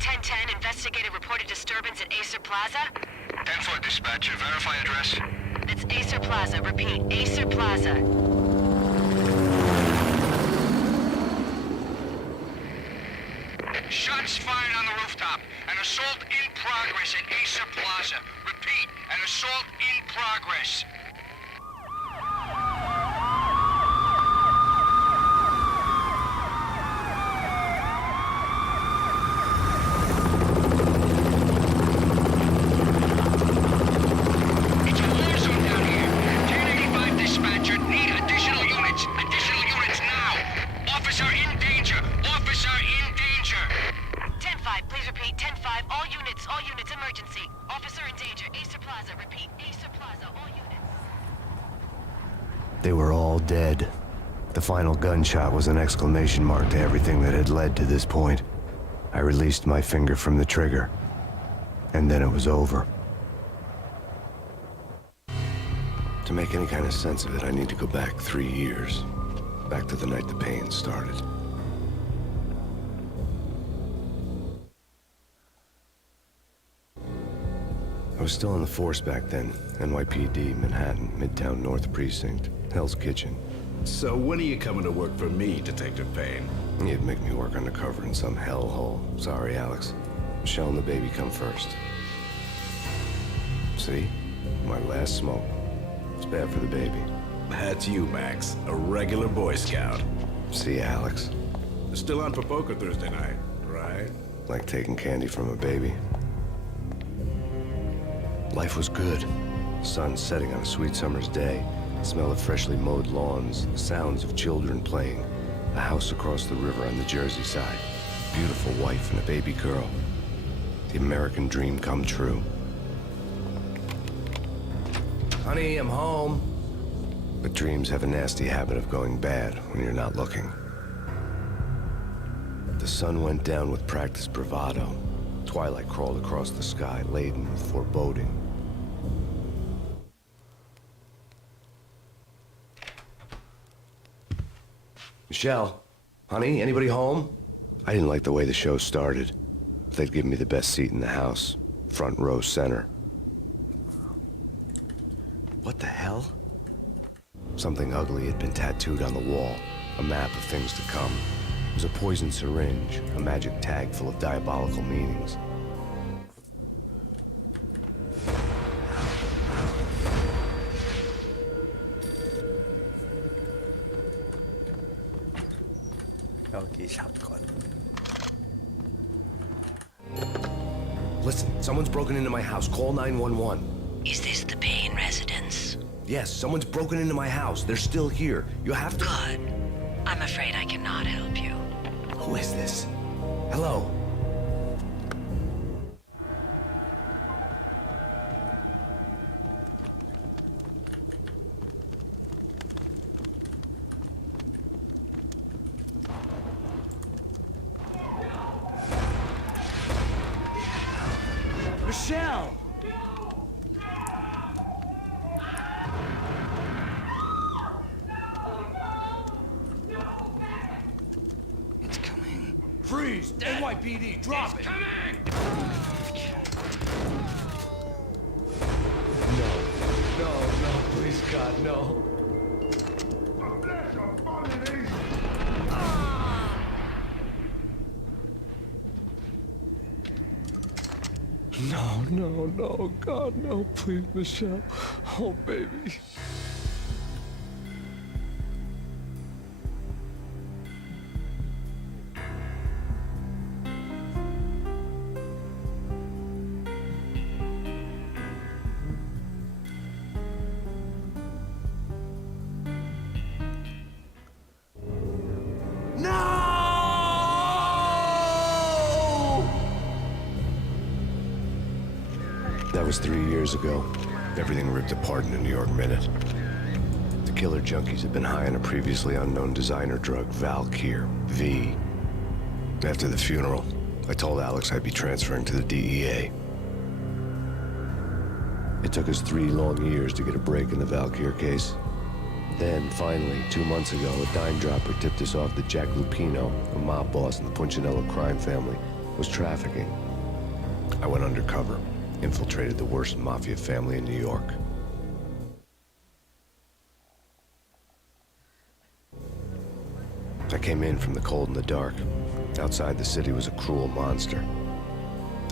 1010, investigated reported disturbance at Acer Plaza. 10-4 dispatcher, verify address. It's Acer Plaza, repeat, Acer Plaza. Shots fired on the rooftop. An assault in progress at Acer Plaza. Repeat, an assault in progress. It's a war zone down here. 1085 dispatcher, need additional units. Additional units now. Officer in danger. Officer in danger. 10-5, please repeat, 10-5, all units, emergency. Officer in danger, Acer Plaza, repeat, Acer Plaza, all units. They were all dead. The final gunshot was an exclamation mark to everything that had led to this point. I released my finger from the trigger, and then it was over. To make any kind of sense of it, I need to go back 3 years. Back to the night the Payne started. I was still in the force back then. NYPD, Manhattan, Midtown North Precinct, Hell's Kitchen. So when are you coming to work for me, Detective Payne? You'd make me work undercover in some hellhole. Sorry, Alex. Michelle and the baby come first. See? My last smoke. It's bad for the baby. That's you, Max. A regular Boy Scout. See, Alex. Still on for poker Thursday night, right? Like taking candy from a baby. Life was good. Sun setting on a sweet summer's day. The smell of freshly mowed lawns. The sounds of children playing. A house across the river on the Jersey side. Beautiful wife and a baby girl. The American dream come true. Honey, I'm home. But dreams have a nasty habit of going bad when you're not looking. The sun went down with practiced bravado. Twilight crawled across the sky, laden with foreboding. Michelle, honey, anybody home? I didn't like the way the show started. They'd give me the best seat in the house, front row center. What the hell? Something ugly had been tattooed on the wall, a map of things to come. It was a poison syringe, a magic tag full of diabolical meanings. Listen, someone's broken into my house. Call 911. Is this the Payne residence? Yes, someone's broken into my house. They're still here. You have to... Good. I'm afraid I cannot help you. Who is this? Hello? Michelle! It's coming. Freeze! NYPD, drop it! No, please, God, no. No, God, no, please, Michelle. Oh, baby. That was 3 years ago. Everything ripped apart in a New York minute. The killer junkies had been high on a previously unknown designer drug, Valkyr, V. After the funeral, I told Alex I'd be transferring to the DEA. It took us 3 long years to get a break in the Valkyr case. Then, finally, 2 months ago, a dime dropper tipped us off that Jack Lupino, a mob boss in the Punchinello crime family, was trafficking. I went undercover, infiltrated the worst mafia family in New York. I came in from the cold and the dark. Outside the city was a cruel monster.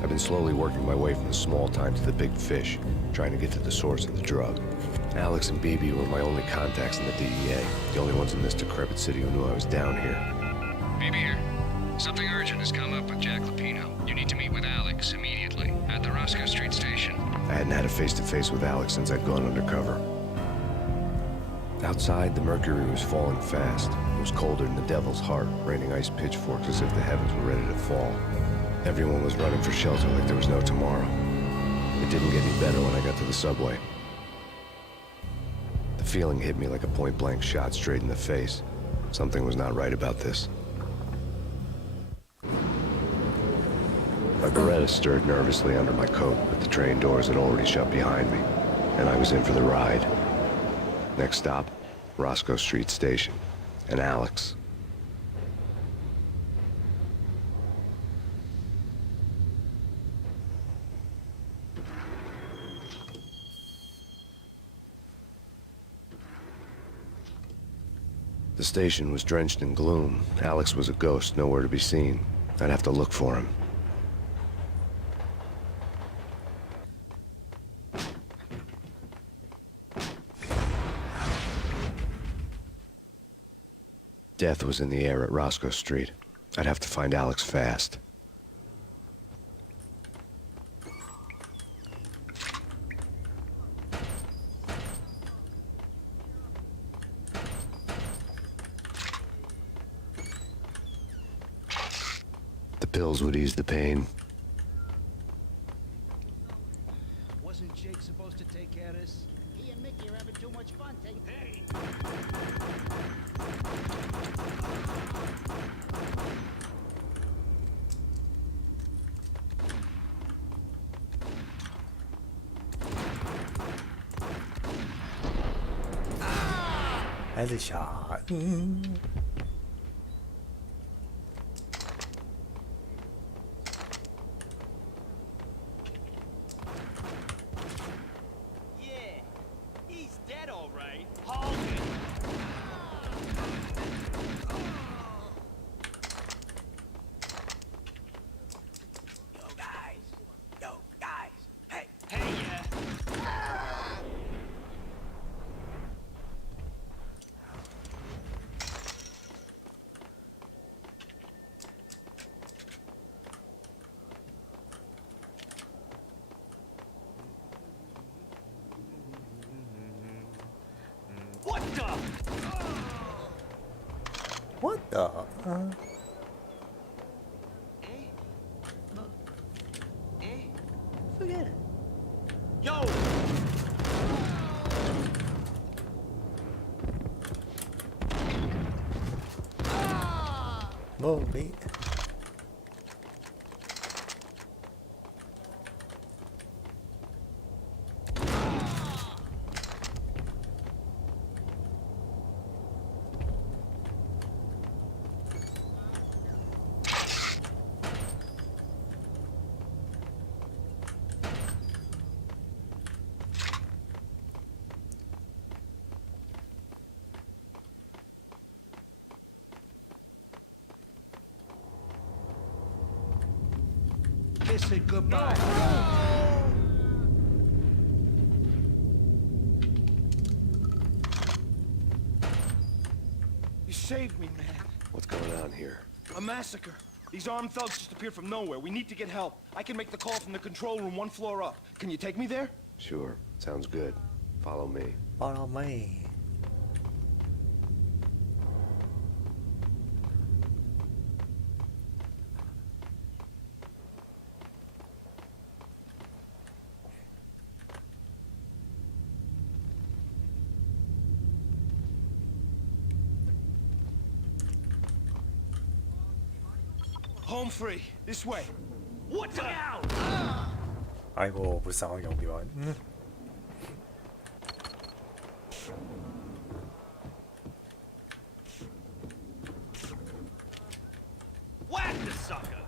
I've been slowly working my way from the small time to the big fish, trying to get to the source of the drug. Alex and BB were my only contacts in the DEA, the only ones in this decrepit city who knew I was down here. BB here. Something urgent has come up with Jack Lupino. You need to meet with Alex immediately at the Roscoe Street station. I hadn't had a face-to-face with Alex since I'd gone undercover. Outside, the mercury was falling fast. It was colder than the devil's heart, raining ice pitchforks as if the heavens were ready to fall. Everyone was running for shelter like there was no tomorrow. It didn't get any better when I got to the subway. The feeling hit me like a point-blank shot straight in the face. Something was not right about this. My Beretta stirred nervously under my coat, but the train doors had already shut behind me, and I was in for the ride. Next stop, Roscoe Street Station, and Alex. The station was drenched in gloom. Alex was a ghost, nowhere to be seen. I'd have to look for him. Death was in the air at Roscoe Street. I'd have to find Alex fast. The pills would ease the pain. Wasn't Jake supposed to take care of this? He and Mickey are having too much fun taking... Hey! Headshot. Yeah, he's dead, all right. Hold it. Yo, guys. Hey, yeah. What the? What the? Forget it. Yo! Movie. Kiss it goodbye. You saved me, man. What's going on here? A massacre. These armed thugs just appeared from nowhere. We need to get help. I can make the call from the control room one floor up. Can you take me there? Sure, sounds good. Follow me. Follow me. Home free. This way. What the? 아이고 불쌍한 경비원. Whack the sucker!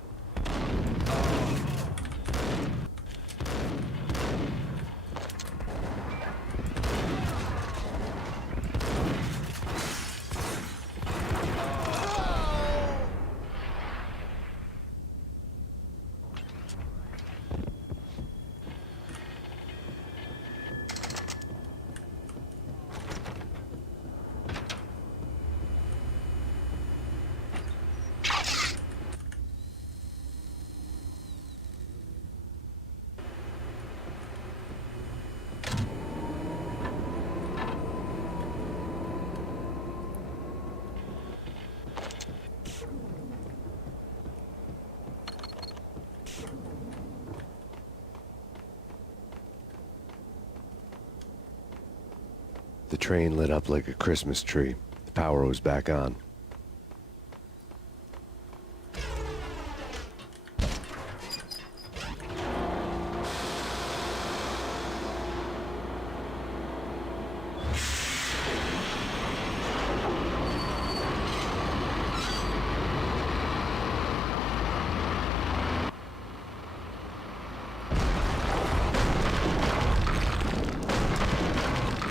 The train lit up like a Christmas tree. The power was back on.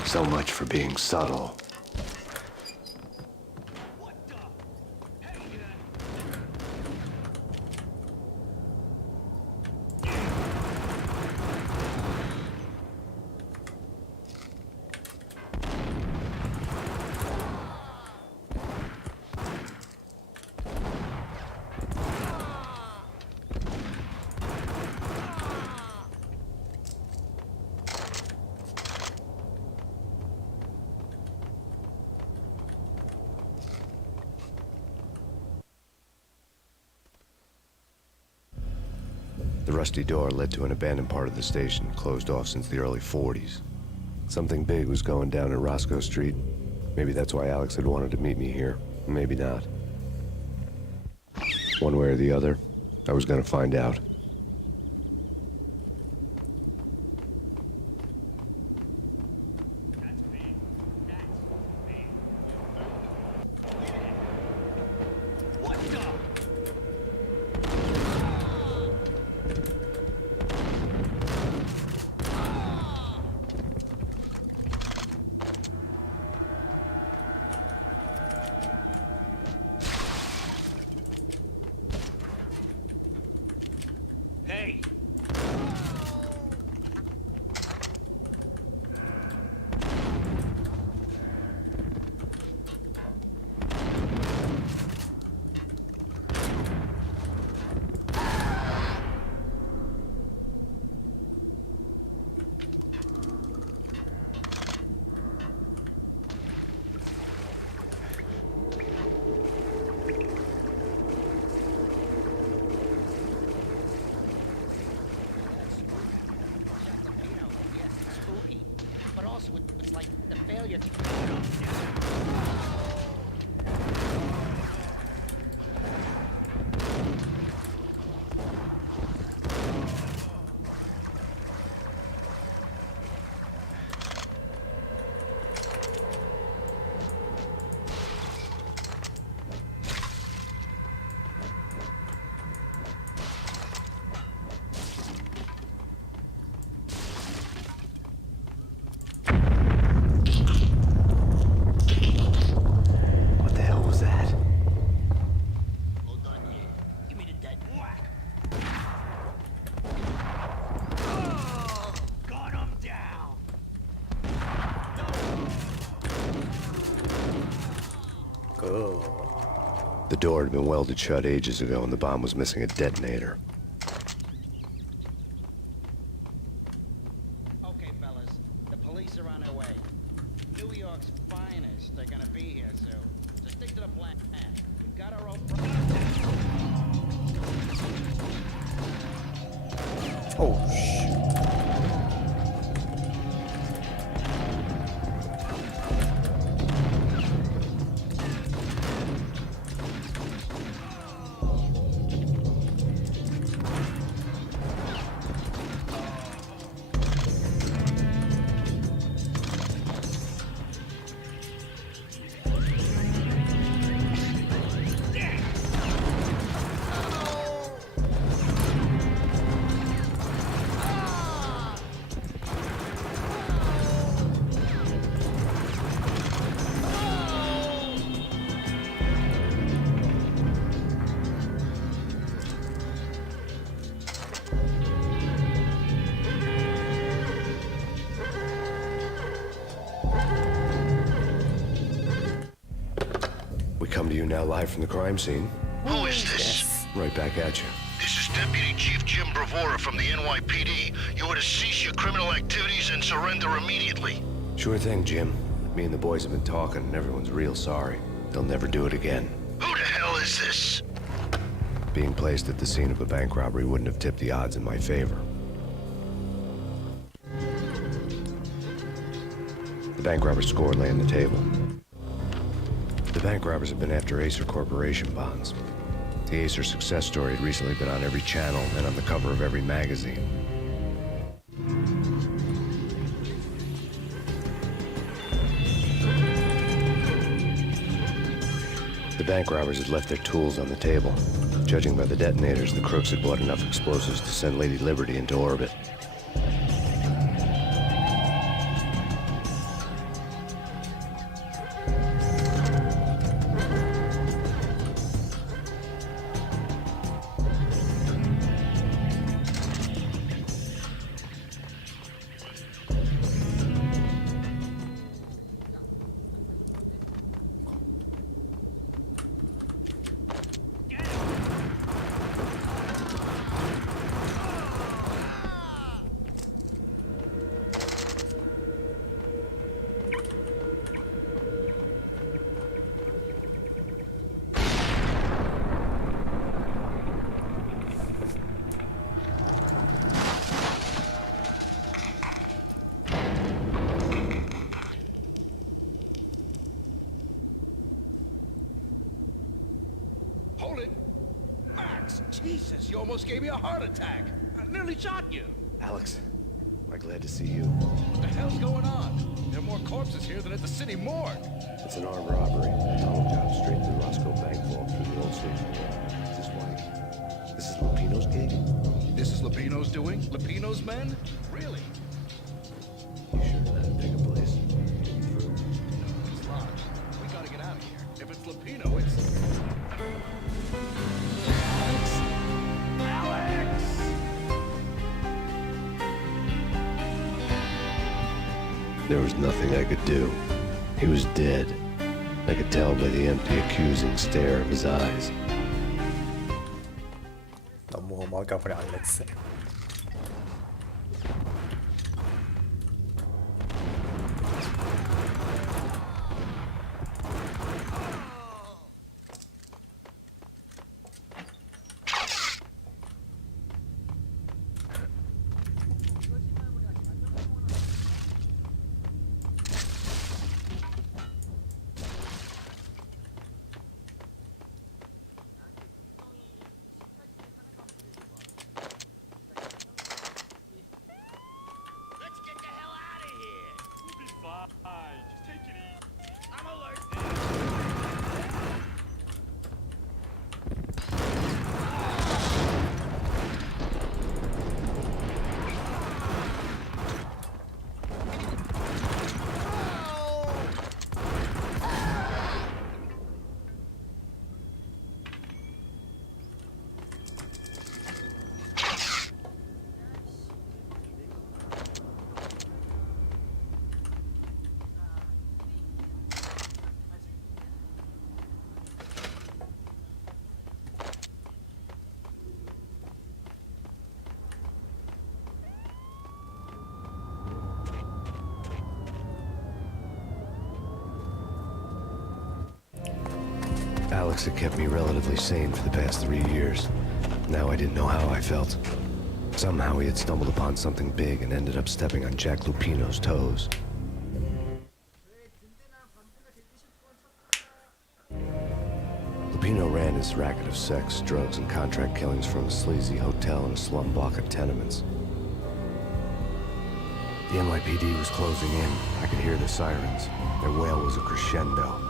So much for being subtle. The rusty door led to an abandoned part of the station, closed off since the early 40s. Something big was going down in Roscoe Street. Maybe that's why Alex had wanted to meet me here. Maybe not. One way or the other, I was gonna find out. Hey! Spooky, but also it's like the failure to... What the hell was that? Hold on here. Give me the dead whack. Got him down. Good. The door had been welded shut ages ago and the bomb was missing a detonator. Okay, fellas. The police are on their way. New York's finest are gonna be here soon. So stick to the plan. We've got our own... Oh, shit. We come to you now live from the crime scene. Who is this? Right back at you. This is Deputy Chief Jim Bravura from the NYPD. You are to cease your criminal activities and surrender immediately. Sure thing, Jim. Me and the boys have been talking and everyone's real sorry. They'll never do it again. Who the hell is this? Being placed at the scene of a bank robbery wouldn't have tipped the odds in my favor. The bank robber's score lay on the table. The bank robbers have been after Acer Corporation bonds. The Acer success story had recently been on every channel and on the cover of every magazine. The bank robbers had left their tools on the table. Judging by the detonators, the crooks had bought enough explosives to send Lady Liberty into orbit. Hold it! Max! Jesus, you almost gave me a heart attack! I nearly shot you! Alex, am I glad to see you? What the hell's going on? There are more corpses here than at the city morgue! It's an armed robbery. Tunnel job straight through Roscoe Bank Vault through the old station. Is this why? This is Lupino's gig? This is Lupino's doing? Lupino's men? Really? You sure that'd take a place? Through? It's locked. We gotta get out of here. If it's Lupino, it's... There was nothing I could do. He was dead. I could tell by the empty, accusing stare of his eyes. 너무 먹여버려 알렉스. Let's get the hell out of here! We'll be fine. Just take it easy. I'm alert. Alex had kept me relatively sane for the past 3 years. Now I didn't know how I felt. Somehow he had stumbled upon something big and ended up stepping on Jack Lupino's toes. Lupino ran his racket of sex, drugs, and contract killings from a sleazy hotel in a slum block of tenements. The NYPD was closing in. I could hear the sirens. Their wail was a crescendo.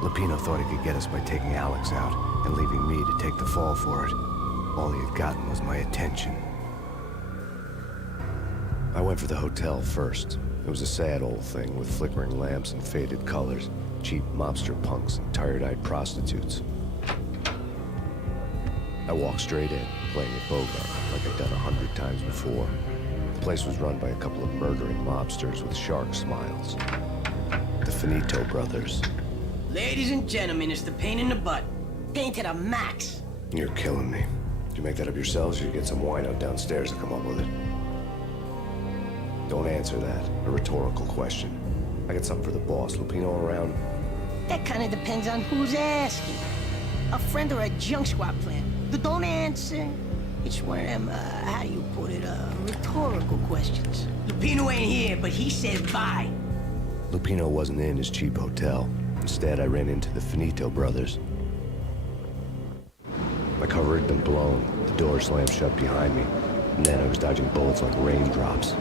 Lupino thought he could get us by taking Alex out and leaving me to take the fall for it. All he had gotten was my attention. I went for the hotel first. It was a sad old thing with flickering lamps and faded colors, cheap mobster punks and tired-eyed prostitutes. I walked straight in, playing at Bogart, like I'd done 100 times before. The place was run by a couple of murdering mobsters with shark smiles. The Finito brothers. Ladies and gentlemen, it's the pain in the butt. Pain to the max. You're killing me. Did you make that up yourselves, or you get some wine out downstairs to come up with it? Don't answer that. A rhetorical question. I got something for the boss. Lupino around? That kind of depends on who's asking. A friend or a junk squad plan. But don't answer. It's one of them, how do you put it, rhetorical questions. Lupino ain't here, but he said bye. Lupino wasn't in his cheap hotel. Instead, I ran into the Finito brothers. My cover had been blown, the door slammed shut behind me, and then I was dodging bullets like raindrops.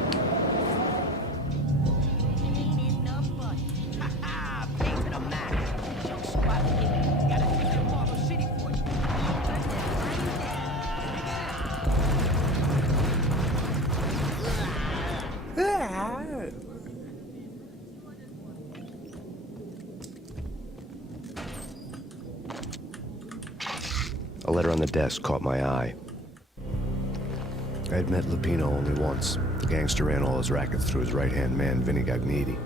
A letter on the desk caught my eye. I had met Lupino only once. The gangster ran all his rackets through his right-hand man, Vinny Gagniti.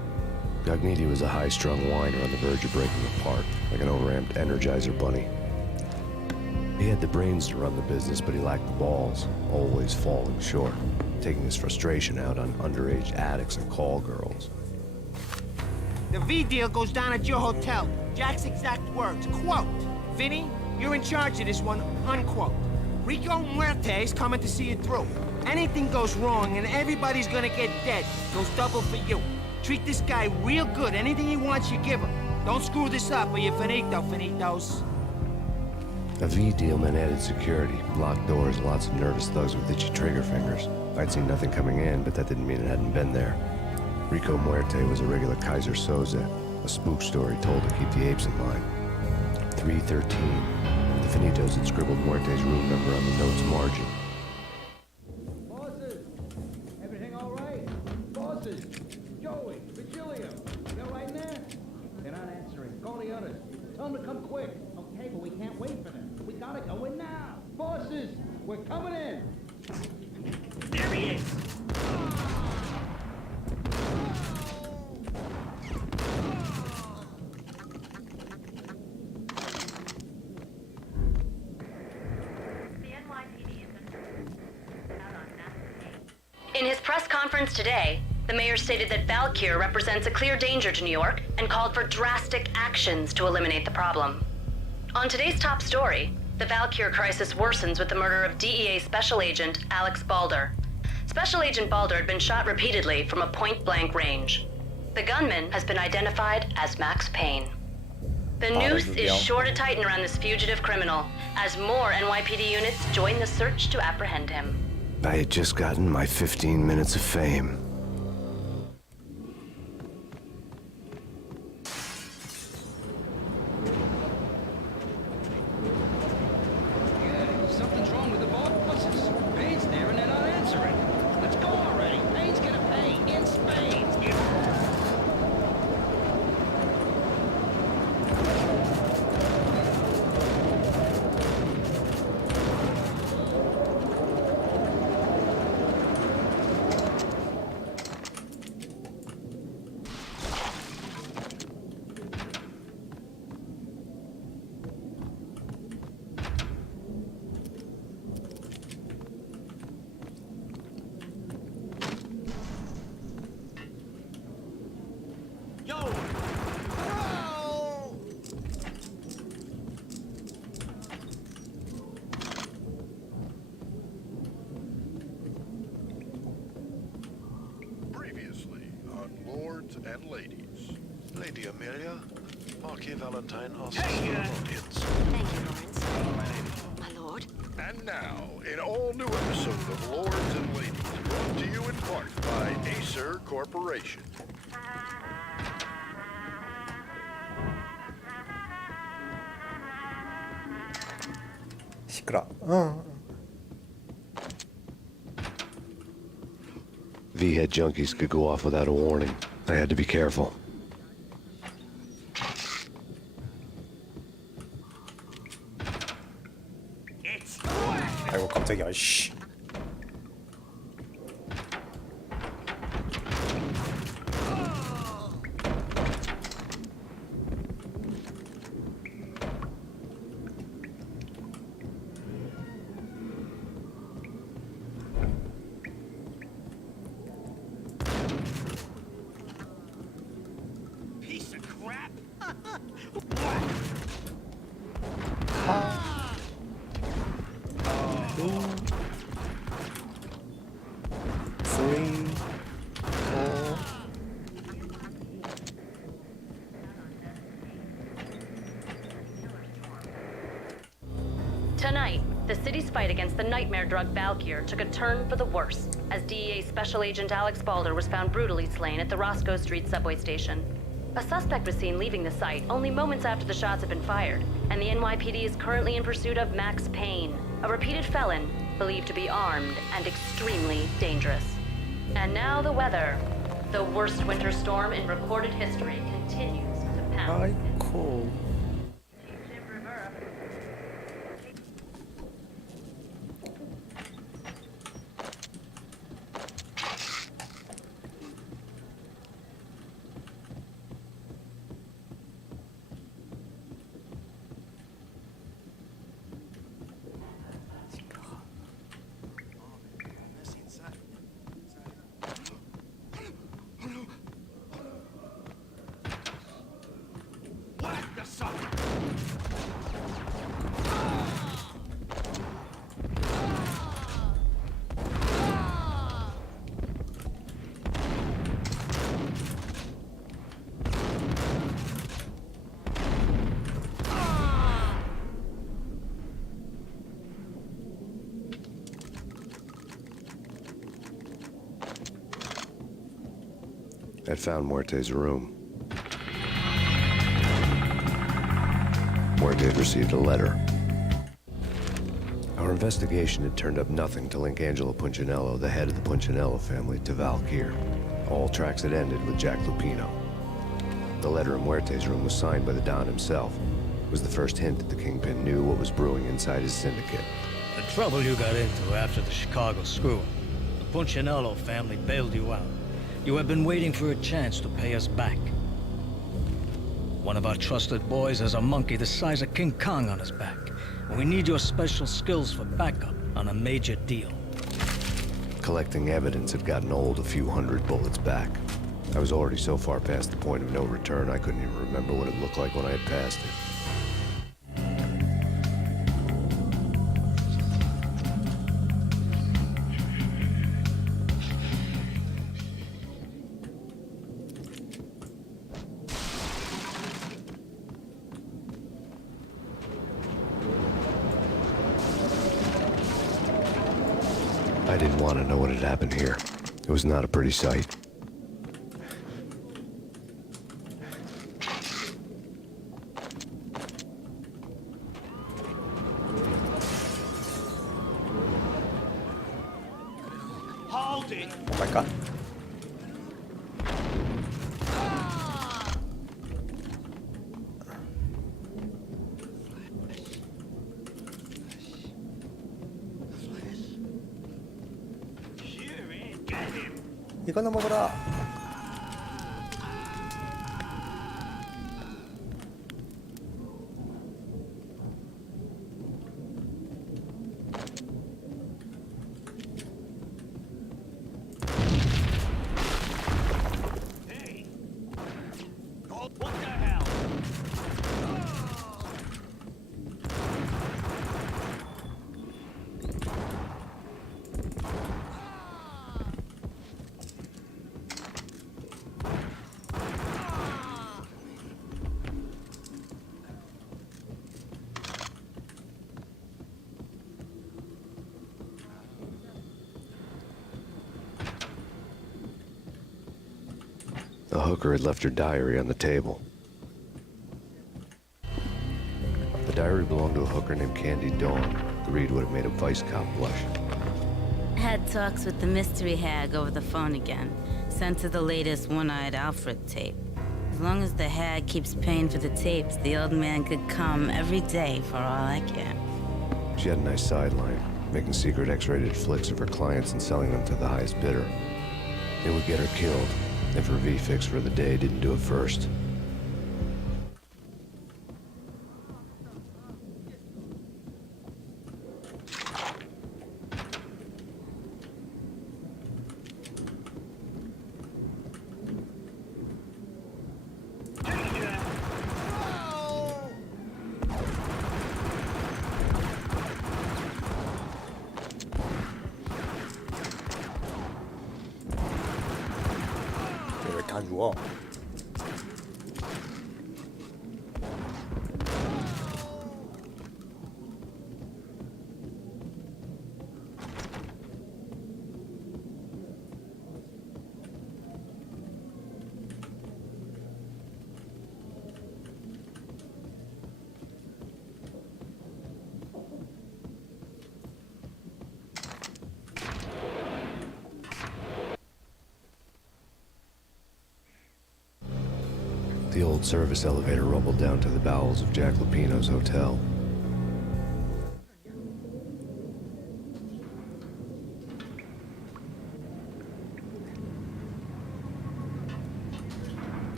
Gagniti was a high-strung whiner on the verge of breaking apart, like an overamped Energizer bunny. He had the brains to run the business, but he lacked the balls, always falling short, taking his frustration out on underage addicts and call girls. The V deal goes down at your hotel. Jack's exact words, quote, "Vinny, you're in charge of this one," unquote. Rico Muerte's coming to see it through. Anything goes wrong and everybody's gonna get dead. Goes double for you. Treat this guy real good. Anything he wants, you give him. Don't screw this up or you're finito, finitos. A V deal meant added security, locked doors, lots of nervous thugs with itchy trigger fingers. I'd seen nothing coming in, but that didn't mean it hadn't been there. Rico Muerte was a regular Kaiser Soze, a spook story told to keep the apes in line. 313. The Finitos had scribbled Muerte's room number on the note's margin. Bosses! Everything all right? Bosses! Joey! Virgilio! You all right in there? They're not answering. Call the others. Tell them to come quick. Okay, but we can't wait for them. We gotta go in now. Bosses! We're coming in! There he is. In his press conference today, the mayor stated that Valkyr represents a clear danger to New York and called for drastic actions to eliminate the problem. On today's top story, the Valkyr crisis worsens with the murder of DEA Special Agent Alex Balder. Special Agent Balder had been shot repeatedly from a point-blank range. The gunman has been identified as Max Payne. The noose is sure to tighten around this fugitive criminal as more NYPD units join the search to apprehend him. I had just gotten my 15 minutes of fame. Something's wrong with the bosses. Payne's there and they're not answering. Let's go already. Payne's gonna pay in Spain. Previously on Lords and Ladies. Lady Amelia, Marquis Valentine asks for an audience. Thank you, Lawrence. My lord. And now, an all-new episode of Lords and Ladies, brought to you in part by Acer Corporation. 시끄러. V-head junkies could go off without a warning. I had to be careful. 아이고 깜짝이야. 씨. Piece of crap. The city's fight against the nightmare drug Valkyr took a turn for the worse, as DEA Special Agent Alex Balder was found brutally slain at the Roscoe Street subway station. A suspect was seen leaving the site only moments after the shots had been fired, and the NYPD is currently in pursuit of Max Payne, a repeated felon believed to be armed and extremely dangerous. And now the weather. The worst winter storm in recorded history continues to pound. 아이코. I found Muerte's room. Muerte had received a letter. Our investigation had turned up nothing to link Angelo Punchinello, the head of the Punchinello family, to Valkyr. All tracks had ended with Jack Lupino. The letter in Muerte's room was signed by the Don himself. It was the first hint that the Kingpin knew what was brewing inside his syndicate. The trouble you got into after the Chicago screw-up. The Punchinello family bailed you out. You have been waiting for a chance to pay us back. One of our trusted boys has a monkey the size of King Kong on his back. And we need your special skills for backup on a major deal. Collecting evidence had gotten old a few hundred bullets back. I was already so far past the point of no return, I couldn't even remember what it looked like when I had passed it. I didn't want to know what had happened here. It was not a pretty sight. Hold it! Oh my god. 이거나 먹어라. The hooker had left her diary on the table. The diary belonged to a hooker named Candy Dawn. The read would have made a vice cop blush. Had talks with the mystery hag over the phone again. Sent to the latest One-Eyed Alfred tape. As long as the hag keeps paying for the tapes, the old man could come every day for all I care. She had a nice sideline, making secret X-rated flicks of her clients and selling them to the highest bidder. It would get her killed if her V-fix for the day didn't do it first. 왜 다 죽어? The old service elevator rumbled down to the bowels of Jack Lupino's hotel.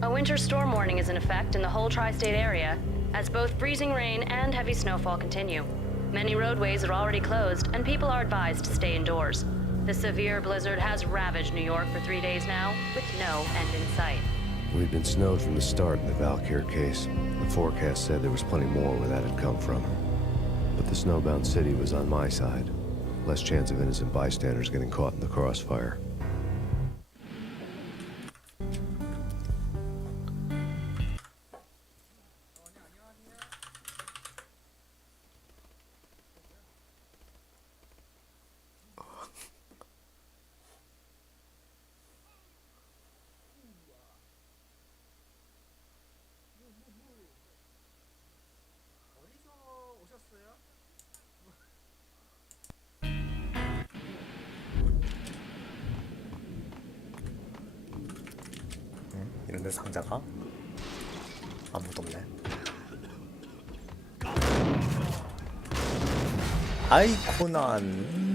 A winter storm warning is in effect in the whole tri-state area, as both freezing rain and heavy snowfall continue. Many roadways are already closed, and people are advised to stay indoors. The severe blizzard has ravaged New York for 3 days now, with no end in sight. We'd been snowed from the start in the Valkyr case. The forecast said there was plenty more where that had come from. But the snowbound city was on my side. Less chance of innocent bystanders getting caught in the crossfire. 이런데 상자가 아무것도 없네. 아이 코난.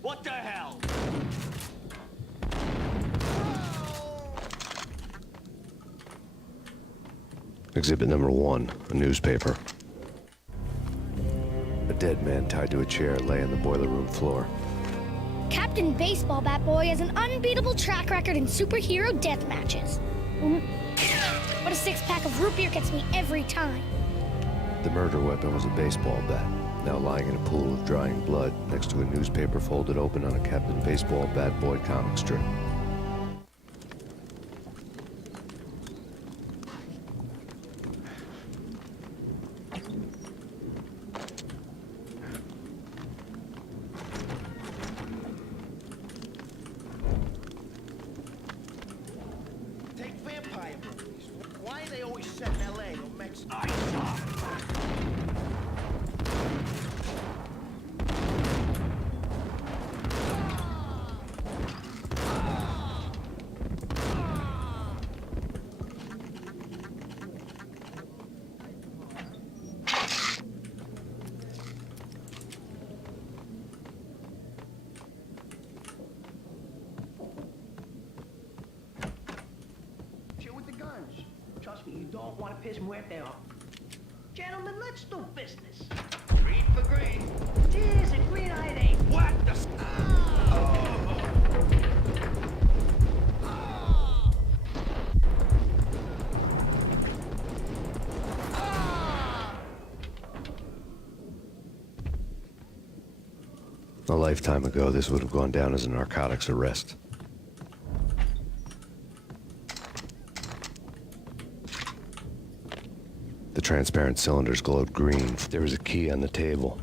What the hell? Exhibit number 1, a newspaper. A dead man tied to a chair lay on the boiler room floor. Captain Baseball Bat Boy has an unbeatable track record in superhero death matches. But a 6-pack of root beer gets me every time. The murder weapon was a baseball bat, now lying in a pool of drying blood next to a newspaper folded open on a Captain Baseball Bat Boy comic strip. Take vampire movies. Why are they always set in LA or Mexico? Trust me, you don't want to piss Muerte off. Gentlemen, let's do business. Green for green. Cheers and green-eyed ape. What the? A lifetime ago, this would have gone down as a narcotics arrest. The transparent cylinders glowed green. There was a key on the table.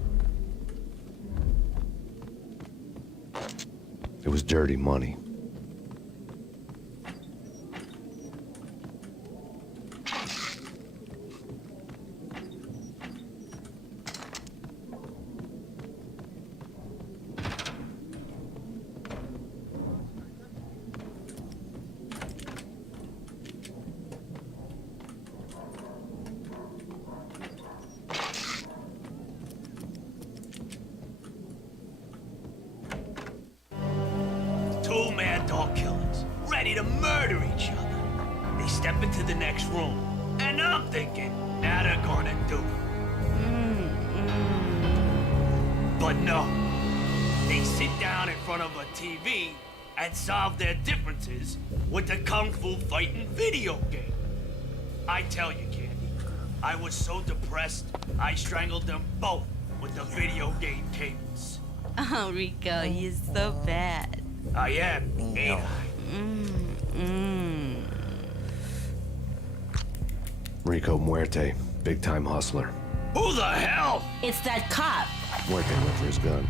It was dirty money. Two mad dog killers, ready to murder each other. They step into the next room, and I'm thinking, now they're gonna do it. But no. They sit down in front of a TV and solve their differences with the Kung Fu fighting video game. I tell you, Candy, I was so depressed, I strangled them both with the video game cables. Oh, Rico, you're so bad. I am, ain't I? Rico Muerte, big-time hustler. Who the hell? It's that cop. Muerte went for his gun.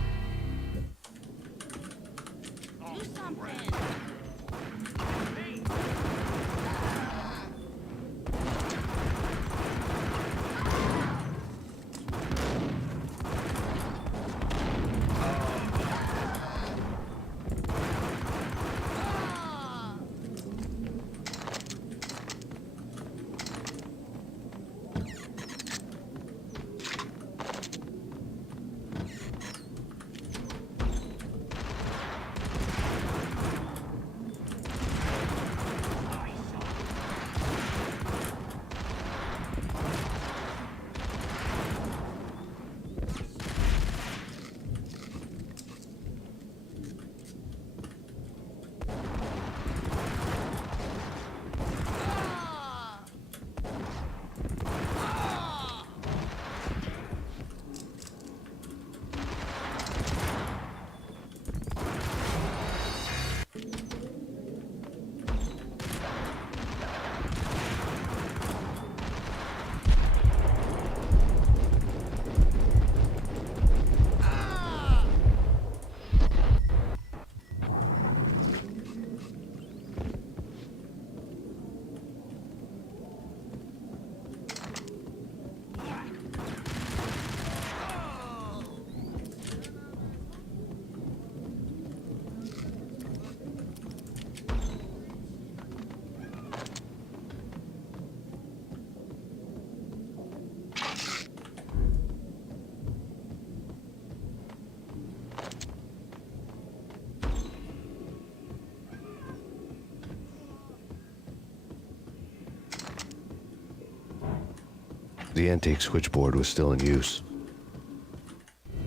The antique switchboard was still in use.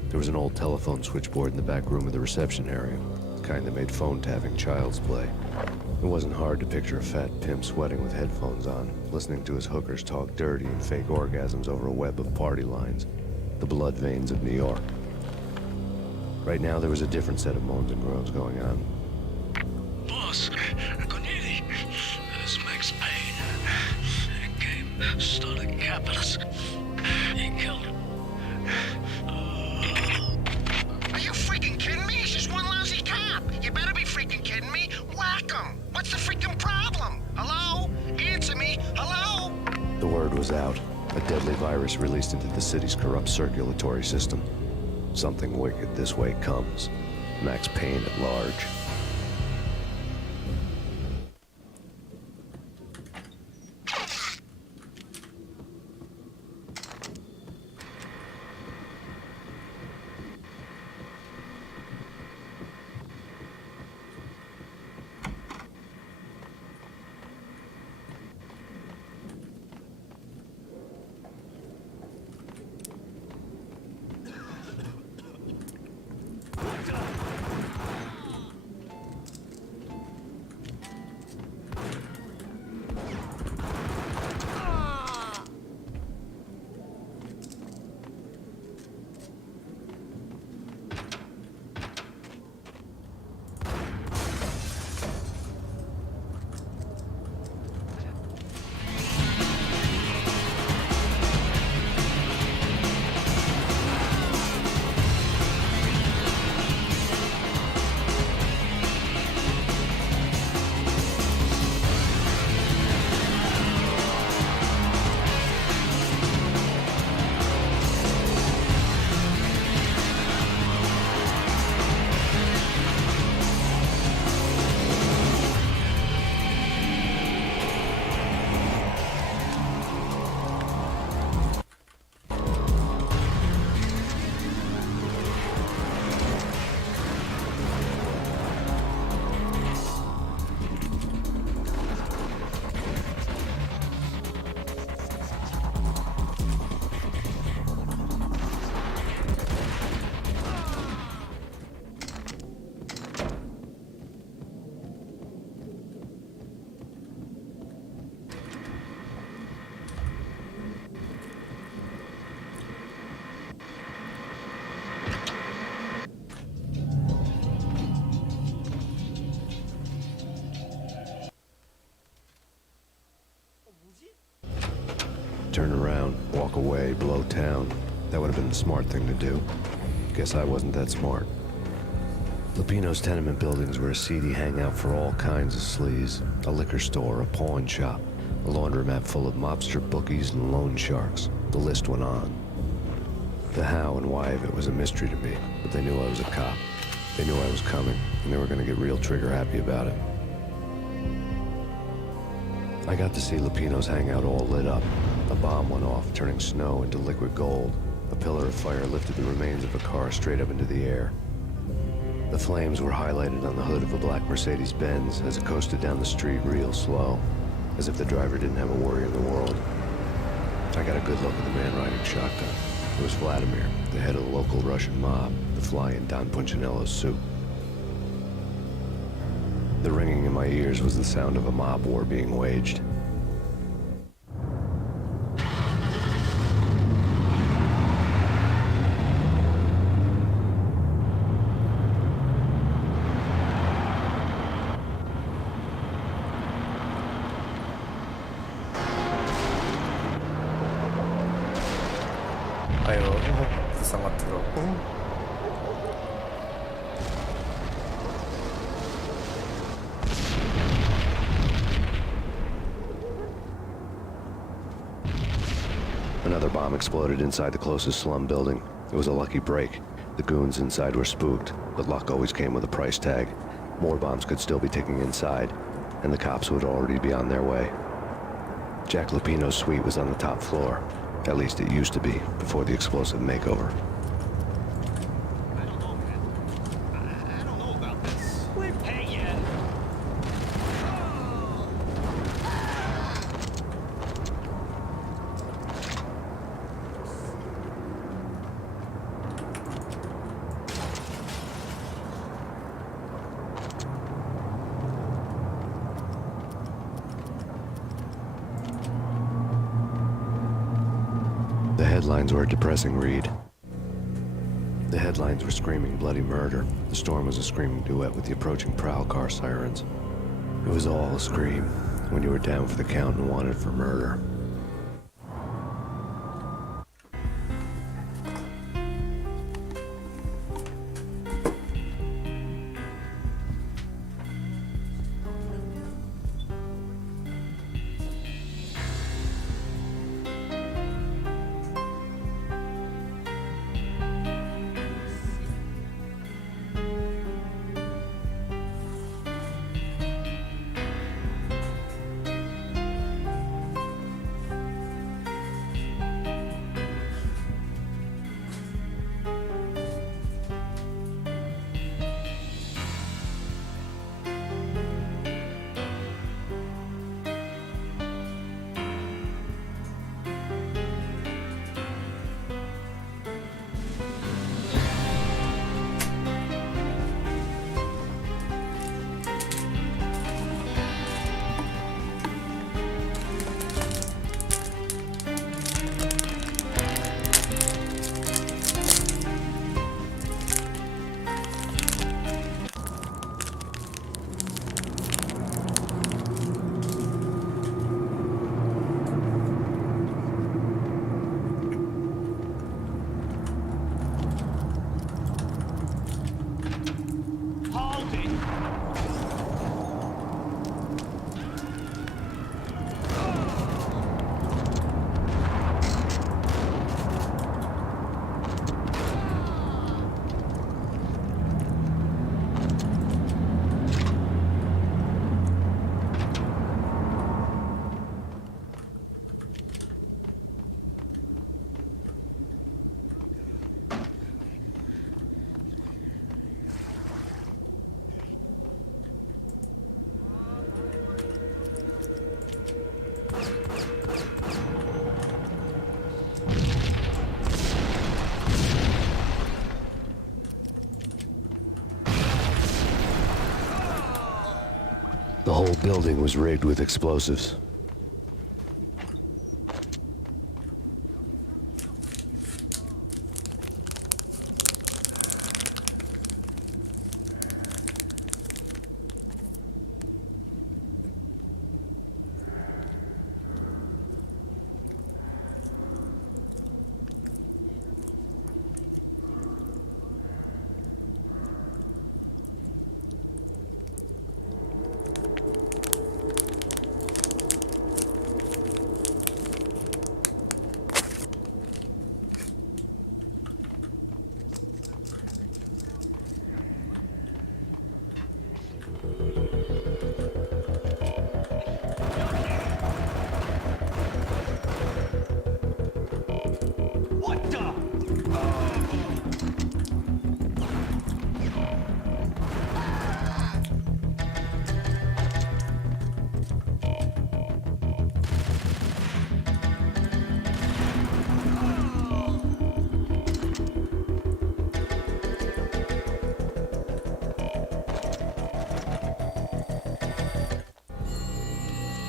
There was an old telephone switchboard in the back room of the reception area, the kind that made phone tapping child's play. It wasn't hard to picture a fat pimp sweating with headphones on, listening to his hookers talk dirty and fake orgasms over a web of party lines, the blood veins of New York. Right now, there was a different set of moans and groans going on. Boss, Cornelia, this is Max Payne. He came, stole a capitalist. He killed him. Are you freaking kidding me? He's just one lousy cop. You better be freaking kidding me. Whack him. What's the freaking problem? Hello? Answer me. Hello? The word was out. A deadly virus released into the city's corrupt circulatory system. Something wicked this way comes. Max Payne at large. turn around, walk away, blow town. That would have been the smart thing to do. Guess I wasn't that smart. Lupino's tenement buildings were a seedy hangout for all kinds of sleaze. A liquor store, a pawn shop, a laundromat full of mobster bookies and loan sharks. The list went on. The how and why of it was a mystery to me, but they knew I was a cop. They knew I was coming, and they were going to get real trigger happy about it. I got to see Lupino's hangout all lit up. A bomb went off, turning snow into liquid gold. A pillar of fire lifted the remains of a car straight up into the air. The flames were highlighted on the hood of a black Mercedes-Benz as it coasted down the street real slow, as if the driver didn't have a worry in the world. I got a good look at the man riding shotgun. It was Vladimir, the head of the local Russian mob, the fly in Don Punchinello's suit. The ringing in my ears was the sound of a mob war being waged. 아유, 불쌍한 트럭. Another bomb exploded inside the closest slum building. It was a lucky break. The goons inside were spooked, but luck always came with a price tag. More bombs could still be ticking inside, and the cops would already be on their way. Jack Lupino's suite was on the top floor. At least it used to be, before the explosive makeover. I don't know, man. I don't know about this. Hey, yeah. The headlines were a depressing read. The headlines were screaming bloody murder. The storm was a screaming duet with the approaching prowl car sirens. It was all a scream when you were down for the count and wanted for murder. The whole building was rigged with explosives.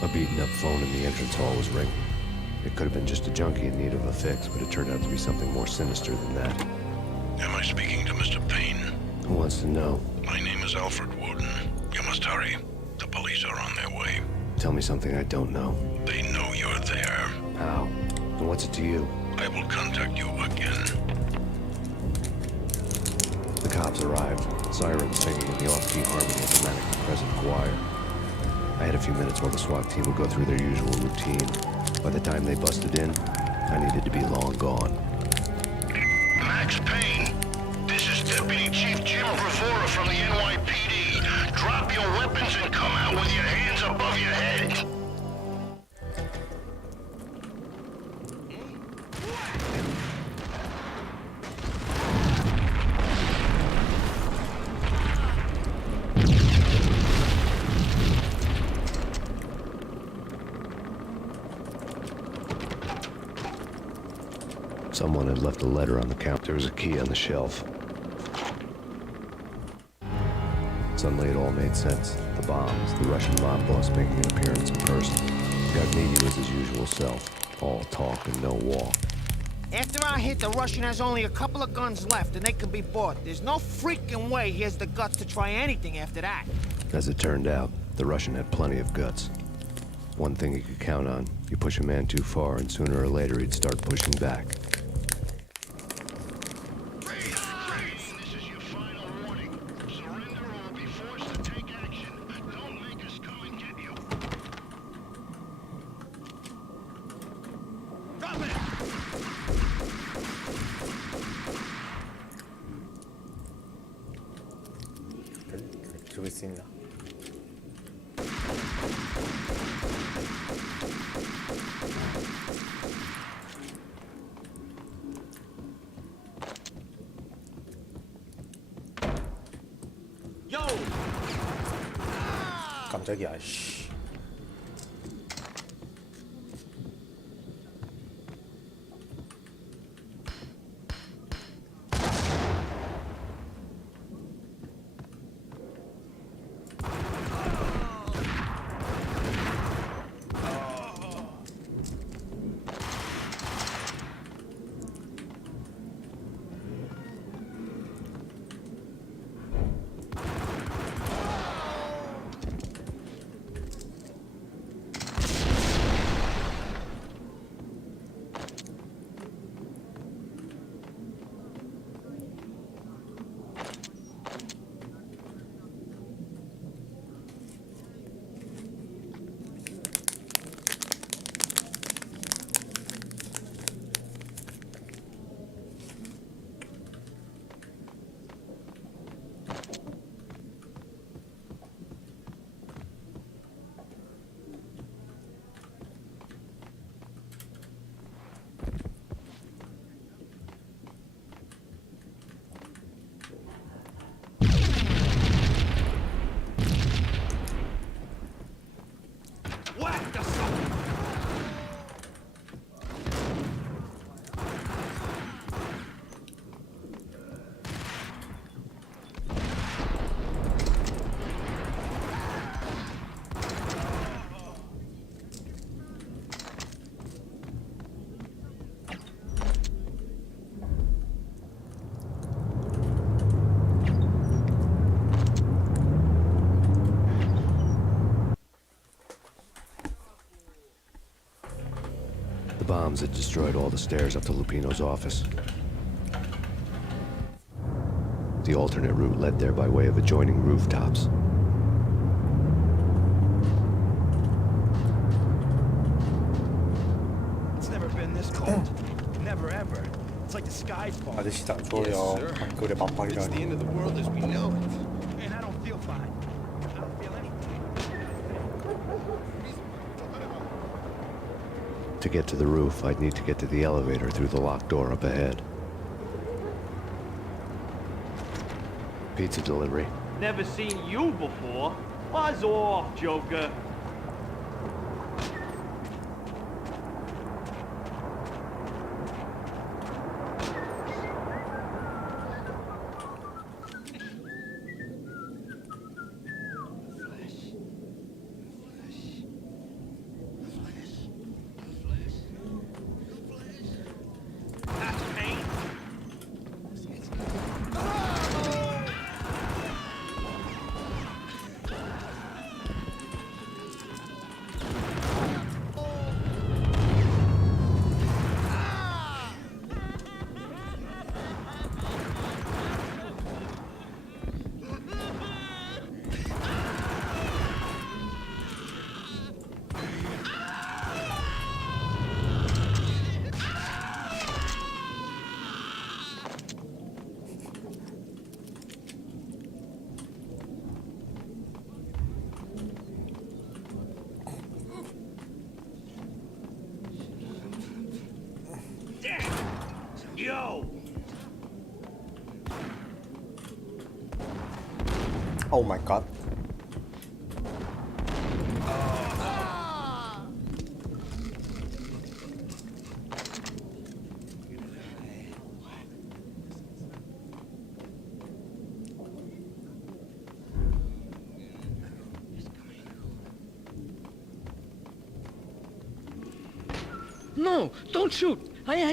A beaten-up phone in the entrance hall was ringing. It could have been just a junkie in need of a fix, but it turned out to be something more sinister than that. Am I speaking to Mr. Payne? Who wants to know? My name is Alfred Woden. You must hurry. The police are on their way. Tell me something I don't know. They know you're there. How? And what's it to you? I will contact you again. The cops arrived, sirens singing in the off-key harmony of the manic present choir. I had a few minutes while the SWAT team would go through their usual routine. By the time they busted in, I needed to be long gone. Max Payne, this is Deputy Chief Jim Bravura from the NYPD. Drop your weapons and come out with your hands above your head. Someone had left a letter on the counter. There was a key on the shelf. Suddenly it all made sense. The bombs, the Russian mob boss making an appearance in person. Gagnini was his usual self. All talk and no walk. After our hit, the Russian has only a couple of guns left, and they can be bought. There's no freaking way he has the guts to try anything after that. As it turned out, the Russian had plenty of guts. One thing he could count on, you push a man too far and sooner or later he'd start pushing back. 들고 있습니다. 깜짝이야, 씨. The bombs had destroyed all the stairs up to Lupino's office. The alternate route led there by way of adjoining rooftops. It's never been this cold. Never ever. It's like the sky's falling. 아저씨도 안 좋아요. 그래 It's the 반박이라니. end of the world as we know it. And I don't feel fine. I don't feel anything. To get to the roof, I'd need to get to the elevator through the locked door up ahead. Pizza delivery. Never seen you before. Buzz off, Joker. yo! Oh my god. No, don't shoot.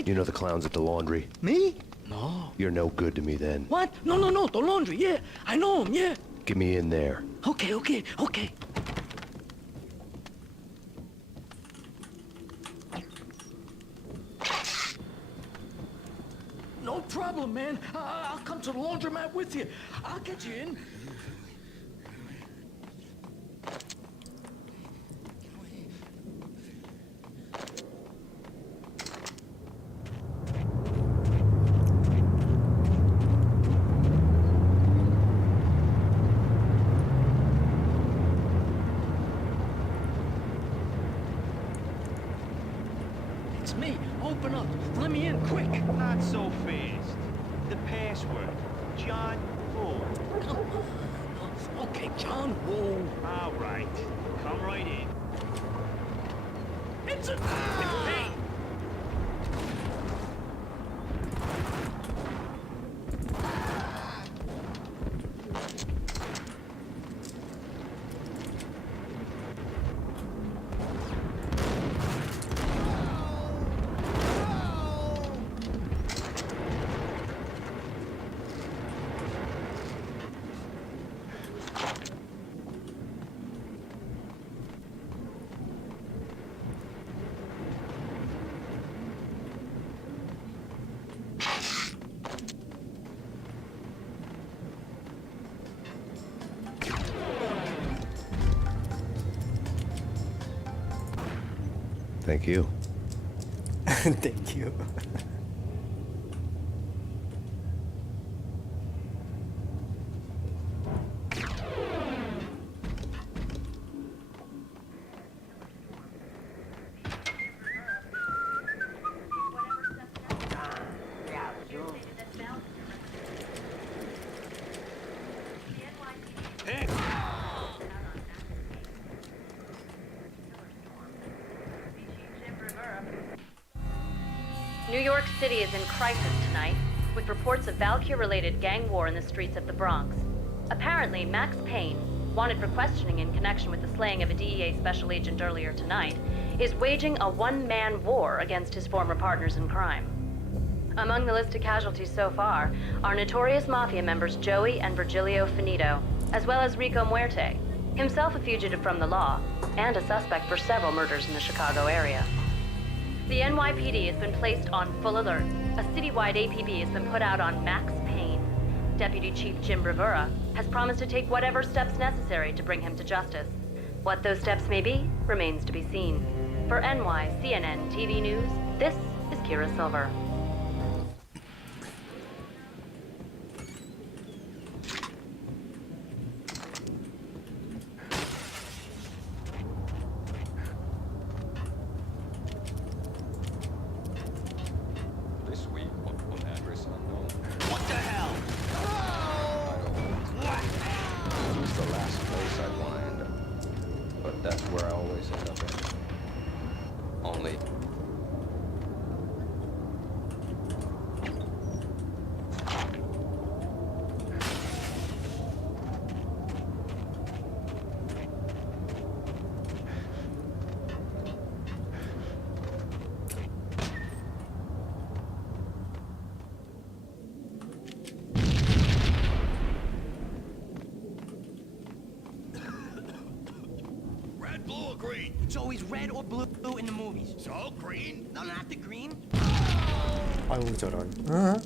You know the clowns at the laundry? Me? No. You're no good to me then. What? No, the laundry, yeah. I know him, yeah. Get me in there. Okay. No problem, man. I'll come to the laundromat with you. I'll get you in. It's me. Open up. Let me in quick. Not so fast. The password. John Woo. Okay, John Woo. All right. Come right in. It's Payne! Thank you. Thank you. New York City is in crisis tonight, with reports of Valkyr-related gang war in the streets of the Bronx. Apparently, Max Payne, wanted for questioning in connection with the slaying of a DEA special agent earlier tonight, is waging a one-man war against his former partners in crime. Among the listed casualties so far are notorious mafia members Joey and Virgilio Finito, as well as Rico Muerte, himself a fugitive from the law, and a suspect for several murders in the Chicago area. The NYPD has been placed on full alert. A citywide APB has been put out on Max Payne. Deputy Chief Jim Bravura has promised to take whatever steps necessary to bring him to justice. What those steps may be remains to be seen. For CNN TV News, this is Kira Silver. This week on address unknown. What the hell? This was the last place I'd want to end up. But that's where I always end up at. Only... Red, blue, or green? It's always red or blue in the movies. So, green? No, not the green. 아유 저런. 알아.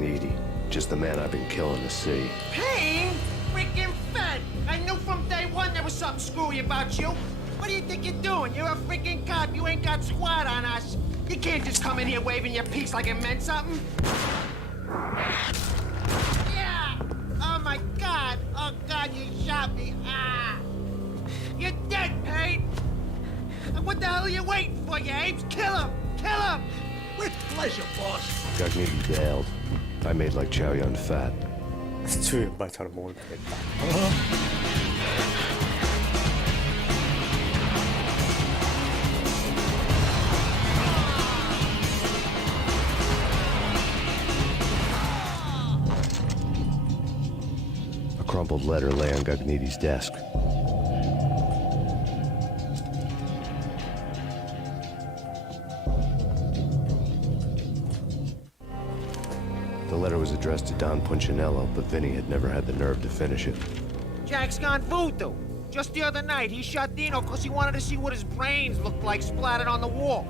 Gognitti, just the man I've been killing to see. Payne? Freaking fed! I knew from day one there was something screwy about you. What do you think you're doing? You're a freaking cop. You ain't got squad on us. You can't just come in here waving your piece like it meant something. Yeah! Oh my God! Oh God, you shot me! Ah! You're dead, Payne! What the hell are you waiting for, you apes? Kill him! Kill him! With pleasure, boss. Gognitti bailed. I made like Chow Yun fat. 주의 말처럼 먹을 뻔했다. A crumpled letter lay on Gognitti's desk. The letter was addressed to Don Punchinello, but Vinny had never had the nerve to finish it. Jack's gone voodoo. Just the other night, he shot Dino because he wanted to see what his brains looked like splattered on the wall.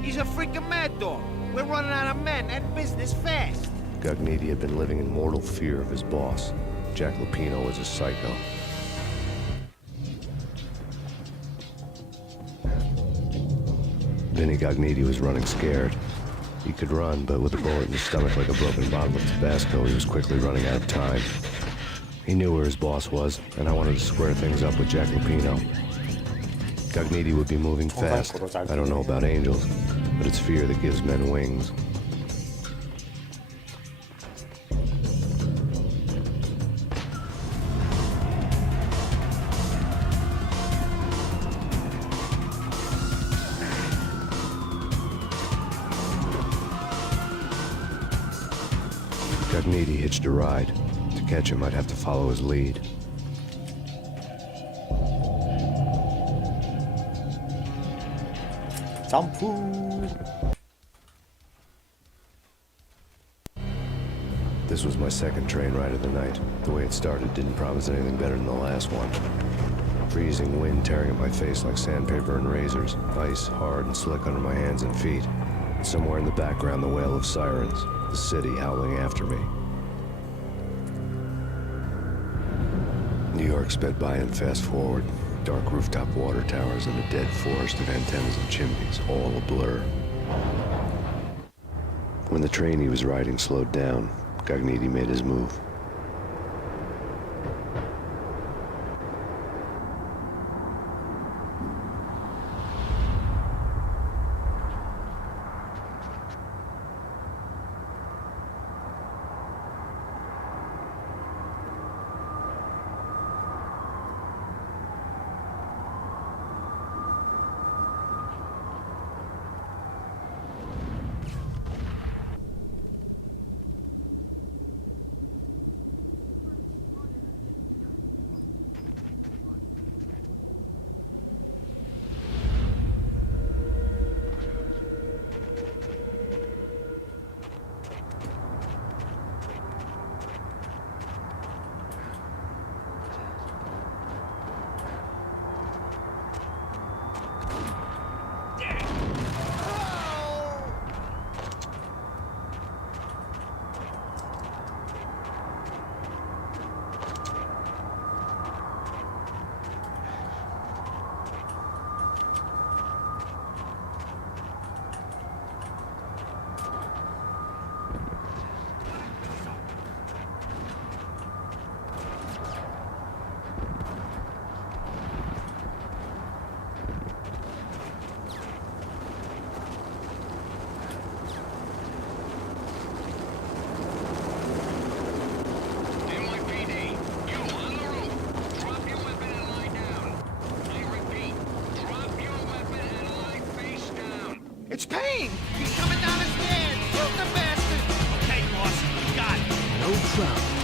He's a freaking mad dog. We're running out of men and business fast. Gognitti had been living in mortal fear of his boss. Jack Lupino was a psycho. Vinny Gognitti was running scared. He could run, but with a bullet in his stomach like a broken bottle of Tabasco, he was quickly running out of time. He knew where his boss was, and I wanted to square things up with Jack Lupino. Gognitti would be moving fast. I don't know about angels, but it's fear that gives men wings. Gognitti hitched a ride. To catch him, I'd have to follow his lead. 점프. This was my second train ride of the night. The way it started didn't promise anything better than the last one. Freezing wind tearing at my face like sandpaper and razors. Ice hard and slick under my hands and feet. Somewhere in the background, the wail of sirens. The city howling after me. New York sped by in fast forward. Dark rooftop water towers and a dead forest of antennas and chimneys, all a blur. When the train he was riding slowed down, Gognitti made his move. It's Payne! He's coming down the stairs! Shoot the bastard! Okay, boss, you got it. No trouble.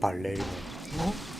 발레리노. 어?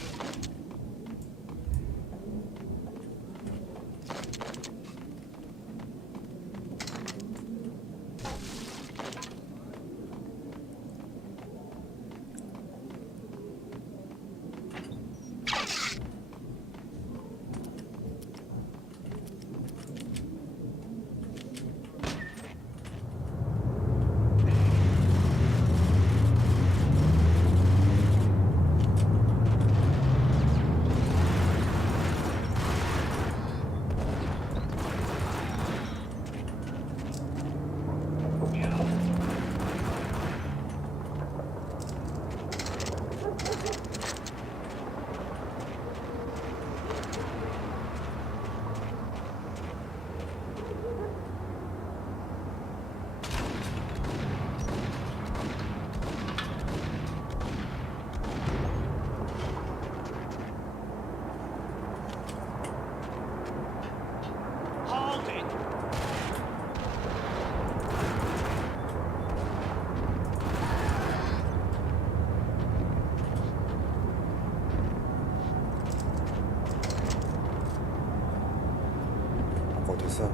어디서?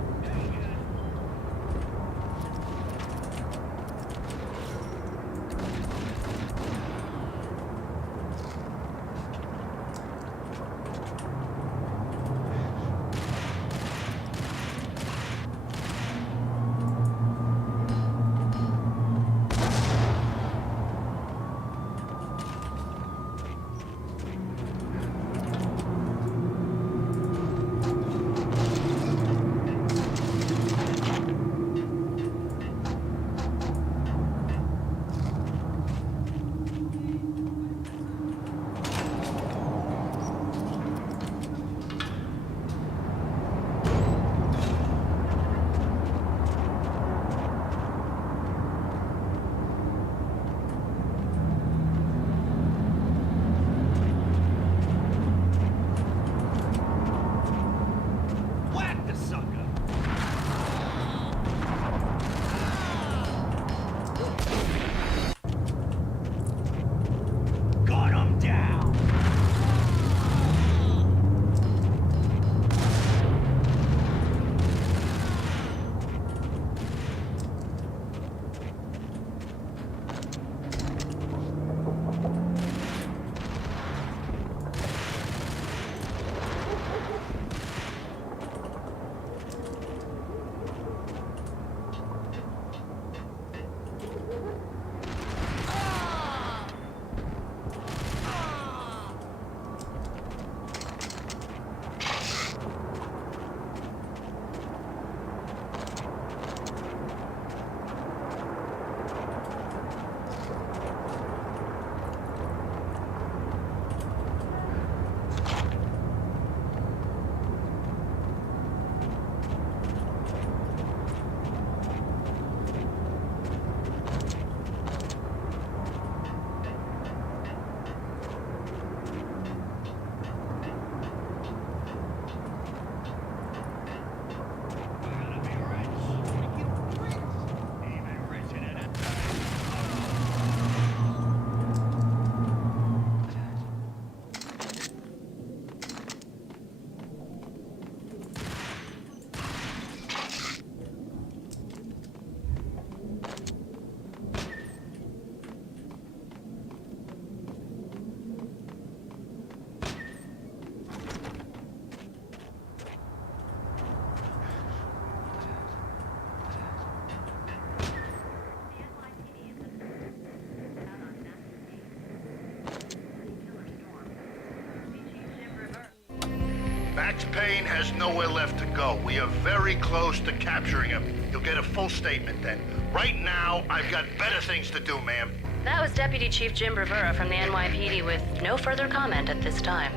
Max Payne has nowhere left to go. We are very close to capturing him. You'll get a full statement then. Right now, I've got better things to do, ma'am. That was Deputy Chief Jim Rivera from the NYPD with no further comment at this time.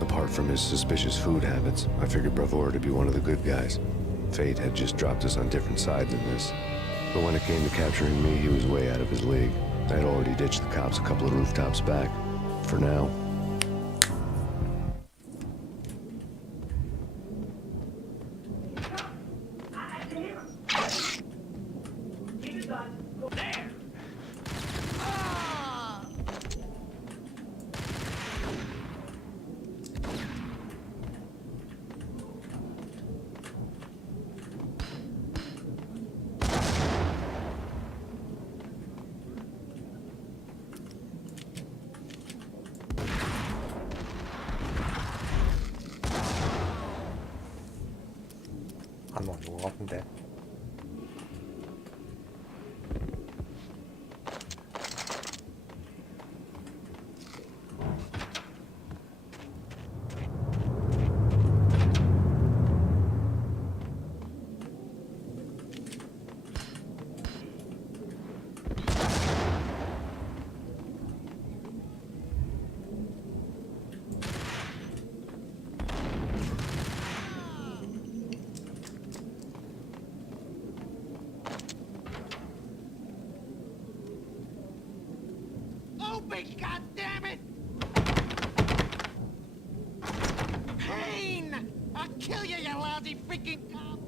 Apart from his suspicious food habits, I figured Bravura to be one of the good guys. Fate had just dropped us on different sides in this. But when it came to capturing me, he was way out of his league. I had already ditched the cops a couple of rooftops back. For now. 안 왔는 것 같은데. Open, goddammit! Payne! I'll kill you, you lousy freaking cop!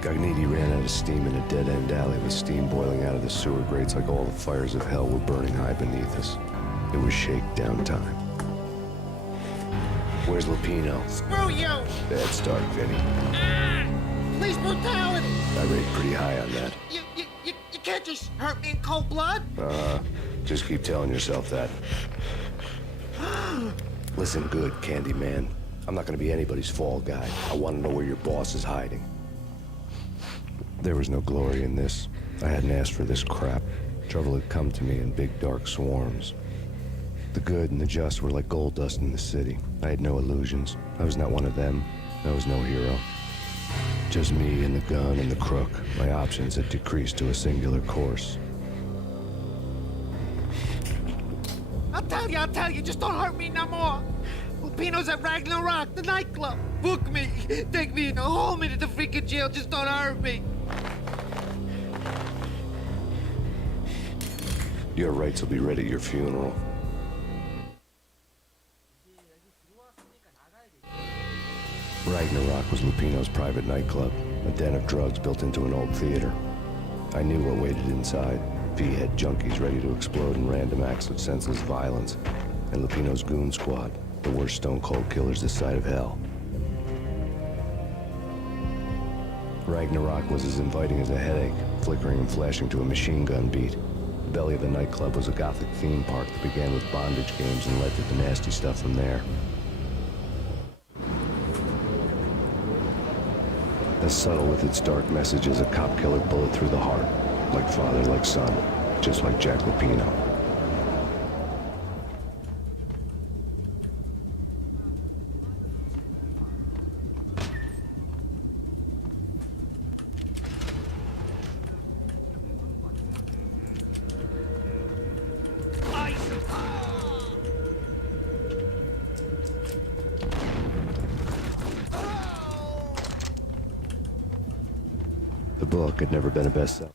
Gagniti ran out of steam in a dead-end alley with steam boiling out of the sewer grates like all the fires of hell were burning high beneath us. It was shakedown time. Where's Lupino? Screw you! Bad start, Vinny. Police brutality! I rate pretty high on that. You can't just hurt me in cold blood! Just keep telling yourself that. Listen good, Candyman. I'm not gonna be anybody's fall guy. I want to know where your boss is hiding. There was no glory in this. I hadn't asked for this crap. Trouble had come to me in big dark swarms. The good and the just were like gold dust in the city. I had no illusions. I was not one of them. I was no hero. Just me and the gun and the crook. My options had decreased to a singular course. I'll tell you, just don't hurt me no more. Lupino's at Ragnarok, the nightclub. Book me, take me in, haul me to the freaking jail, just don't hurt me. Your rights will be ready at your funeral. Ragnarok was Lupino's private nightclub, a den of drugs built into an old theater. I knew what waited inside. V-head junkies ready to explode in random acts of senseless violence, and Lupino's goon squad, the worst stone-cold killers this side of hell. Ragnarok was as inviting as a headache, flickering and flashing to a machine gun beat. The belly of the nightclub was a gothic theme park that began with bondage games and led to the nasty stuff from there. As subtle with its dark message as a cop killer bullet through the heart. Like father, like son, just like Jack Lupino. The book had never been a bestseller.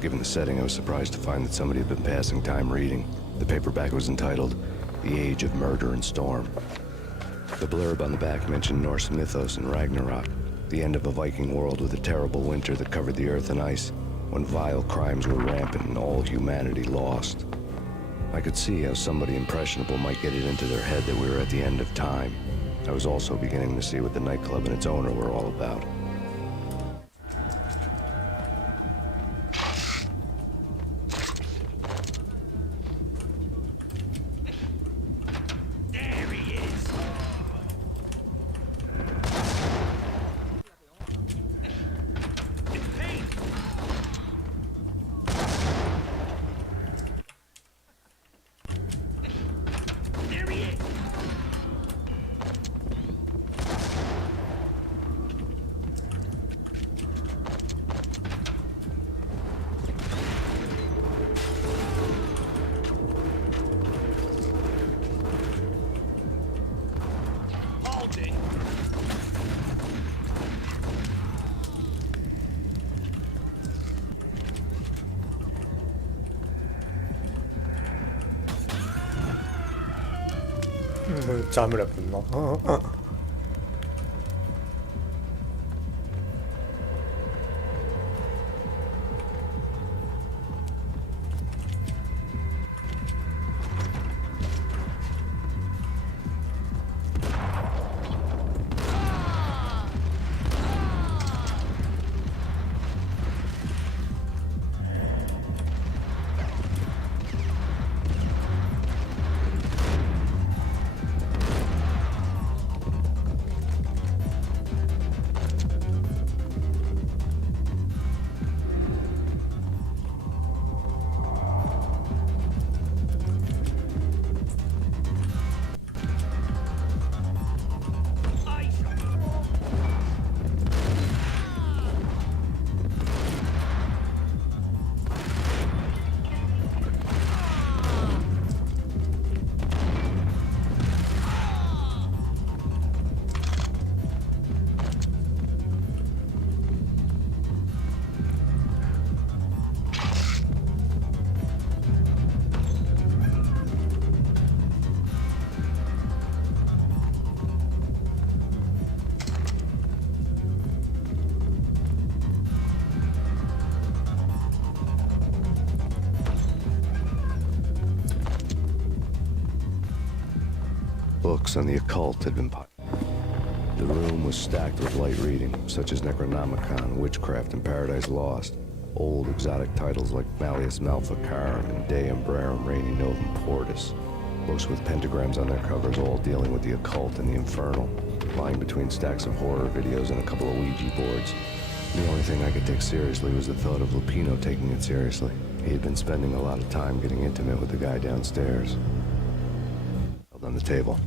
Given the setting, I was surprised to find that somebody had been passing time reading. The paperback was entitled The Age of Murder and Storm. The blurb on the back mentioned Norse mythos and Ragnarok. The end of a Viking world with a terrible winter that covered the earth in ice, when vile crimes were rampant and all humanity lost. I could see how somebody impressionable might get it into their head that we were at the end of time. I was also beginning to see what the nightclub and its owner were all about. 잠을 해봤나? Books on the occult had been piled. The room was stacked with light reading, such as Necronomicon, Witchcraft, and Paradise Lost. Old exotic titles like Malleus Maleficarum and De Umbrarum Reini Novum Portus. Books with pentagrams on their covers, all dealing with the occult and the infernal. Lying between stacks of horror videos and a couple of Ouija boards. The only thing I could take seriously was the thought of Lupino taking it seriously. He had been spending a lot of time getting intimate with the guy downstairs. Held on the table.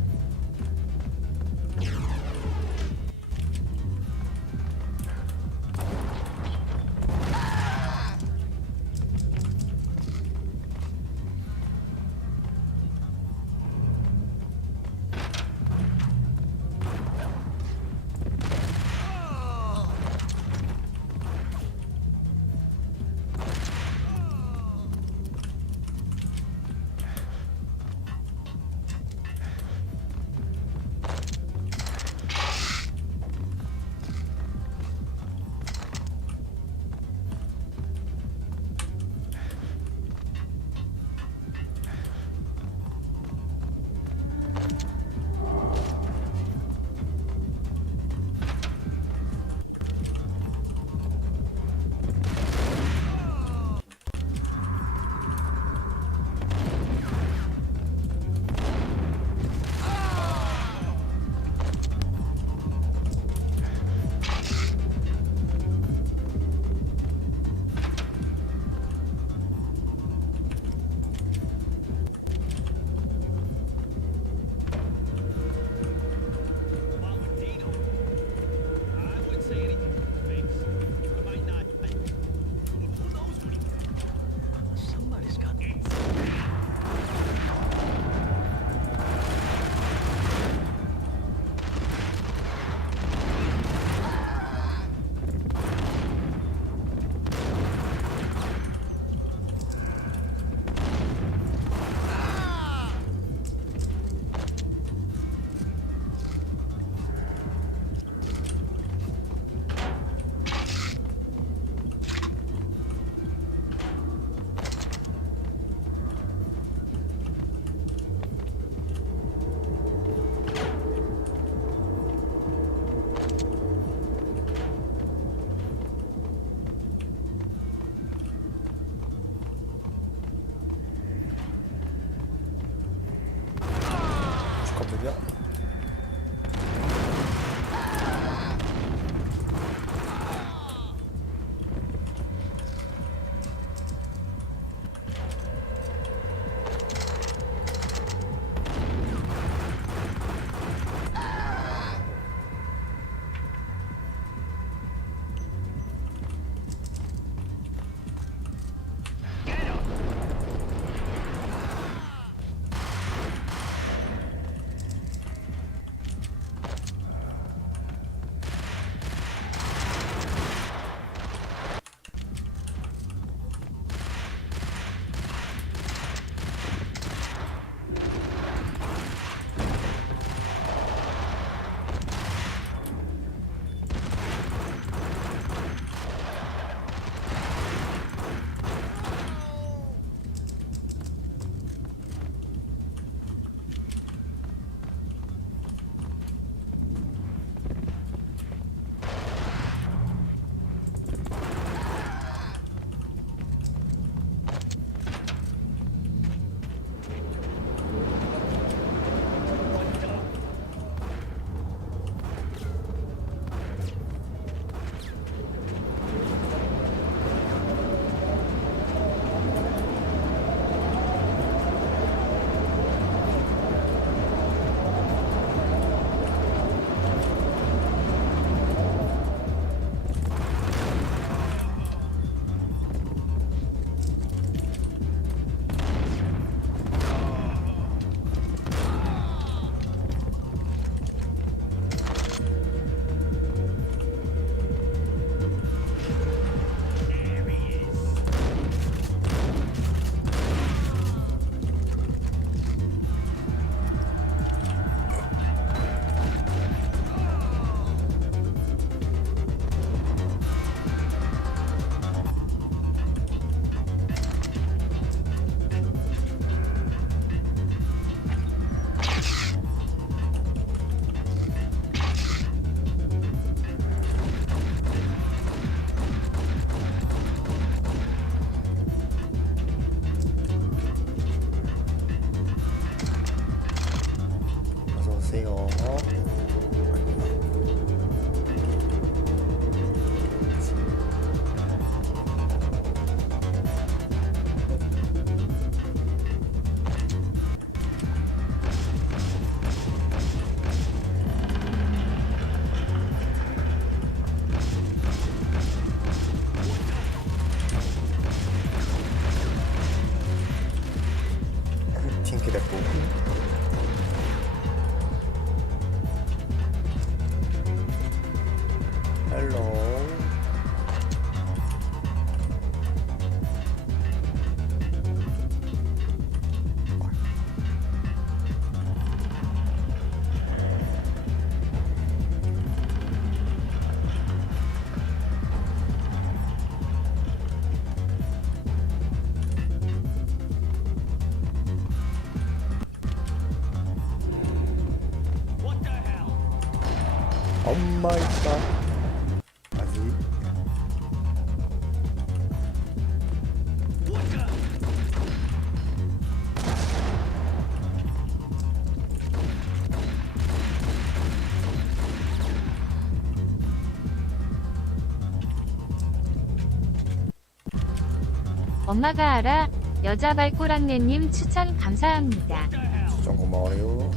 엄마 있다. 아직. 엄마가 알아. 여자 발꼬락내님 추천 감사합니다. 추천 고마워요.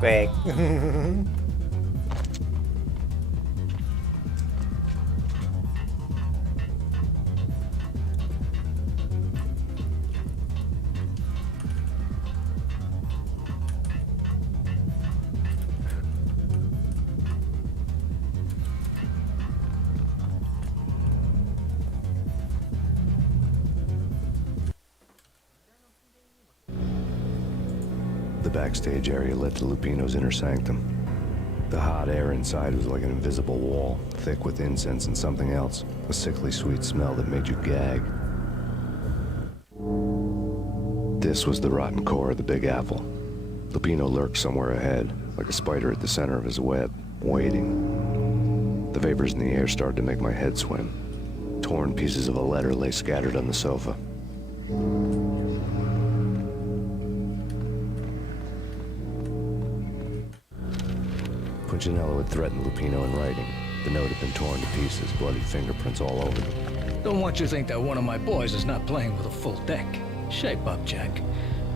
꽥. The backstage area led to Lupino's inner sanctum. The hot air inside was like an invisible wall, thick with incense and something else, a sickly sweet smell that made you gag. This was the rotten core of the Big Apple. Lupino lurked somewhere ahead, like a spider at the center of his web, waiting. The vapors in the air started to make my head swim. Torn pieces of a letter lay scattered on the sofa. Punchinello had threatened Lupino in writing. The note had been torn to pieces, bloody fingerprints all over it. Don't want you to think that one of my boys is not playing with a full deck. Shape up, Jack.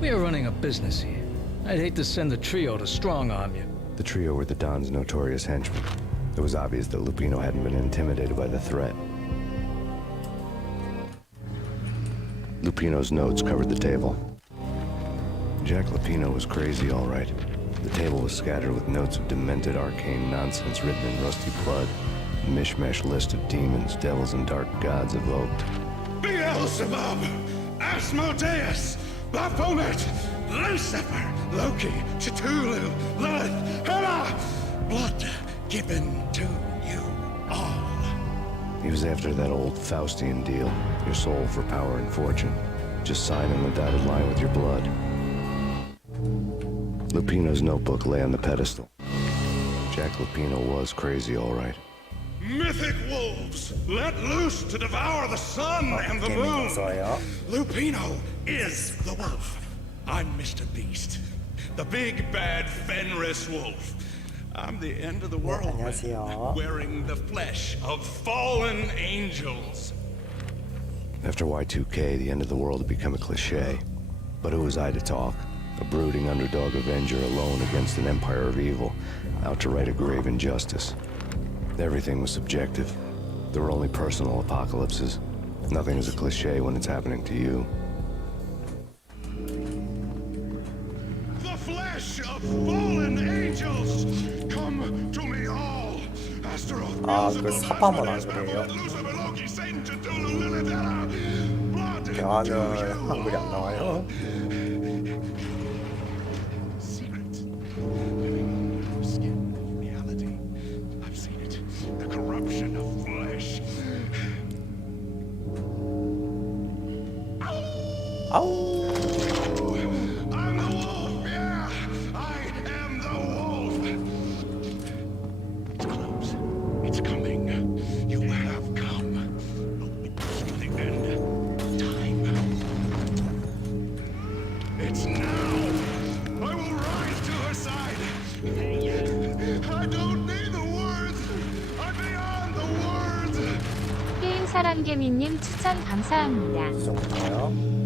We are running a business here. I'd hate to send the trio to strong-arm you. The trio were the Don's notorious henchmen. It was obvious that Lupino hadn't been intimidated by the threat. Lupino's notes covered the table. Jack Lupino was crazy, all right. The table was scattered with notes of demented arcane nonsense written in rusty blood. A mishmash list of demons, devils, and dark gods evoked. Beelzebub, Asmodeus, Baphomet, Lucifer, Loki, Cthulhu, Lilith, Hela, blood given to you all. He was after that old Faustian deal, your soul for power and fortune. Just sign on the dotted line with your blood. Lupino's notebook lay on the pedestal. Jack Lupino was crazy, all right. Mythic wolves, let loose to devour the sun and the moon. Lupino is the wolf. I'm Mr. Beast, the big bad Fenris wolf. I'm the end of the world, man, wearing the flesh of fallen angels. After Y2K, the end of the world had become a cliche. But who was I to talk? A brooding underdog avenger alone against an empire of evil, out to right a grave injustice. Everything was subjective. There were only personal apocalypses. Nothing is a cliche when it's happening to you. The flesh of fallen angels, come to me all. 아, 그 사파만 안 그래요? 대화는 한글이 안 나와요? 아우. I'm the wolf, yeah. I am the wolf. It's close. It's coming. You have come. To the end of time. It's now. I will rise to her side. I don't need the words. I'm beyond the words. 게임 사랑개미님 추천 감사합니다. 정말요?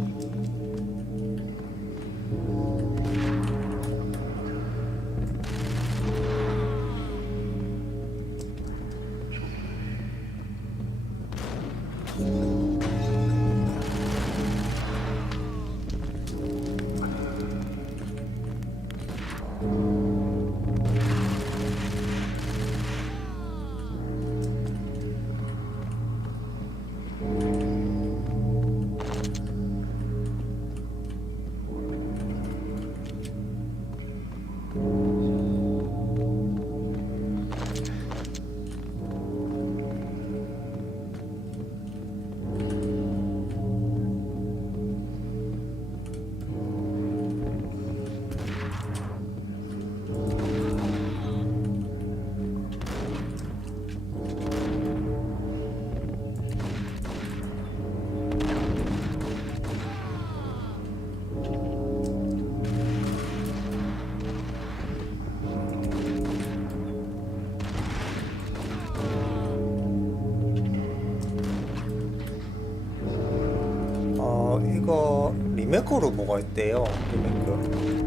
이거 리메이크로 뭐가 있대요. 리메이크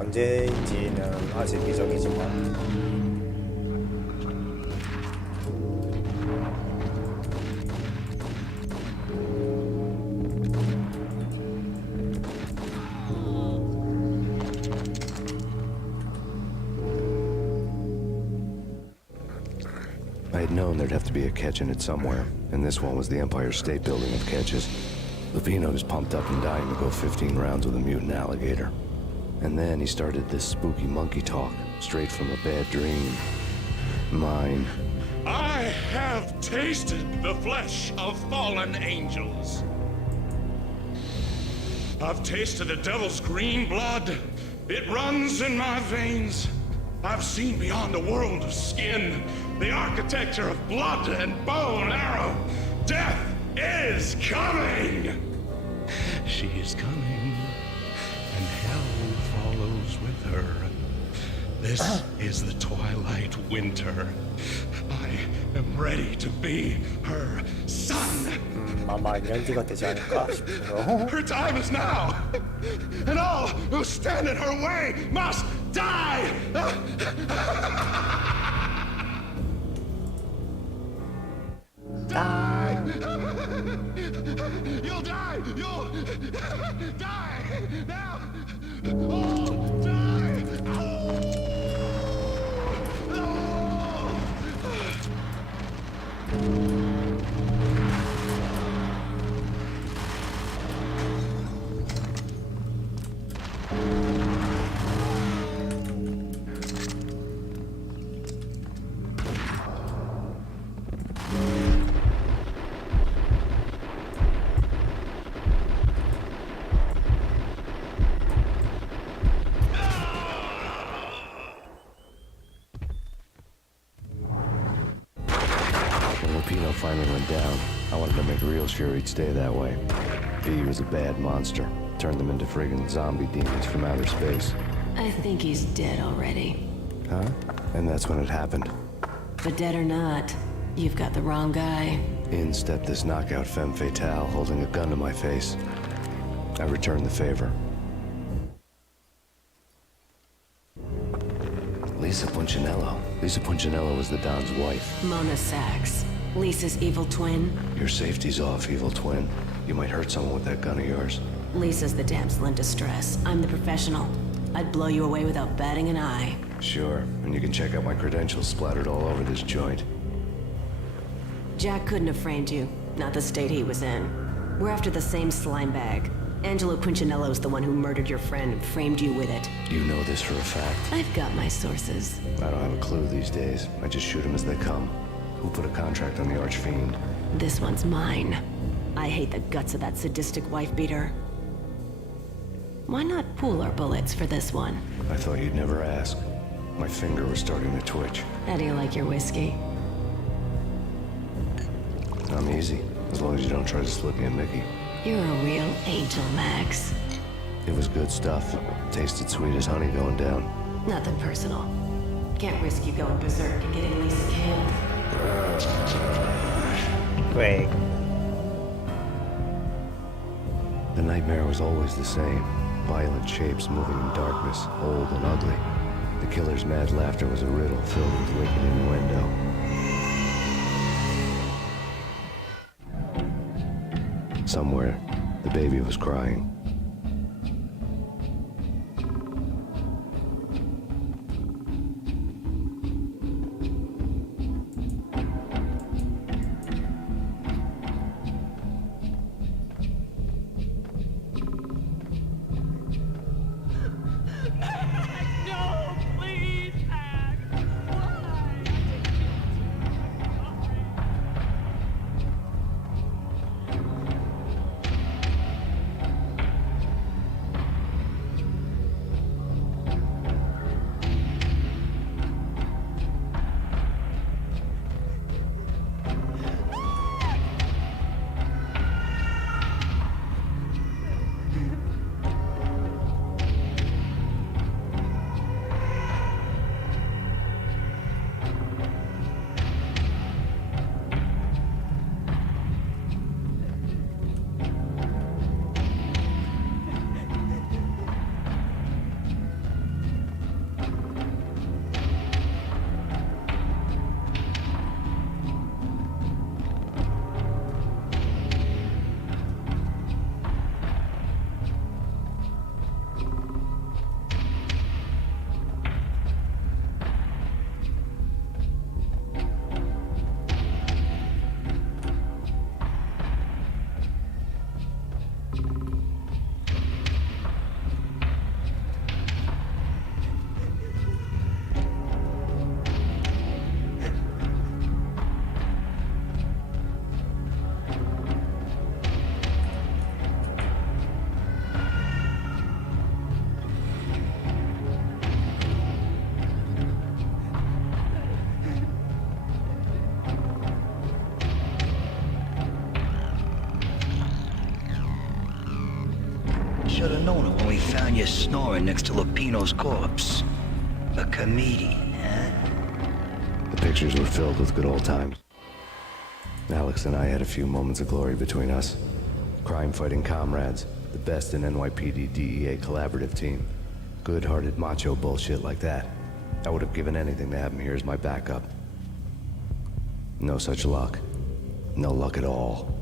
언제인지는 아직 미정이지만 I had known there'd have to be a catch in it somewhere, and this one was the Empire State Building of catches. Lupino's pumped up and dying to go 15 rounds with a mutant alligator. And then he started this spooky monkey talk, straight from a bad dream. Mine. I have tasted the flesh of fallen angels. I've tasted the devil's green blood. It runs in my veins. I've seen beyond a world of skin, the architecture of blood and bow and arrow. Death is coming! She is coming, and hell follows with her. This is the twilight winter. I am ready to be her son. 아마 연기가 되지 않을까 싶어요. Her time is now, and all who stand in her way must die! Die! You'll die! You'll die! Now! Oh, die! When Lupino finally went down, I wanted to make real sure he'd stay that way. V was a bad monster. Turned them into friggin' zombie demons from outer space. I think he's dead already. Huh? And that's when it happened. But dead or not, you've got the wrong guy. In stepped this knockout femme fatale, holding a gun to my face. I returned the favor. Lisa Punchinello. Lisa Punchinello was the Don's wife. Mona Sachs. Lisa's evil twin. Your safety's off, evil twin. You might hurt someone with that gun of yours. Lisa's the damsel in distress. I'm the professional. I'd blow you away without batting an eye. Sure, and you can check out my credentials splattered all over this joint. Jack couldn't have framed you. Not the state he was in. We're after the same slime bag. Angelo Punchinello's the one who murdered your friend and framed you with it. You know this for a fact. I've got my sources. I don't have a clue these days. I just shoot them as they come. Who put a contract on the Archfiend? This one's mine. I hate the guts of that sadistic wife-beater. Why not pool our bullets for this one? I thought you'd never ask. My finger was starting to twitch. How do you like your whiskey? I'm easy, as long as you don't try to slip me a Mickey. You're a real angel, Max. It was good stuff. Tasted sweet as honey going down. Nothing personal. Can't risk you going berserk and getting Lisa killed. Wait. The nightmare was always the same. Violent shapes moving in darkness, old and ugly. The killer's mad laughter was a riddle filled with wicked innuendo. Somewhere, the baby was crying. found you snoring next to Lupino's corpse. A comedian, huh? The pictures were filled with good old times. Alex and I had a few moments of glory between us. Crime-fighting comrades, the best in NYPD DEA collaborative team. Good-hearted macho bullshit like that. I would have given anything to have him here as my backup. No such luck. No luck at all.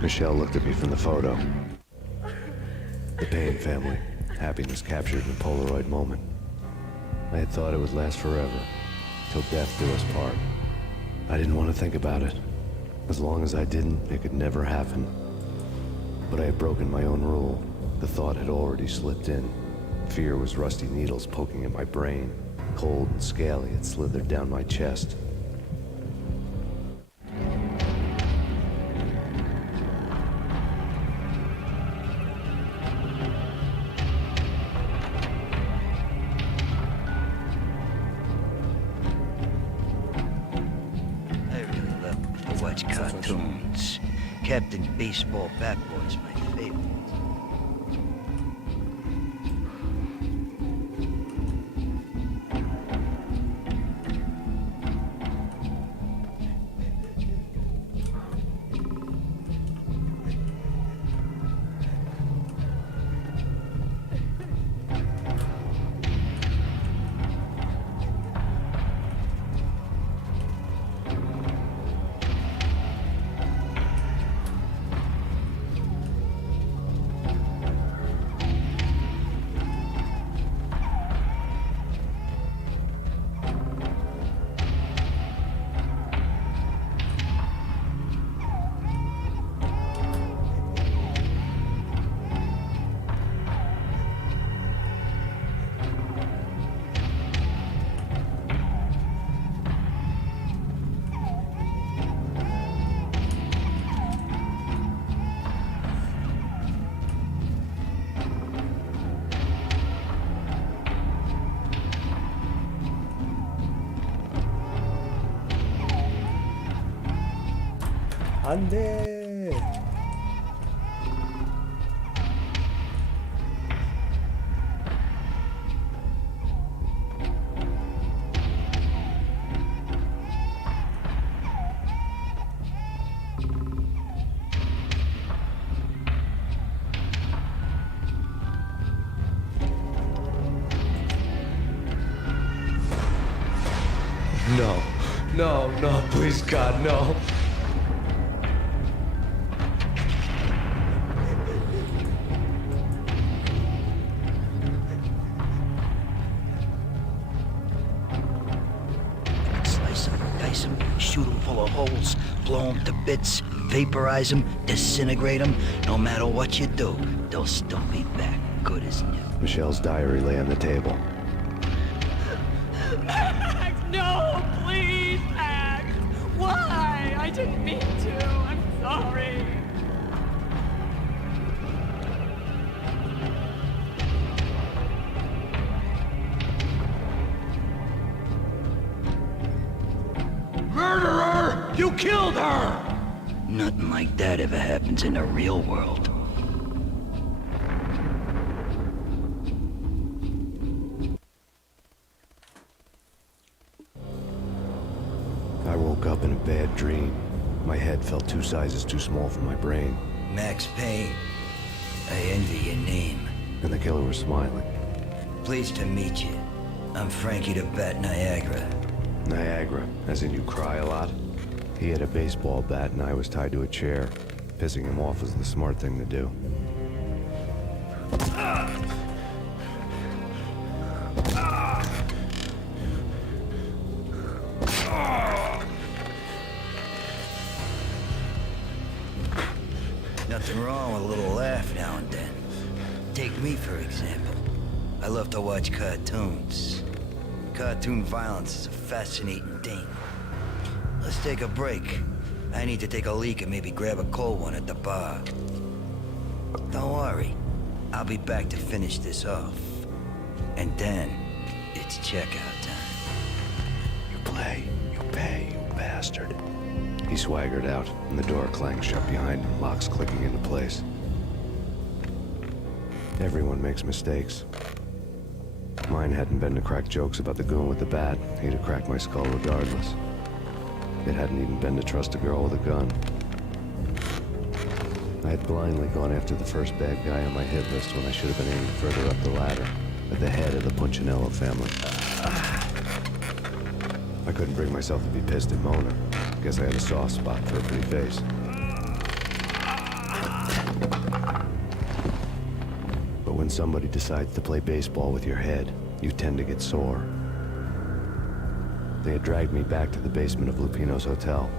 Michelle looked at me from the photo. The Payne family. Happiness captured in a Polaroid moment. I had thought it would last forever, till death do us part. I didn't want to think about it. As long as I didn't, it could never happen. But I had broken my own rule. The thought had already slipped in. Fear was rusty needles poking at my brain. Cold and scaly, it slithered down my chest. Cartoons. Captain Baseball Bat Boy's my favorite. 안 돼. No, no, no, please God, no. Shoot them full of holes, blow them to bits, vaporize them, disintegrate them. No matter what you do, they'll still be back good as new. Michelle's diary lay on the table. Max, no, please, Max. Why? I didn't mean to. I'm sorry. Murderer! You killed her! Nothing like that ever happens in the real world. I woke up in a bad dream. My head felt 2 sizes too small for my brain. Max Payne. I envy your name. And the killer was smiling. Pleased to meet you. I'm Frankie the Bat Niagara. Niagara, as in you cry a lot? He had a baseball bat and I was tied to a chair. Pissing him off was the smart thing to do. Nothing wrong with a little laugh now and then. Take me, for example. I love to watch cartoons. Cartoon violence is a fascinating thing. Let's take a break. I need to take a leak and maybe grab a cold one at the bar. Don't worry. I'll be back to finish this off. And then, it's checkout time. You play, you pay, you bastard. He swaggered out, and the door clanged shut behind him, locks clicking into place. Everyone makes mistakes. Mine hadn't been to crack jokes about the goon with the bat. He'd have cracked my skull regardless. It hadn't even been to trust a girl with a gun. I had blindly gone after the first bad guy on my hit list when I should have been aiming further up the ladder, at the head of the Punchinello family. I couldn't bring myself to be pissed at Mona. Guess I had a soft spot for her pretty face. But when somebody decides to play baseball with your head, you tend to get sore. They had dragged me back to the basement of Lupino's hotel.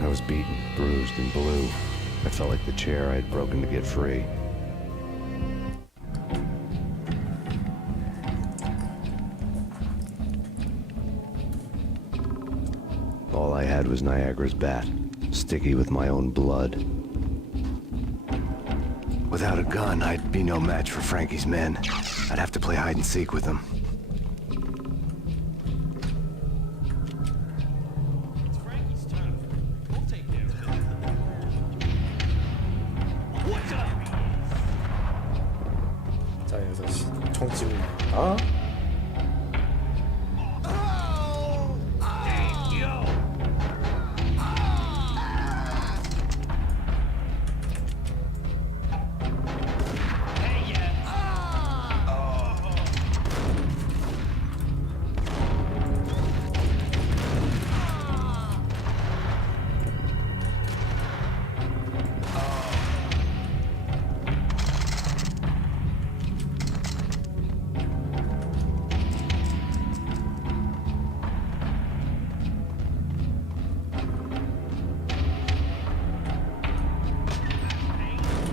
I was beaten, bruised, and blue. I felt like the chair I had broken to get free. All I had was Niagara's bat, sticky with my own blood. Without a gun, I'd be no match for Frankie's men. I'd have to play hide and seek with them. It's Frankie's turn. We'll take care of it. What's up? 자, 여기서 총 찝는다.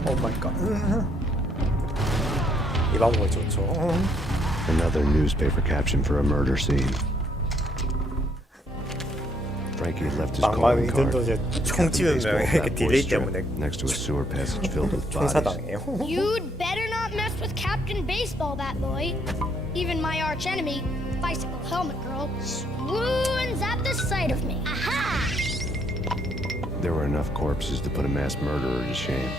오 마이 갓. 이 방법이 좋죠. Another newspaper caption for a murder scene. Frankie had left his calling card. 이들도 이제 총 찌우면 이렇게 딜레이 때문에 next to a sewer passage filled with bodies. 총사당해요. You'd better not mess with Captain Baseball Bat Boy. Even my arch enemy, Bicycle Helmet Girl, swoons at the sight of me. Aha! There were enough corpses to put a mass murderer to shame.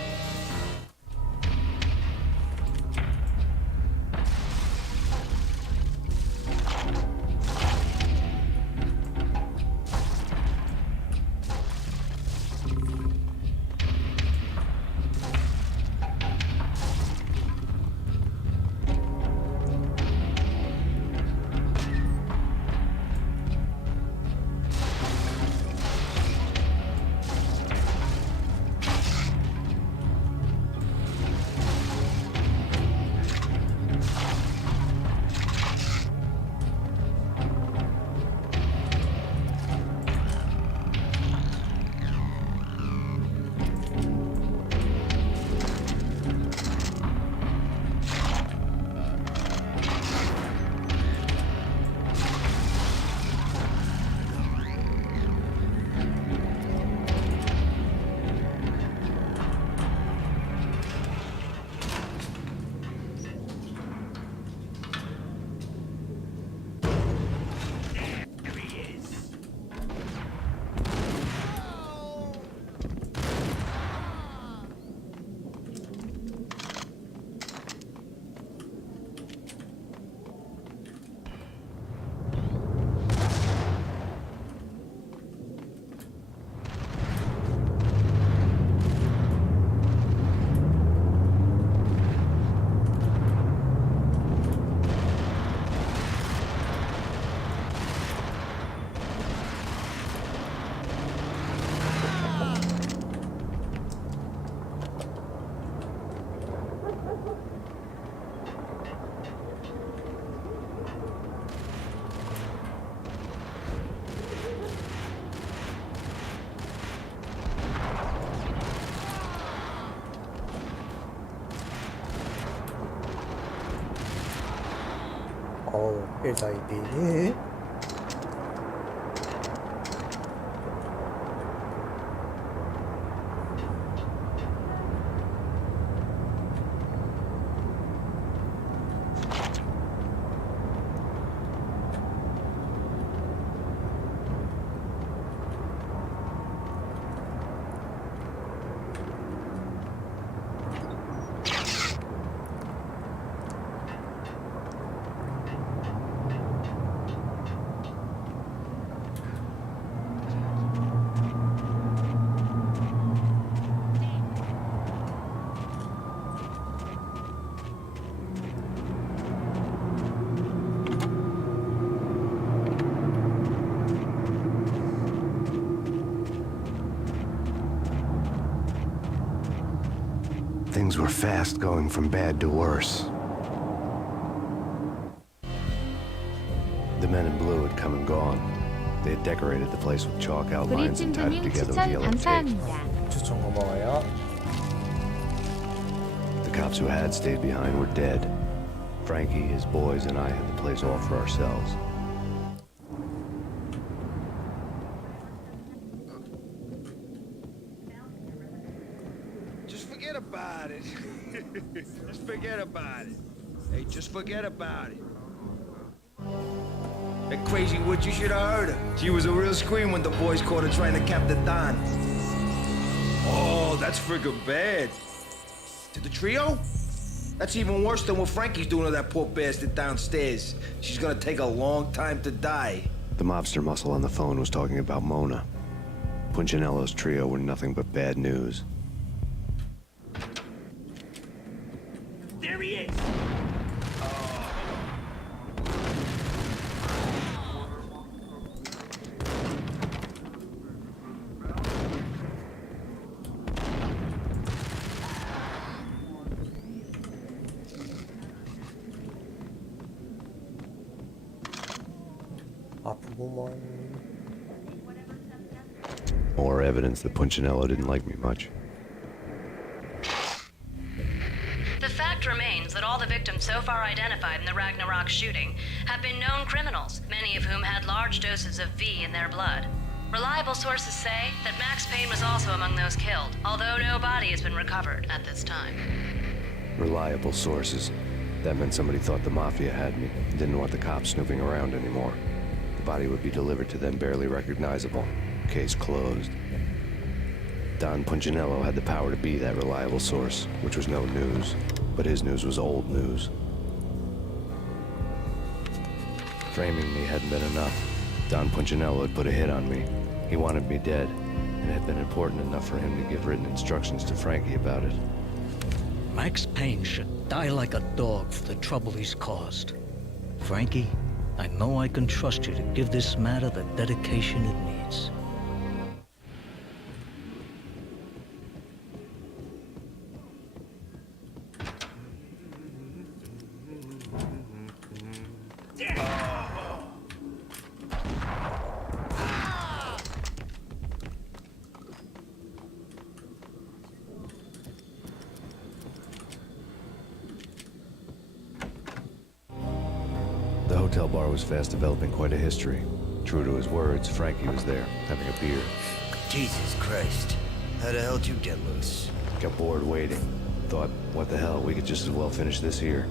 어우, 1-2. Things were fast going from bad to worse. The men in blue had come and gone. They had decorated the place with chalk outlines and tied it 브리친부님 together with 추천 yellow tape. 감사합니다. 추천 고마워요. The cops who had stayed behind were dead. Frankie, his boys, and I had the place all for ourselves. Just forget about it. Just forget about it. Hey, just forget about it. That crazy witch, you should have heard her. She was a real scream when the boys caught her trying to cap the Don. Oh, that's friggin' bad. To the trio? That's even worse than what Frankie's doing to that poor bastard downstairs. She's gonna take a long time to die. The mobster muscle on the phone was talking about Mona. Punchinello's trio were nothing but bad news. There he is! 아프구먼. More evidence that Punchinello didn't like me much. The fact remains that all the victims so far identified in the Ragnarok shooting have been known criminals, many of whom had large doses of V in their blood. Reliable sources say that Max Payne was also among those killed, although no body has been recovered at this time. Reliable sources. That meant somebody thought the Mafia had me, didn't want the cops snooping around anymore. The body would be delivered to them barely recognizable. Case closed. Don Punchinello had the power to be that reliable source, which was no news, but his news was old news. Framing me hadn't been enough. Don Punchinello had put a hit on me. He wanted me dead, and it had been important enough for him to give written instructions to Frankie about it. Max Payne should die like a dog for the trouble he's caused. Frankie, I know I can trust you to give this matter the dedication it needs. The hotel bar was fast developing quite a history. True to his words, Frankie was there, having a beer. Jesus Christ. How the hell did you get loose? Got bored waiting. Thought, what the hell, we could just as well finish this here.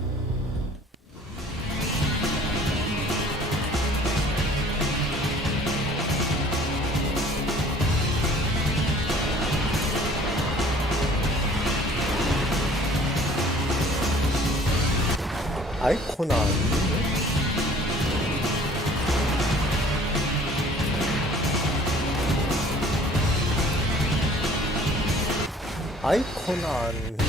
아이코나. 아이코난.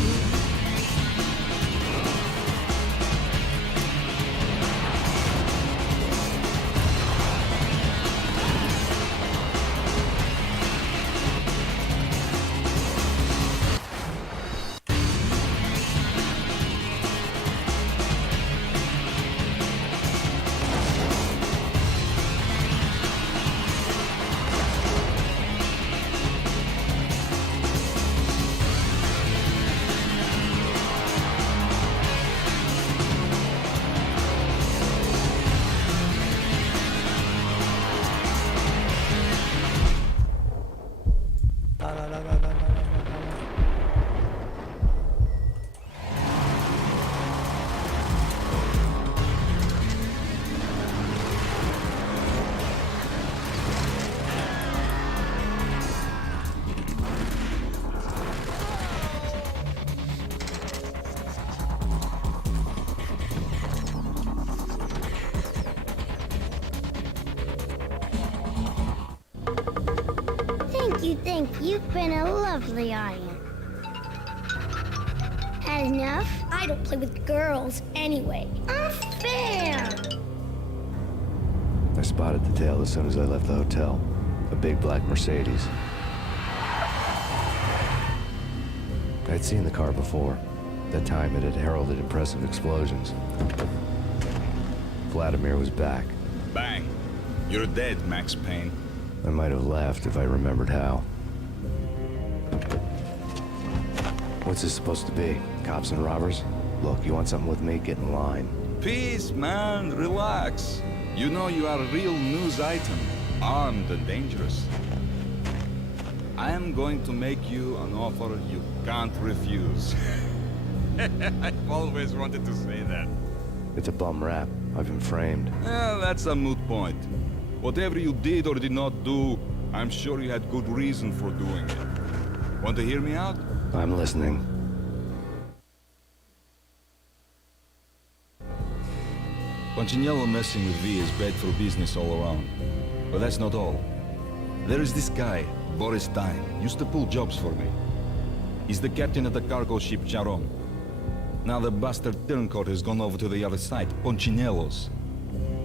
Thank you. You've been a lovely audience. Had enough? I don't play with girls anyway. Unfair! I spotted the tail as soon as I left the hotel. A big black Mercedes. I'd seen the car before. That time it had heralded impressive explosions. Vladimir was back. Bang. You're dead, Max Payne. I might have laughed if I remembered how. What's this supposed to be? Cops and robbers? Look, you want something with me? Get in line. Peace, man. Relax. You know you are a real news item. Armed and dangerous. I am going to make you an offer you can't refuse. I've always wanted to say that. It's a bum rap. I've been framed. Well, that's a moot point. Whatever you did or did not do, I'm sure you had good reason for doing it. Want to hear me out? I'm listening. Punchinello messing with V is bad for business all around. But that's not all. There is this guy, Boris Stein, used to pull jobs for me. He's the captain of the cargo ship Charon. Now the bastard turncoat has gone over to the other side, Punchinello's.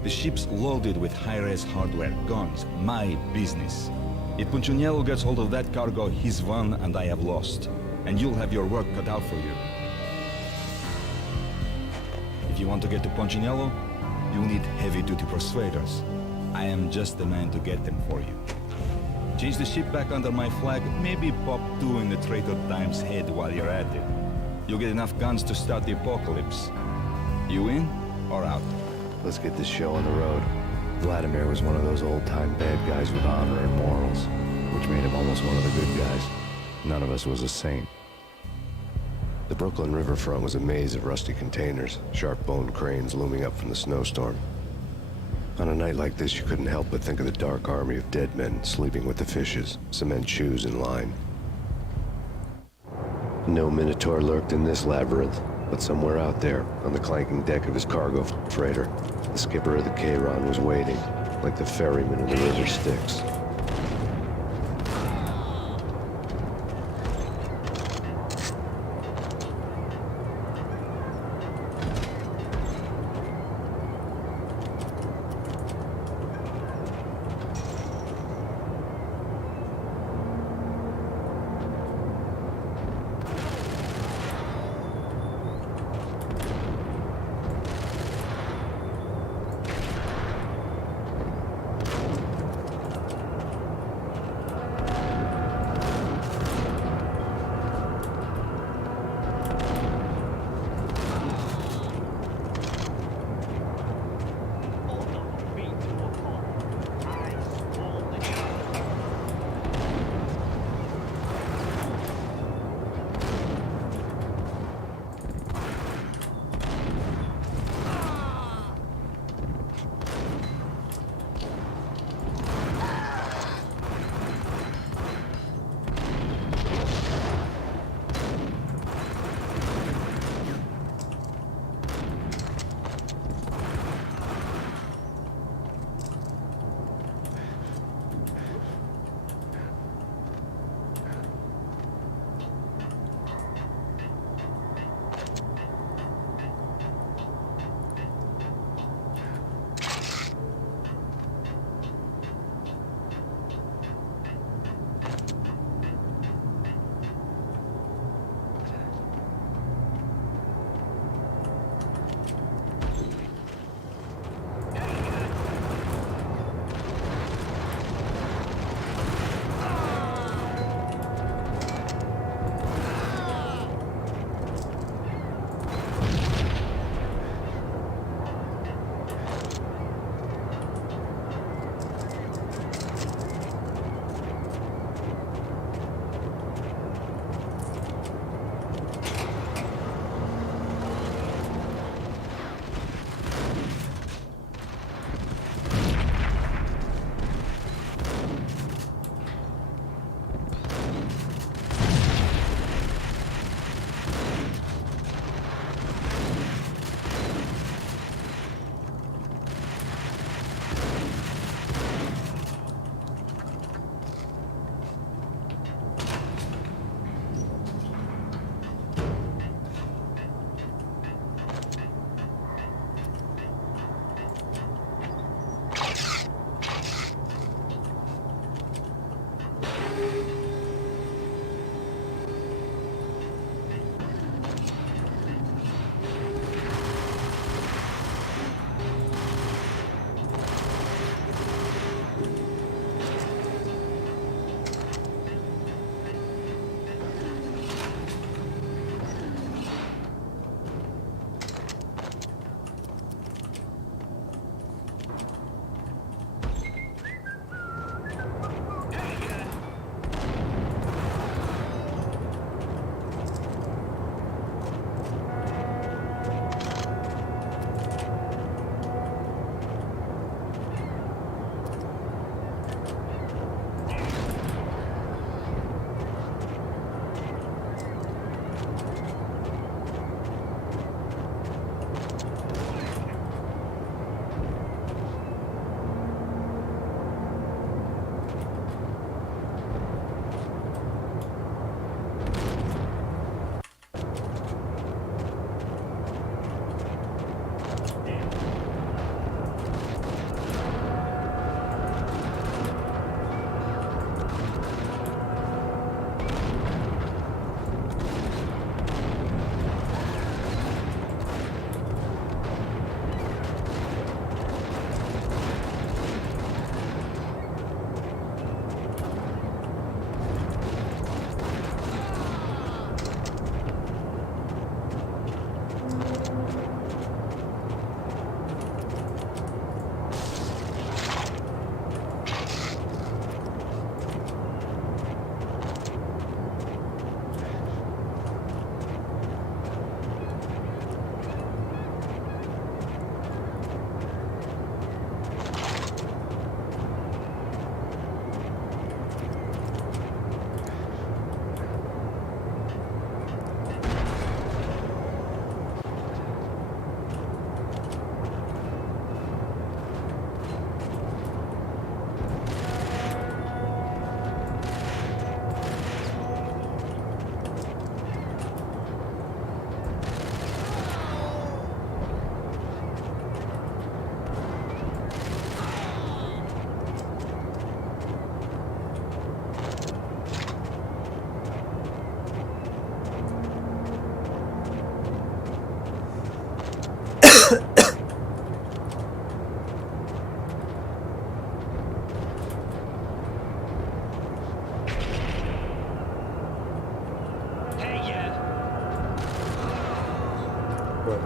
The ship's loaded with high-res hardware, guns, my business. If Punchinello gets hold of that cargo, he's won and I have lost. And you'll have your work cut out for you. If you want to get to Punchinello, you'll need heavy-duty persuaders. I am just the man to get them for you. Change the ship back under my flag, maybe pop 2 in the Traitor Time's head while you're at it. You'll get enough guns to start the apocalypse. You in or out? Let's get this show on the road. Vladimir was one of those old-time bad guys with honor and morals, which made him almost one of the good guys. None of us was a saint. The Brooklyn riverfront was a maze of rusty containers, sharp-boned cranes looming up from the snowstorm. On a night like this, you couldn't help but think of the dark army of dead men sleeping with the fishes, cement shoes in line. No Minotaur lurked in this labyrinth, but somewhere out there, on the clanking deck of his cargo freighter, the skipper of the Chiron was waiting, like the ferryman of the river Styx.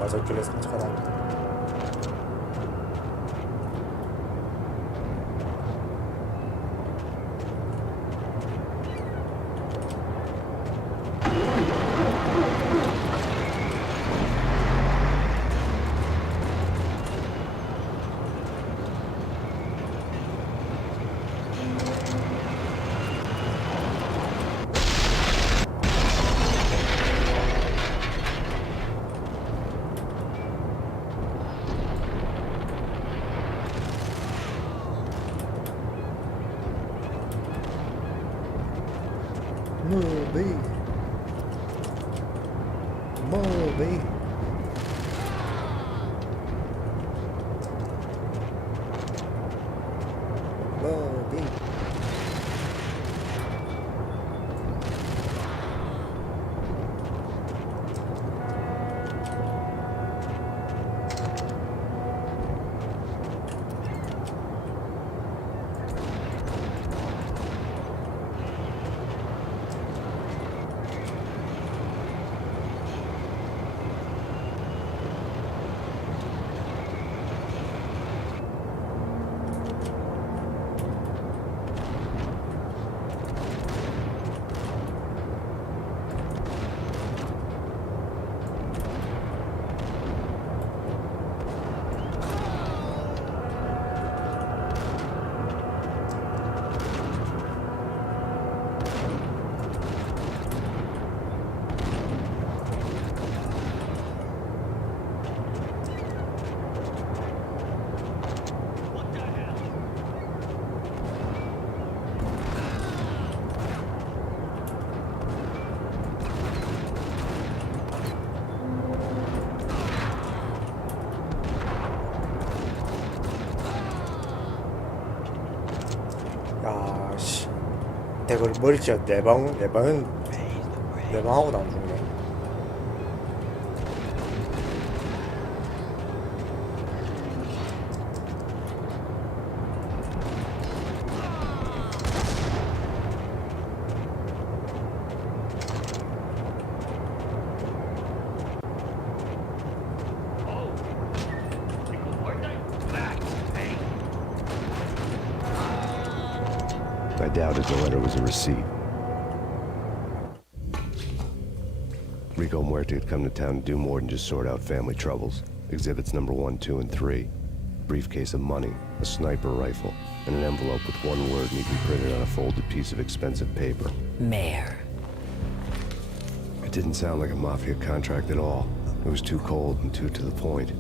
저쪽에 상처가 납니다. Movie. Movie. Movie. 야, 씨. 대걸 머리 찌어 네 방은 하고도 안 죽네. I doubted the letter was a receipt. Rico Muerte had come to town to do more than just sort out family troubles. Exhibits number 1, 2, and 3. Briefcase of money, a sniper rifle, and an envelope with one word neatly printed on a folded piece of expensive paper. Mayor. It didn't sound like a mafia contract at all. It was too cold and too to the point.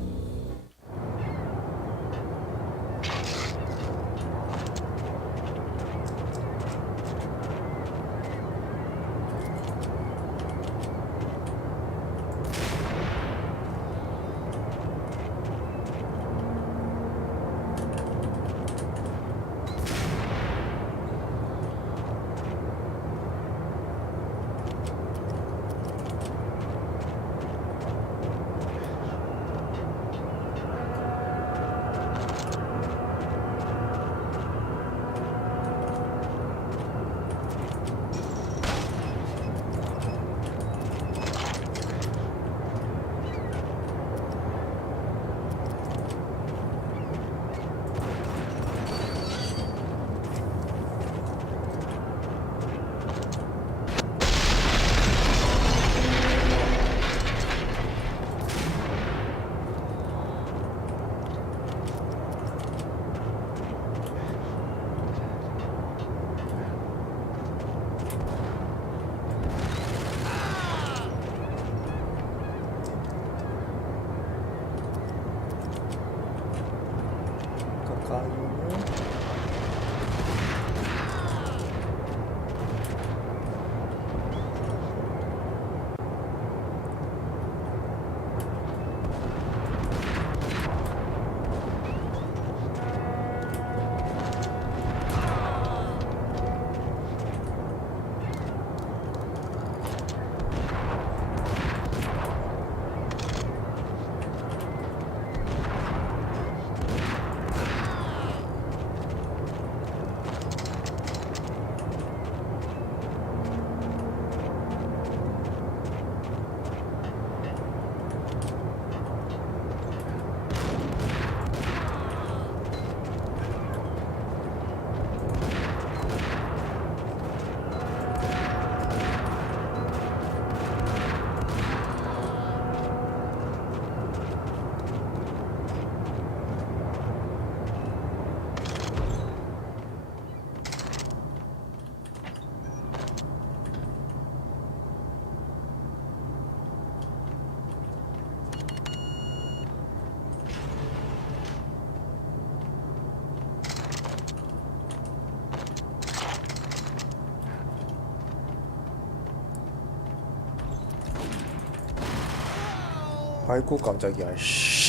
아이고 깜짝이야. 씨.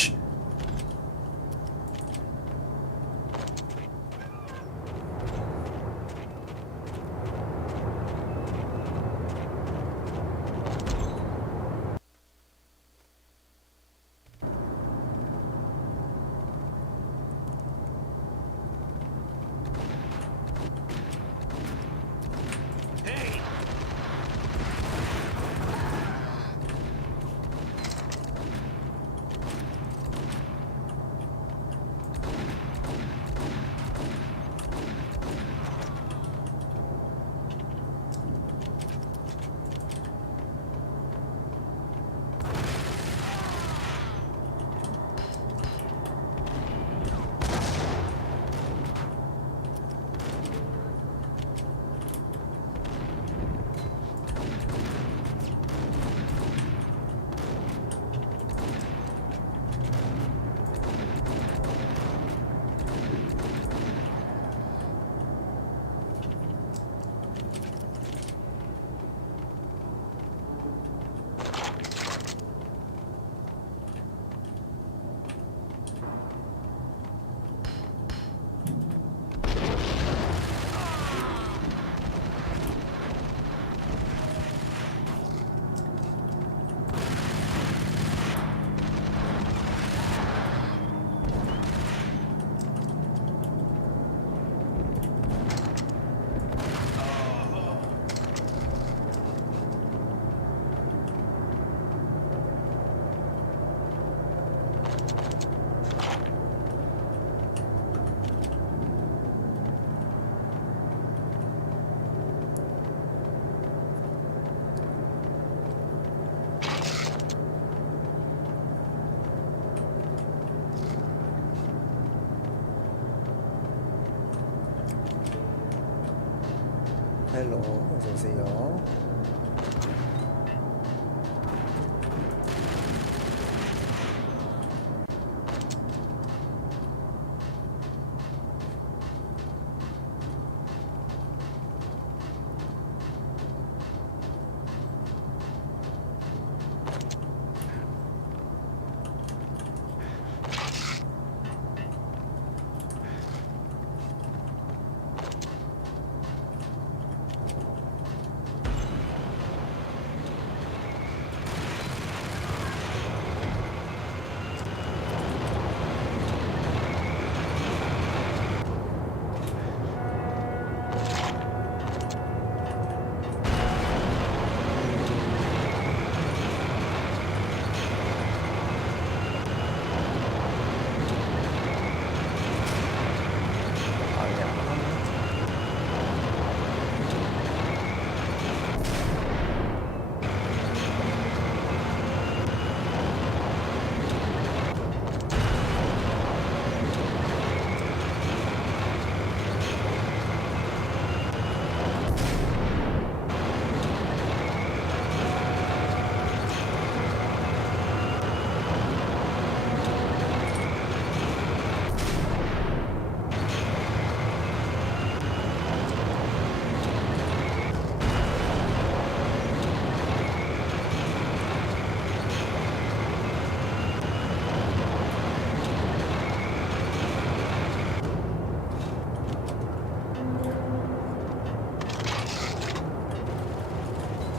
헬로, 어서오세요.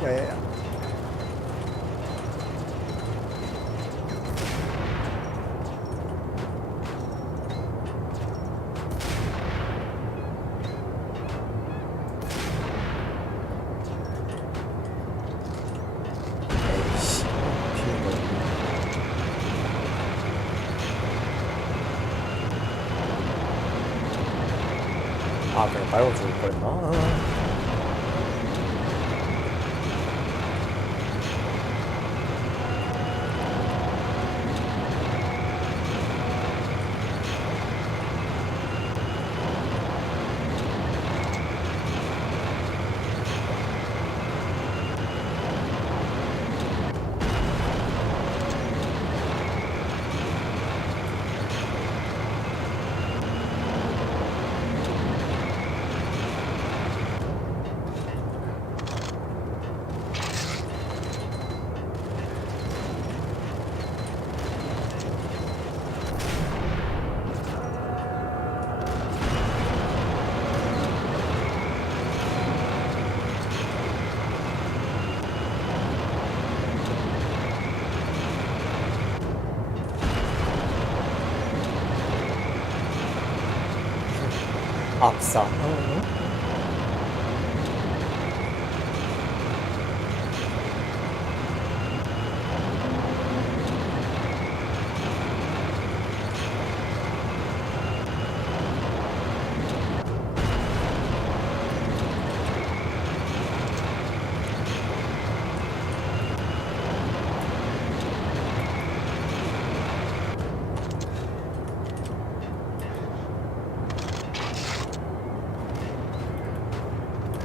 야야야. 에이씨, 피는 거. 아, 그냥 말고 죽을 뻔했나? 압사.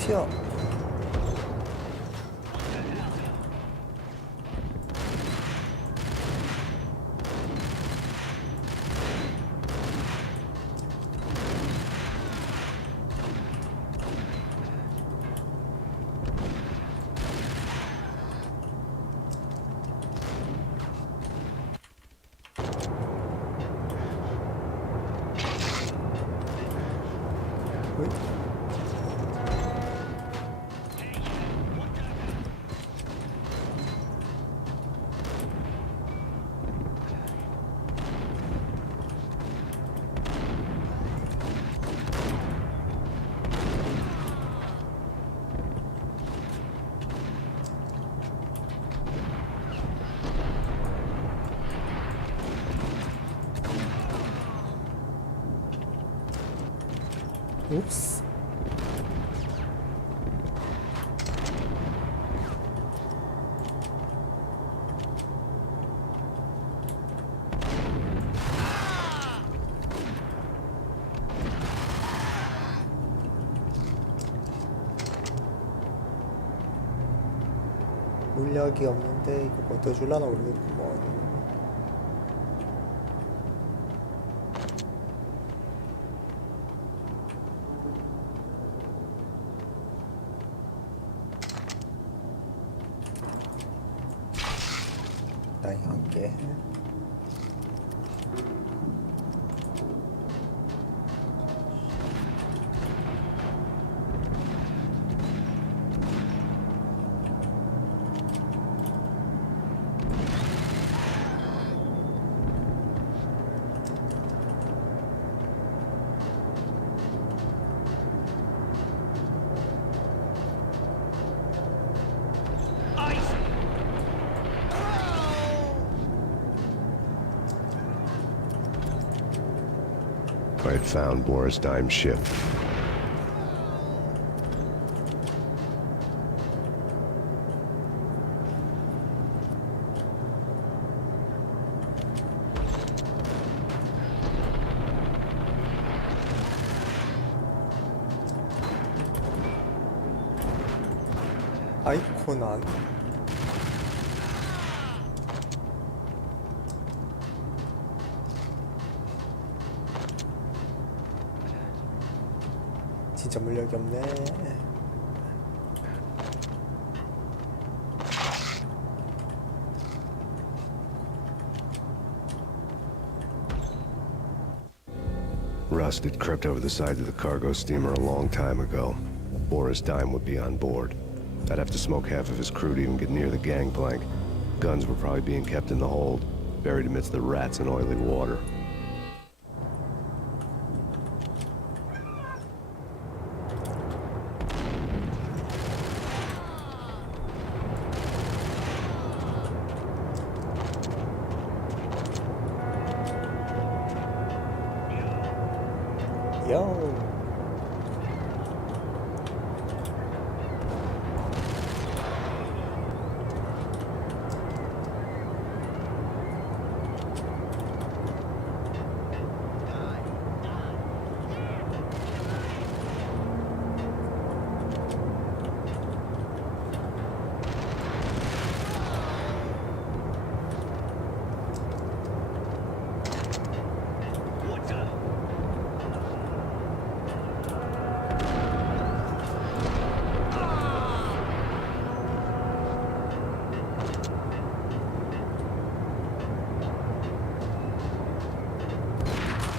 튀어. Oops. 물약이 없는데 이거 뭐 떠줄라나 모르겠구먼. 다양하게. I had found Boris Dime's ship. 아이코난. 진짜 물력이 없네. Rust had crept over the side of the cargo steamer a long time ago. Boris Dime would be on board. I'd have to smoke half of his crew to even get near the gangplank. Guns were probably being kept in the hold, buried amidst the rats and oily water. Yo.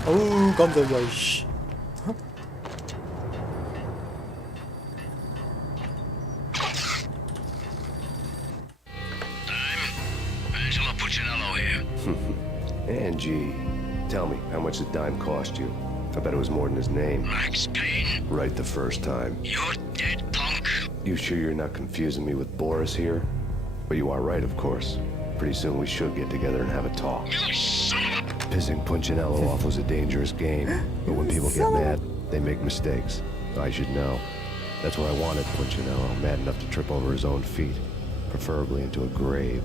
어우 깜짝이야 이씨. Angelo Puccinello here. Angie, tell me, how much did Dime cost you? I bet it was more than his name. Max Payne. Right the first time. You're dead, punk. You sure you're not confusing me with Boris here? But you are right, of course. Pretty soon we should get together and have a talk. You son of a... Pissing Punchinello off was a dangerous game, but when people get mad, they make mistakes. I should know. That's where I wanted Punchinello, mad enough to trip over his own feet, preferably into a grave.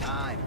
Time.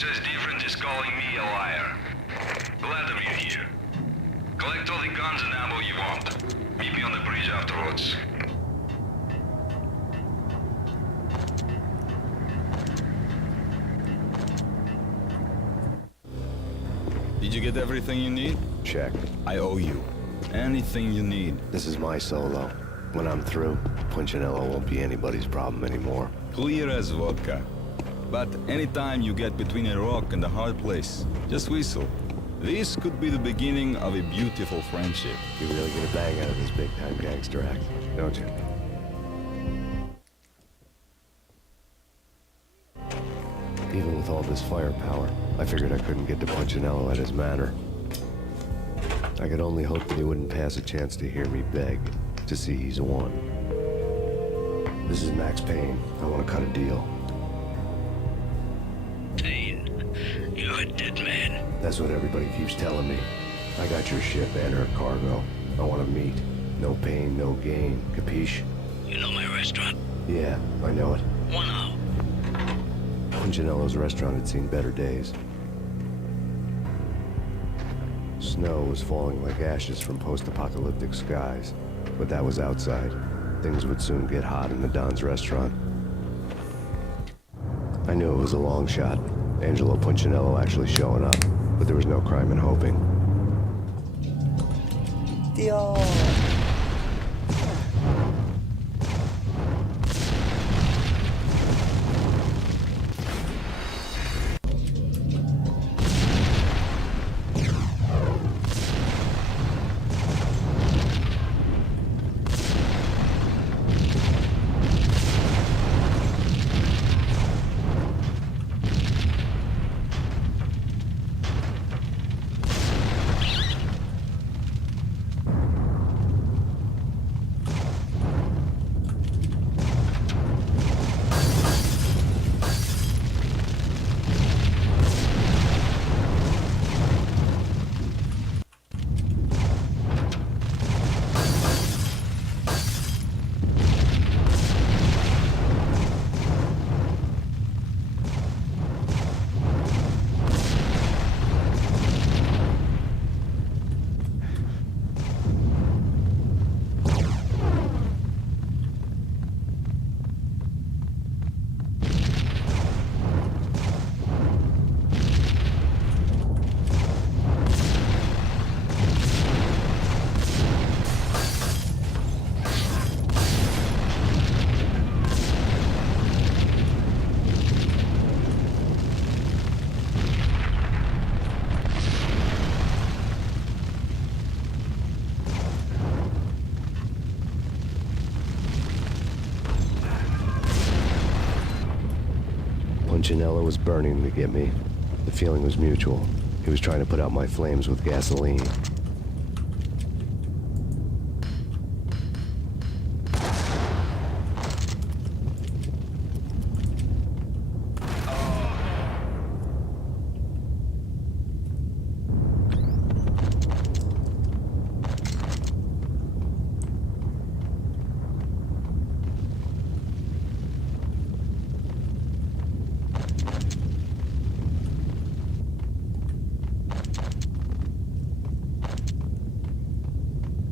says different is calling me a liar. Glad of you here. Collect all the guns and ammo you want. Meet me on the bridge afterwards. Did you get everything you need? Check. I owe you. Anything you need. This is my solo. When I'm through, Punchinello won't be anybody's problem anymore. Clear as vodka. But anytime you get between a rock and a hard place, just whistle. This could be the beginning of a beautiful friendship. You really get a bang out of this big-time gangster act, don't you? Even with all this firepower, I figured I couldn't get to Punchinello at his manor. I could only hope that he wouldn't pass a chance to hear me beg, to see he's won. This is Max Payne. I want to cut a deal. Payne, you're a dead man. That's what everybody keeps telling me. I got your ship and her cargo. I want to meet. No pain, no gain. Capiche? You know my restaurant? Yeah, I know it. One out. Punchinello's restaurant had seen better days. Snow was falling like ashes from post-apocalyptic skies, but that was outside. Things would soon get hot in the Don's restaurant. I knew it was a long shot, Angelo Punchinello actually showing up, but there was no crime in hoping. Dio. Punchinello was burning to get me. The feeling was mutual. He was trying to put out my flames with gasoline.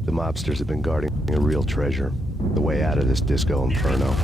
The mobsters have been guarding a real treasure. The way out of this disco inferno.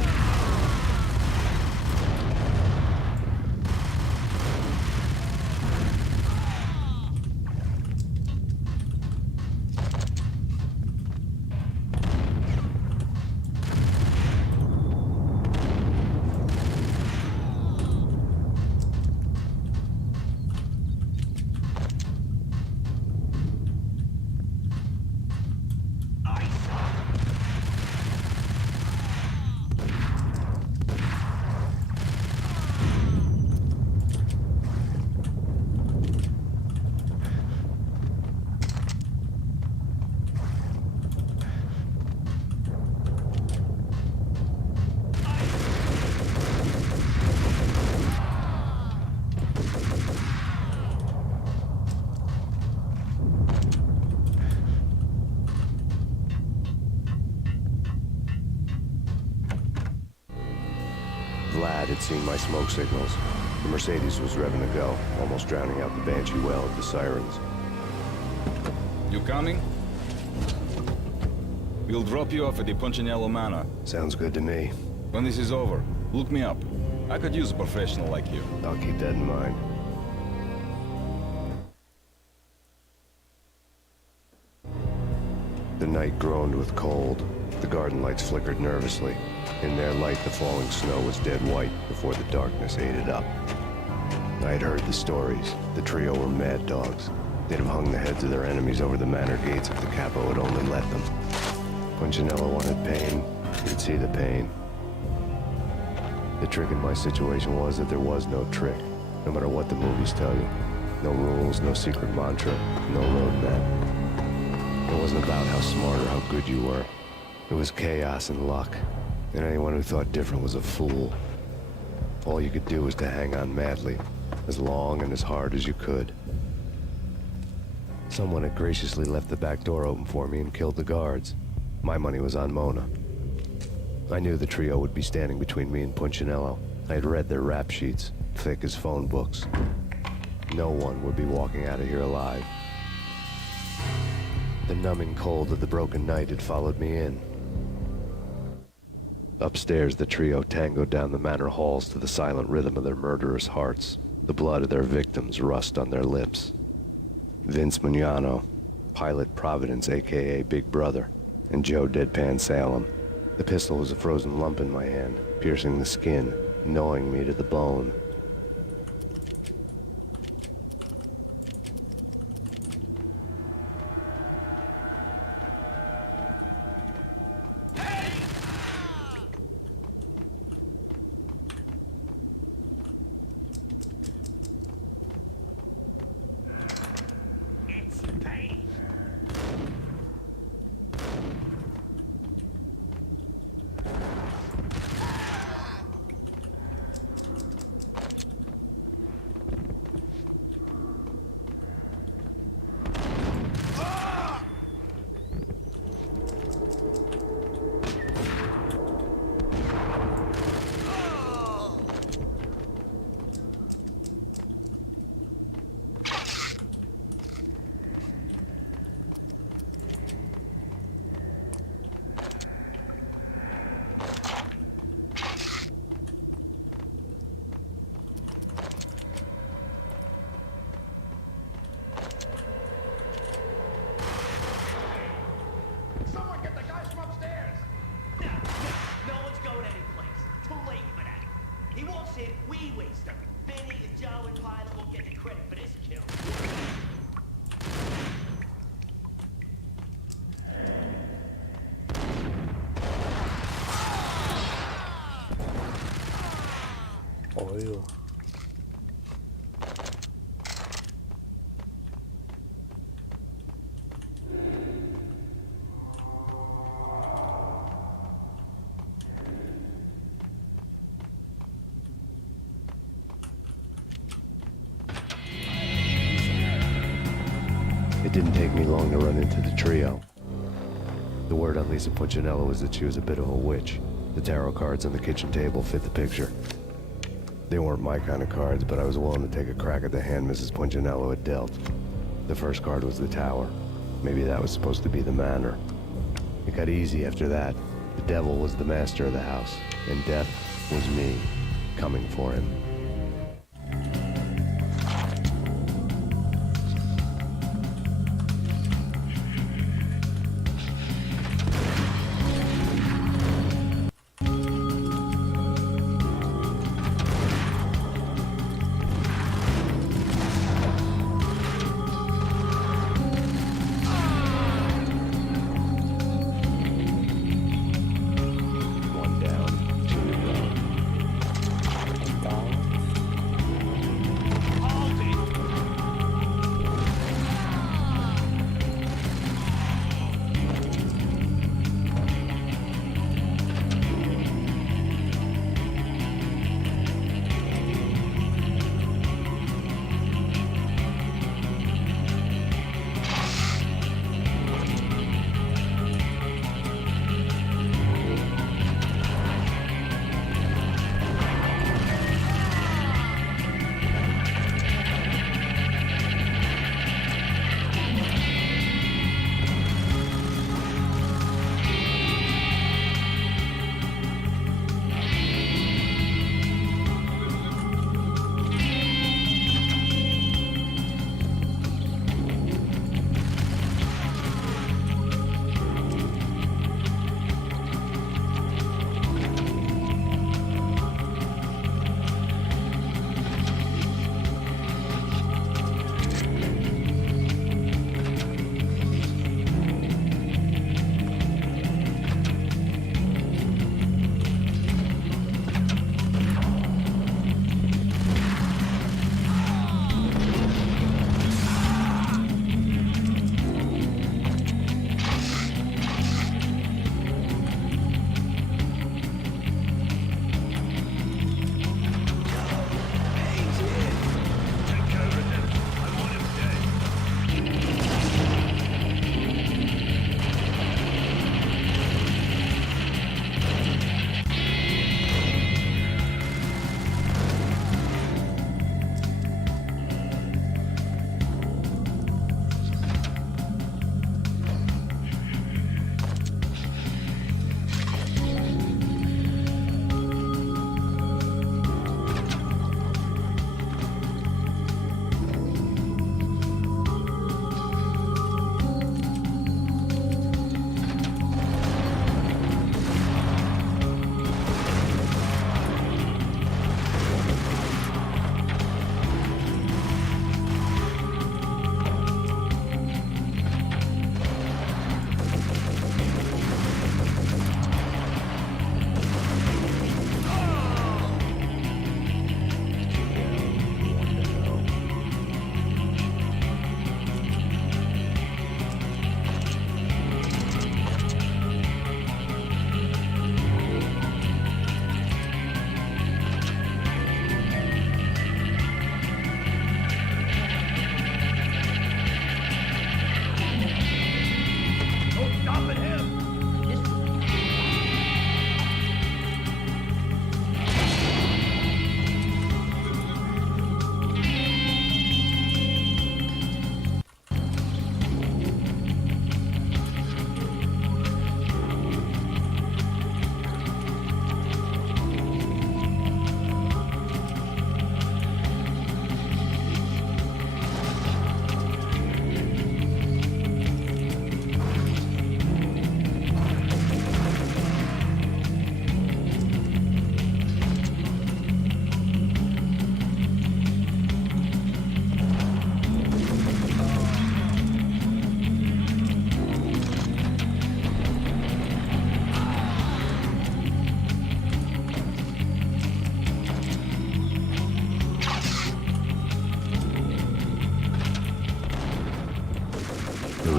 Vlad had seen my smoke signals. The Mercedes was revving to go, almost drowning out the Banshee well of the sirens. You coming? We'll drop you off at the Punchinello Manor. Sounds good to me. When this is over, look me up. I could use a professional like you. I'll keep that in mind. The night groaned with cold. The garden lights flickered nervously. In their light, the falling snow was dead white before the darkness ate it up. I had heard the stories. The trio were mad dogs. They'd have hung the heads of their enemies over the manor gates if the capo had only let them. Punchinello wanted Payne. He'd see the pain. The trick in my situation was that there was no trick, no matter what the movies tell you. No rules, no secret mantra, no roadmap. It wasn't about how smart or how good you were. It was chaos and luck. And anyone who thought different was a fool. All you could do was to hang on madly, as long and as hard as you could. Someone had graciously left the back door open for me and killed the guards. My money was on Mona. I knew the trio would be standing between me and Punchinello. I had read their rap sheets, thick as phone books. No one would be walking out of here alive. The numbing cold of the broken night had followed me in. Upstairs, the trio tangoed down the manor halls to the silent rhythm of their murderous hearts. The blood of their victims rust on their lips. Vince Mignano, Pilot Providence, a.k.a. Big Brother, and Joe Deadpan Salem. The pistol was a frozen lump in my hand, piercing the skin, gnawing me to the bone. 어휴. didn't take me long to run into the trio. The word on Lisa Punchinello was that she was a bit of a witch. The tarot cards on the kitchen table fit the picture. They weren't my kind of cards, but I was willing to take a crack at the hand Mrs. Punchinello had dealt. The first card was the Tower. Maybe that was supposed to be the manor. It got easy after that. The devil was the master of the house, and death was me, coming for him.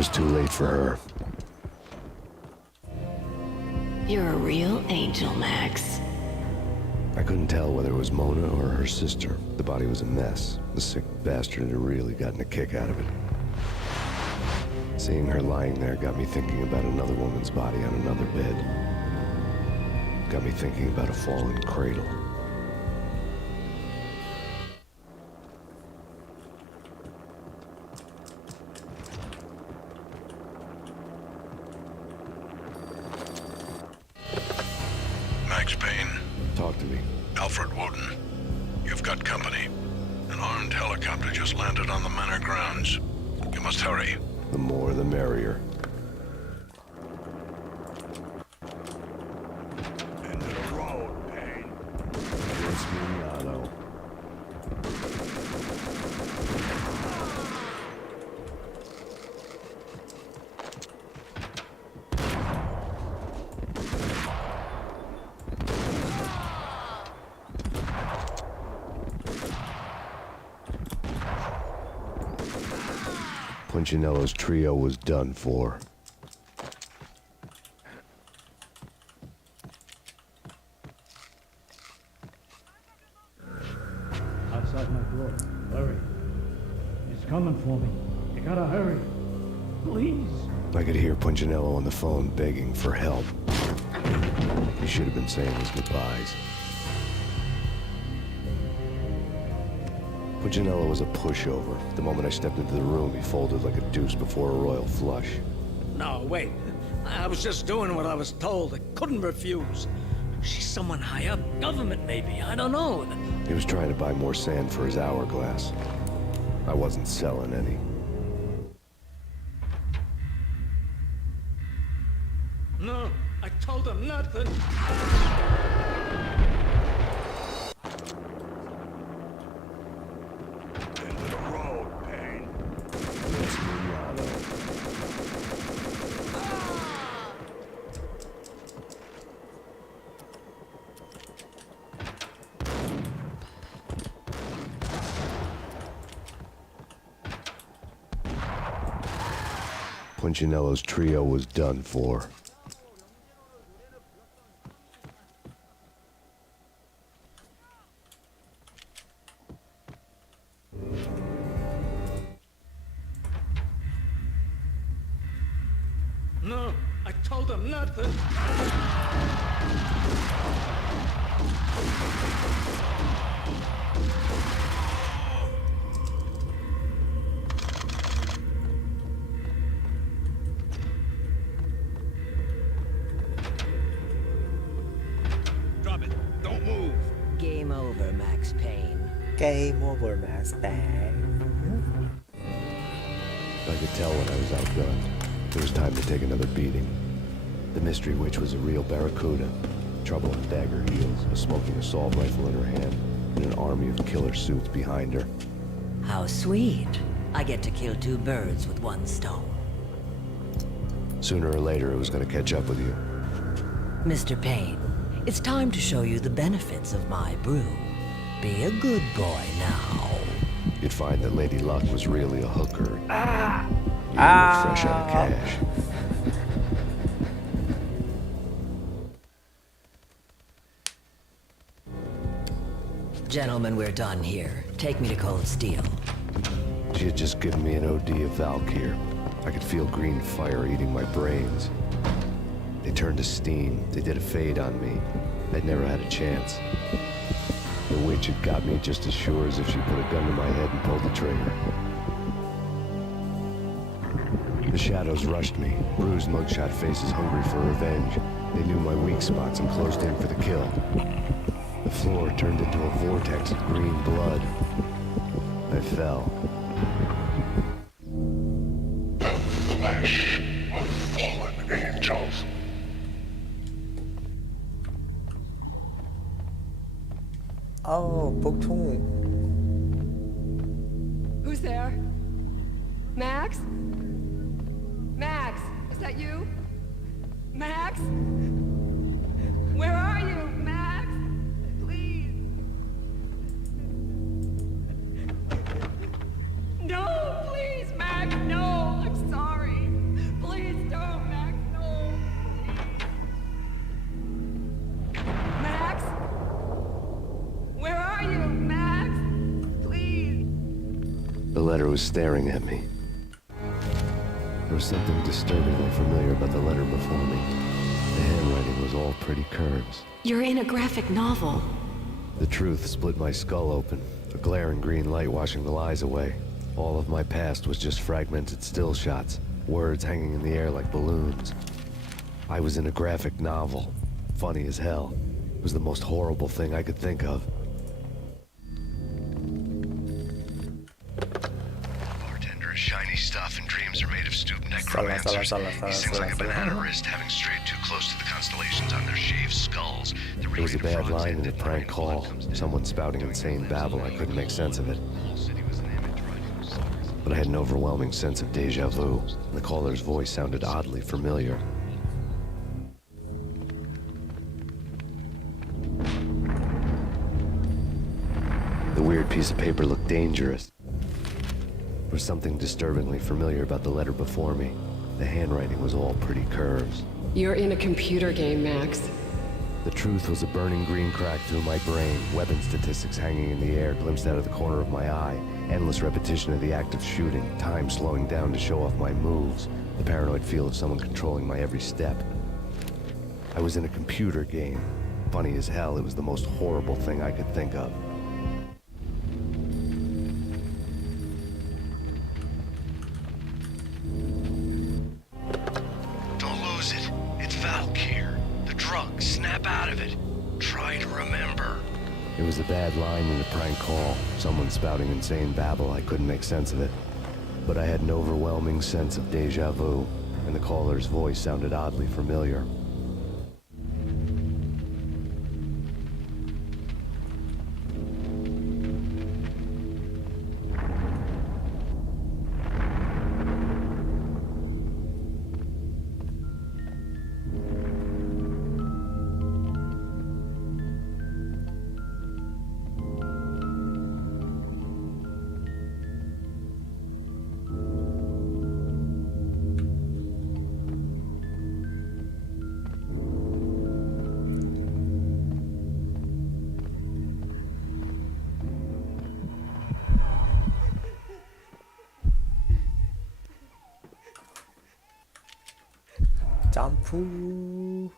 was too late for her. You're a real angel, Max. I couldn't tell whether it was Mona or her sister. The body was a mess. The sick bastard had really gotten a kick out of it. Seeing her lying there got me thinking about another woman's body on another bed. Got me thinking about a fallen cradle. Max Payne. Talk to me. Alfred Woden. You've got company. An armed helicopter just landed on the manor grounds. You must hurry. The more the merrier. Into the road, Payne. Desperado. Punchinello's trio was done for. Outside my door. Hurry. He's coming for me. You gotta hurry. Please. I could hear Punchinello on the phone begging for help. He should have been saying his goodbyes. Punchinello was a pushover. The moment I stepped into the room, he folded like a deuce before a royal flush. No, wait. I was just doing what I was told. I couldn't refuse. She's someone high up. Government, maybe. I don't know. He was trying to buy more sand for his hourglass. I wasn't selling any. No, I told him nothing. Into the road, Payne. Punchinello's trio was done for. No, I told him nothing. Drop it. Don't move. Game over, Max Payne. Game over, Max Payne. I could tell when I was outgunned. It was time to take another beating. The mystery witch was a real barracuda. Trouble in dagger heels, a smoking assault rifle in her hand, and an army of killer suits behind her. How sweet. I get to kill two birds with one stone. Sooner or later, it was gonna catch up with you. Mr. Payne, it's time to show you the benefits of my brew. Be a good boy now. You'd find that Lady Luck was really a hooker. You were fresh out of cash. Gentlemen, we're done here. Take me to Cold Steel. She had just given me an OD of Valkyr. I could feel green fire eating my brains. They turned to steam. They did a fade on me. I'd never had a chance. The witch had got me just as sure as if she put a gun to my head and pulled the trigger. The shadows rushed me, bruised mugshot faces hungry for revenge. They knew my weak spots and closed in for the kill. The floor turned into a vortex of green blood. I fell. The flesh of fallen angels. Oh, 보통. Who's there? Max? Max, is that you? Max? Where are you, Max? Please. No, please, Max, no. I'm sorry. Please don't, Max, no. Max? Where are you, Max? Please. The letter was staring at me. There was something disturbingly familiar about the letter before me. The handwriting was all pretty curves. You're in a graphic novel. The truth split my skull open, a glaring green light washing the lies away. All of my past was just fragmented still shots, words hanging in the air like balloons. I was in a graphic novel. Funny as hell. It was the most horrible thing I could think of. Bartender is shiny stuff and dreams are made of stooped necromancers. He sings like a banana wrist, having strayed too close to the constellations on their shaved skulls. There was a bad line in a prank call. Someone spouting insane babble. I couldn't make sense of it. But I had an overwhelming sense of deja vu. The caller's voice sounded oddly familiar. The weird piece of paper looked dangerous. There was something disturbingly familiar about the letter before me. The handwriting was all pretty curves. You're in a computer game, Max. The truth was a burning green crack through my brain, weapon statistics hanging in the air, glimpsed out of the corner of my eye, endless repetition of the act of shooting, time slowing down to show off my moves, the paranoid feel of someone controlling my every step. I was in a computer game. Funny as hell, it was the most horrible thing I could think of. Don't lose it. It's Valk here. The drug. Snap out of it. Try to remember. It was a bad line in a prank call. Someone spouting insane babble. I couldn't make sense of it. But I had an overwhelming sense of deja vu, and the caller's voice sounded oddly familiar. 점프.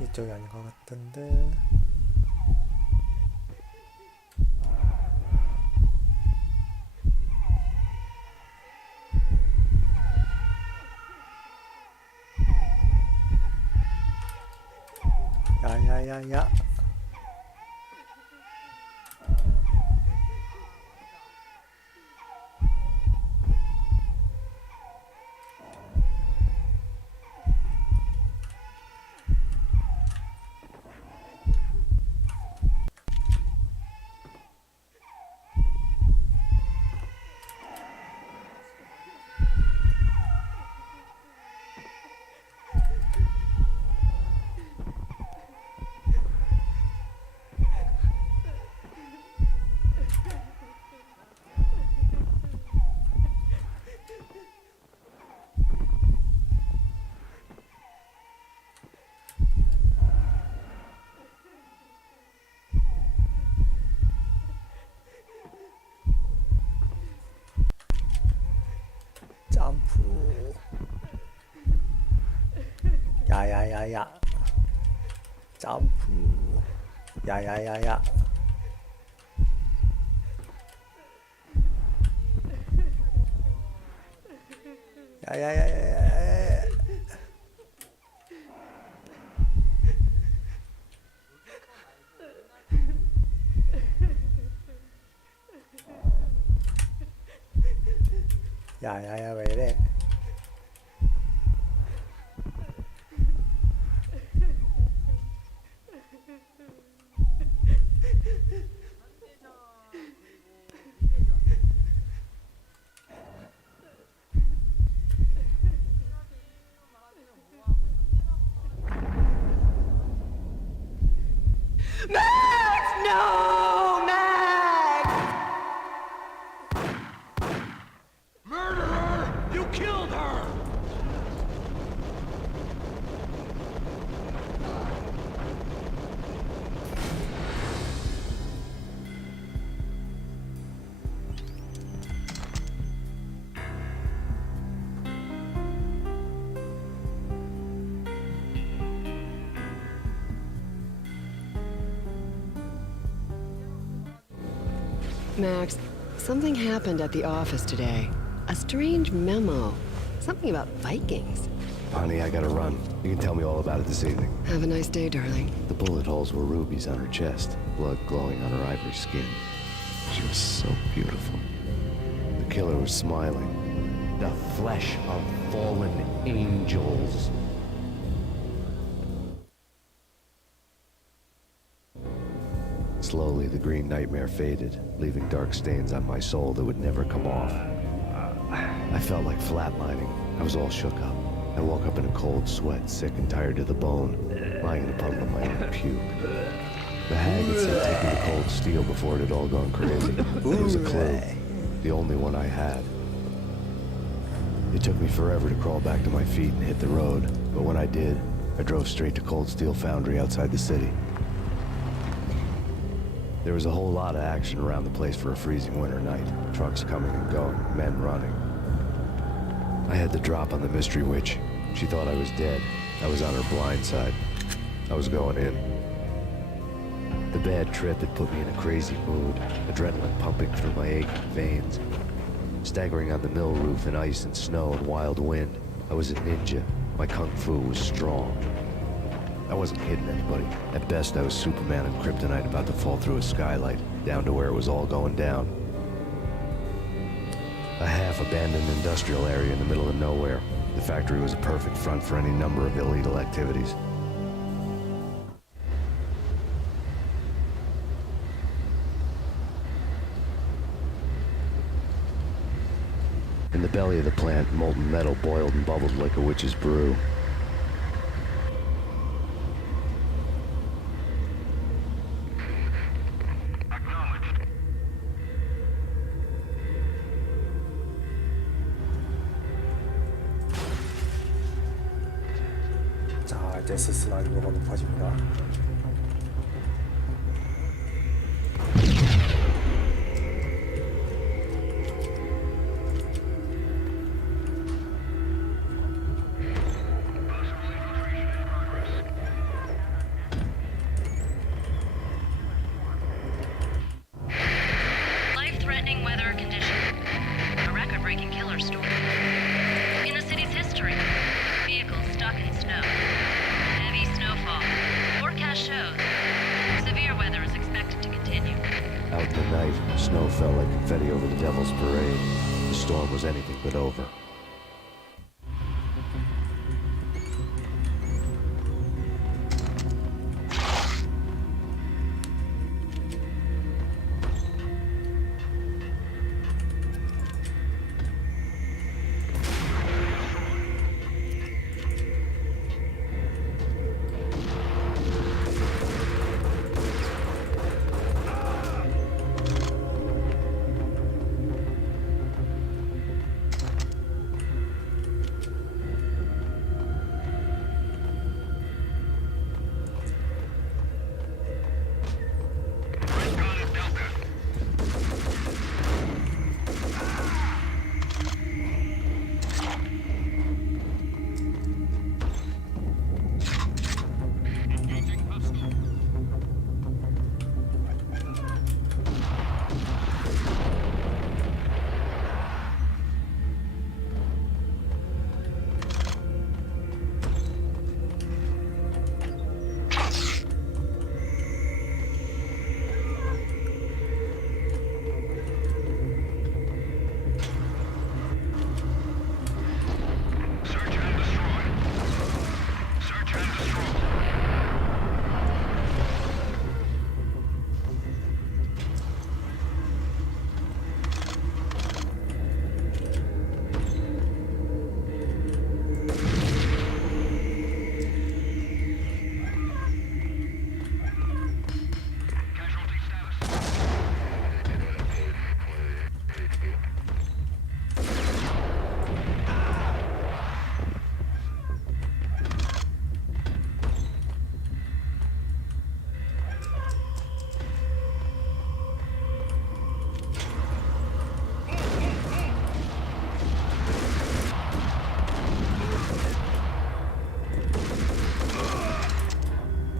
이쪽이 아닌 것 같은데. 야야야야. 야야야야. 점프. 야야야야. 야야야야야. 야야야 왜 이래? Max! No! Max! Murderer! You killed her! Max, something happened at the office today. A strange memo. Something about Vikings. Honey, I gotta run. You can tell me all about it this evening. Have a nice day, darling. The bullet holes were rubies on her chest, blood glowing on her ivory skin. She was so beautiful. The killer was smiling. The flesh of fallen angels. Slowly, the green nightmare faded, leaving dark stains on my soul that would never come off. I felt like flatlining. I was all shook up. I woke up in a cold sweat, sick and tired to the bone, lying in a puddle of my own puke. The hag had said take me to cold steel before it had all gone crazy. It was a clue, the only one I had. It took me forever to crawl back to my feet and hit the road, but when I did, I drove straight to Cold Steel Foundry outside the city. There was a whole lot of action around the place for a freezing winter night. Trucks coming and going, men running. I had the drop on the mystery witch. She thought I was dead. I was on her blind side. I was going in. The bad trip had put me in a crazy mood, adrenaline pumping through my aching veins. Staggering on the mill roof in ice and snow and wild wind, I was a ninja. My kung fu was strong. I wasn't hitting anybody. At best, I was Superman and Kryptonite about to fall through a skylight, down to where it was all going down. A half-abandoned industrial area in the middle of nowhere. The factory was a perfect front for any number of illegal activities. In the belly of the plant, molten metal boiled and bubbled like a witch's brew. 자, 이제 스스 난이도가 높아집니다. Life-threatening weather conditions. A record-breaking killer story. In the city's history, vehicles stuck in snow. Heavy snowfall. Forecast shows severe weather is expected to continue. Out in the night, snow fell like confetti over the Devil's Parade. The storm was anything but over.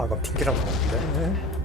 그럼 튕기라고 먹는데?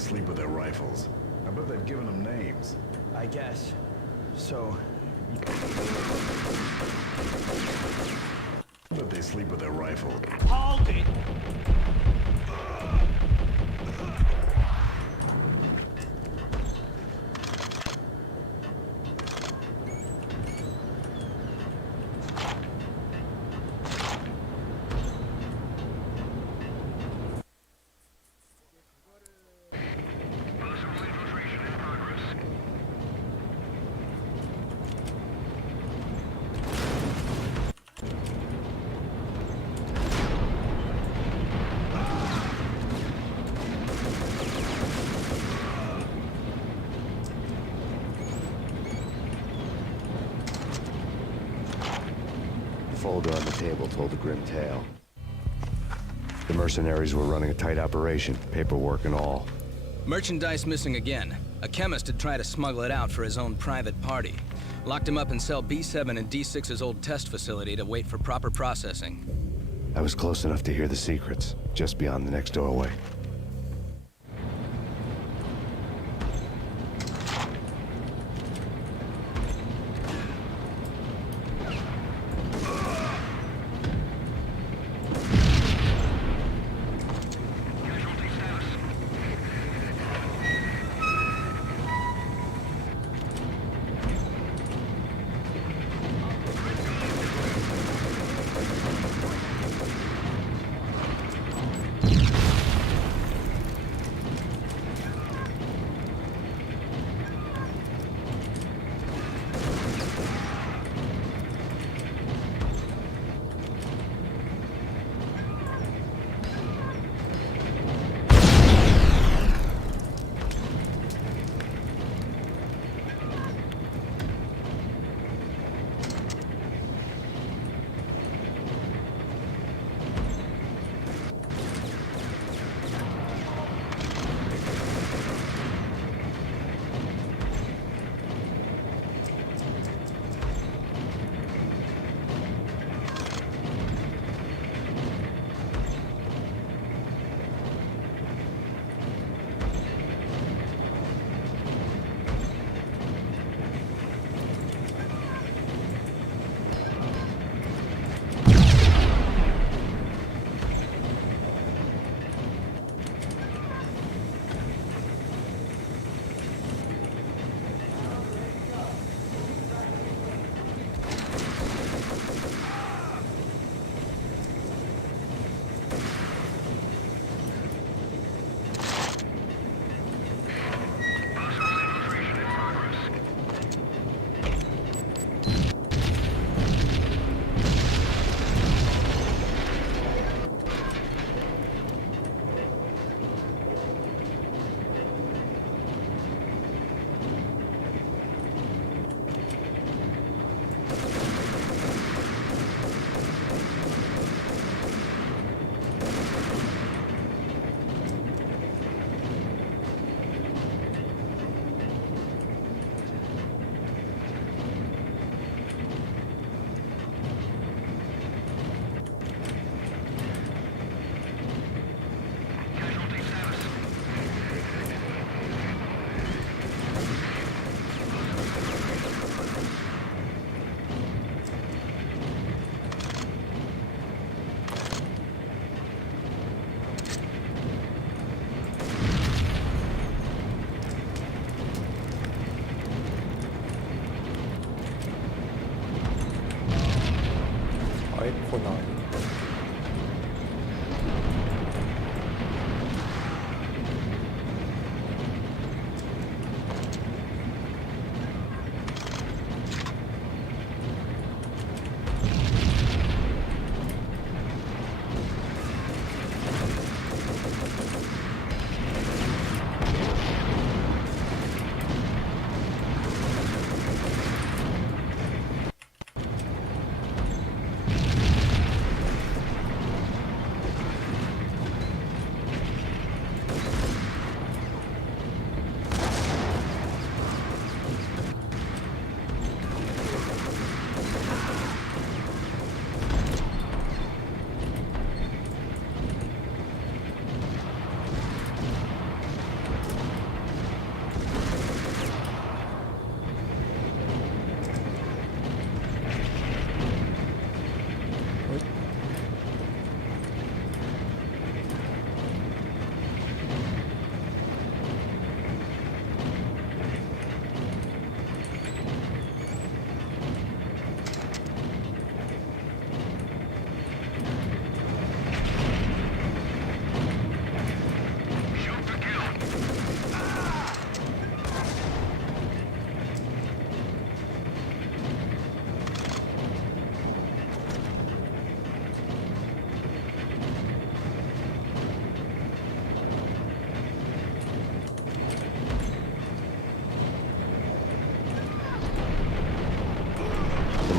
Sleep with their rifles. I bet they've given them names. I guess. So... I bet they sleep with their rifle. Hold it! Folder on the table told a grim tale. The mercenaries were running a tight operation, paperwork and all. Merchandise missing again. A chemist had tried to smuggle it out for his own private party. Locked him up in cell B7 in D6's old test facility to wait for proper processing. I was close enough to hear the secrets, just beyond the next doorway.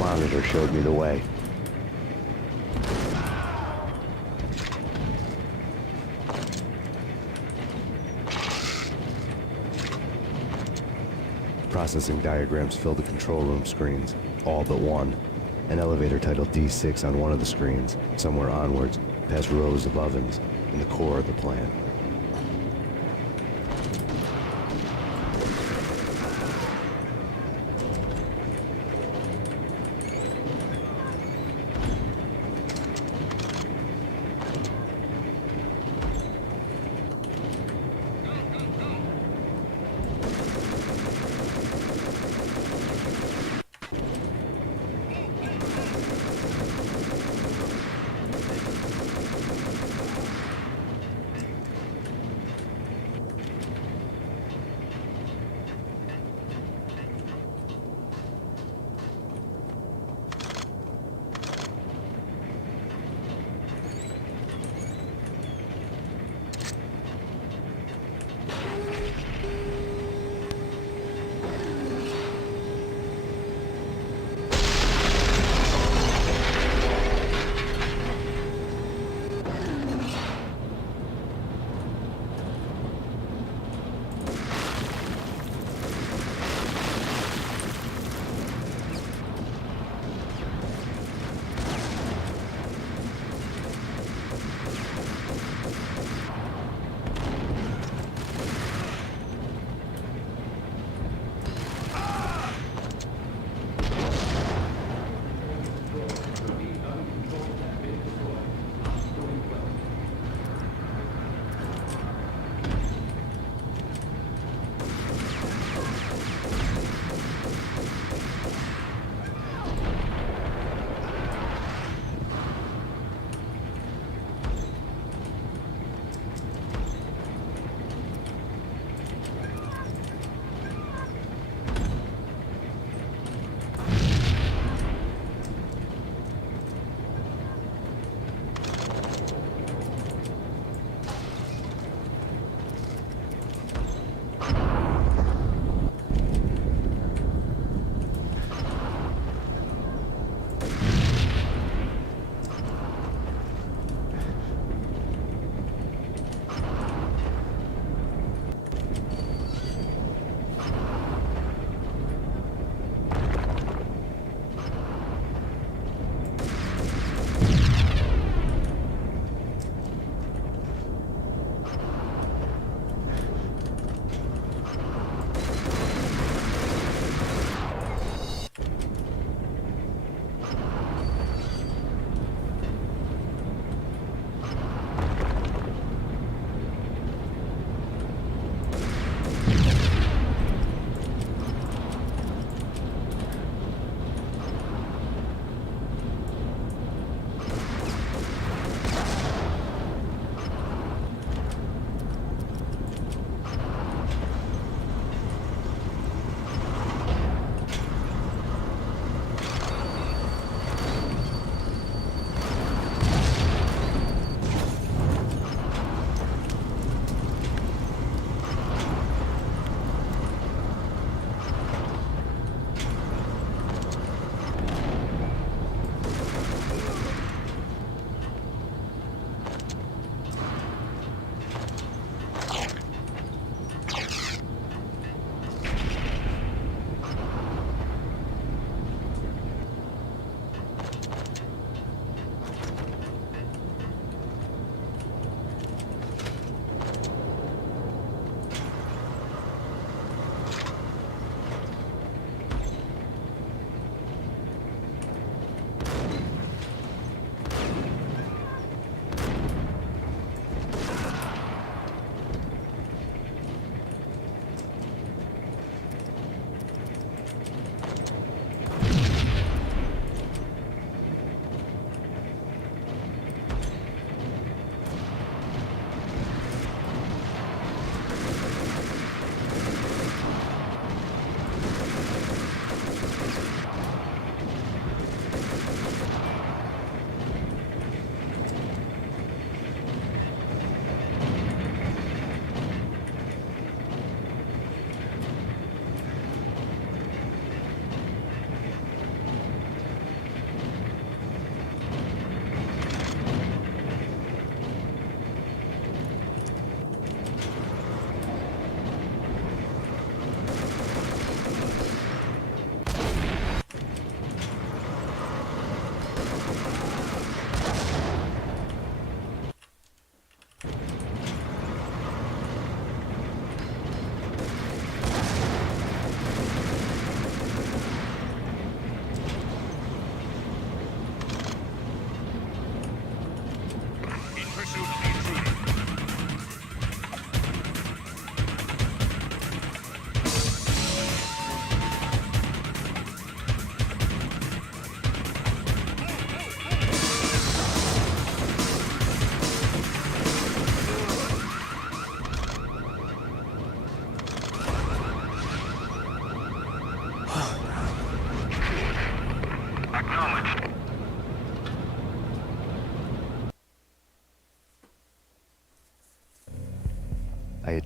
monitor showed me the way. Processing diagrams fill the control room screens, all but one. An elevator titled D6 on one of the screens, somewhere onwards, past rows of ovens, in the core of the plant.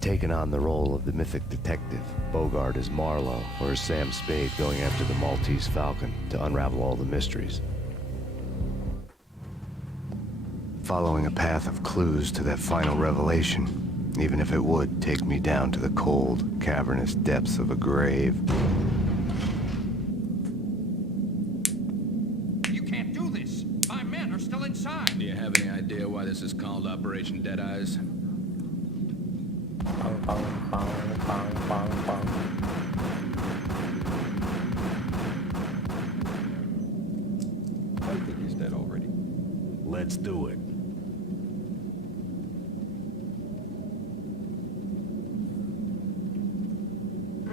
taken on the role of the mythic detective, Bogart as Marlowe, or as Sam Spade going after the Maltese Falcon to unravel all the mysteries. Following a path of clues to that final revelation, even if it would take me down to the cold, cavernous depths of a grave. You can't do this. My men are still inside. Do you have any idea why this is called Operation Dead Eyes? Bang, bang, bang, bang, bang, bang. I think he's dead already. Let's do it.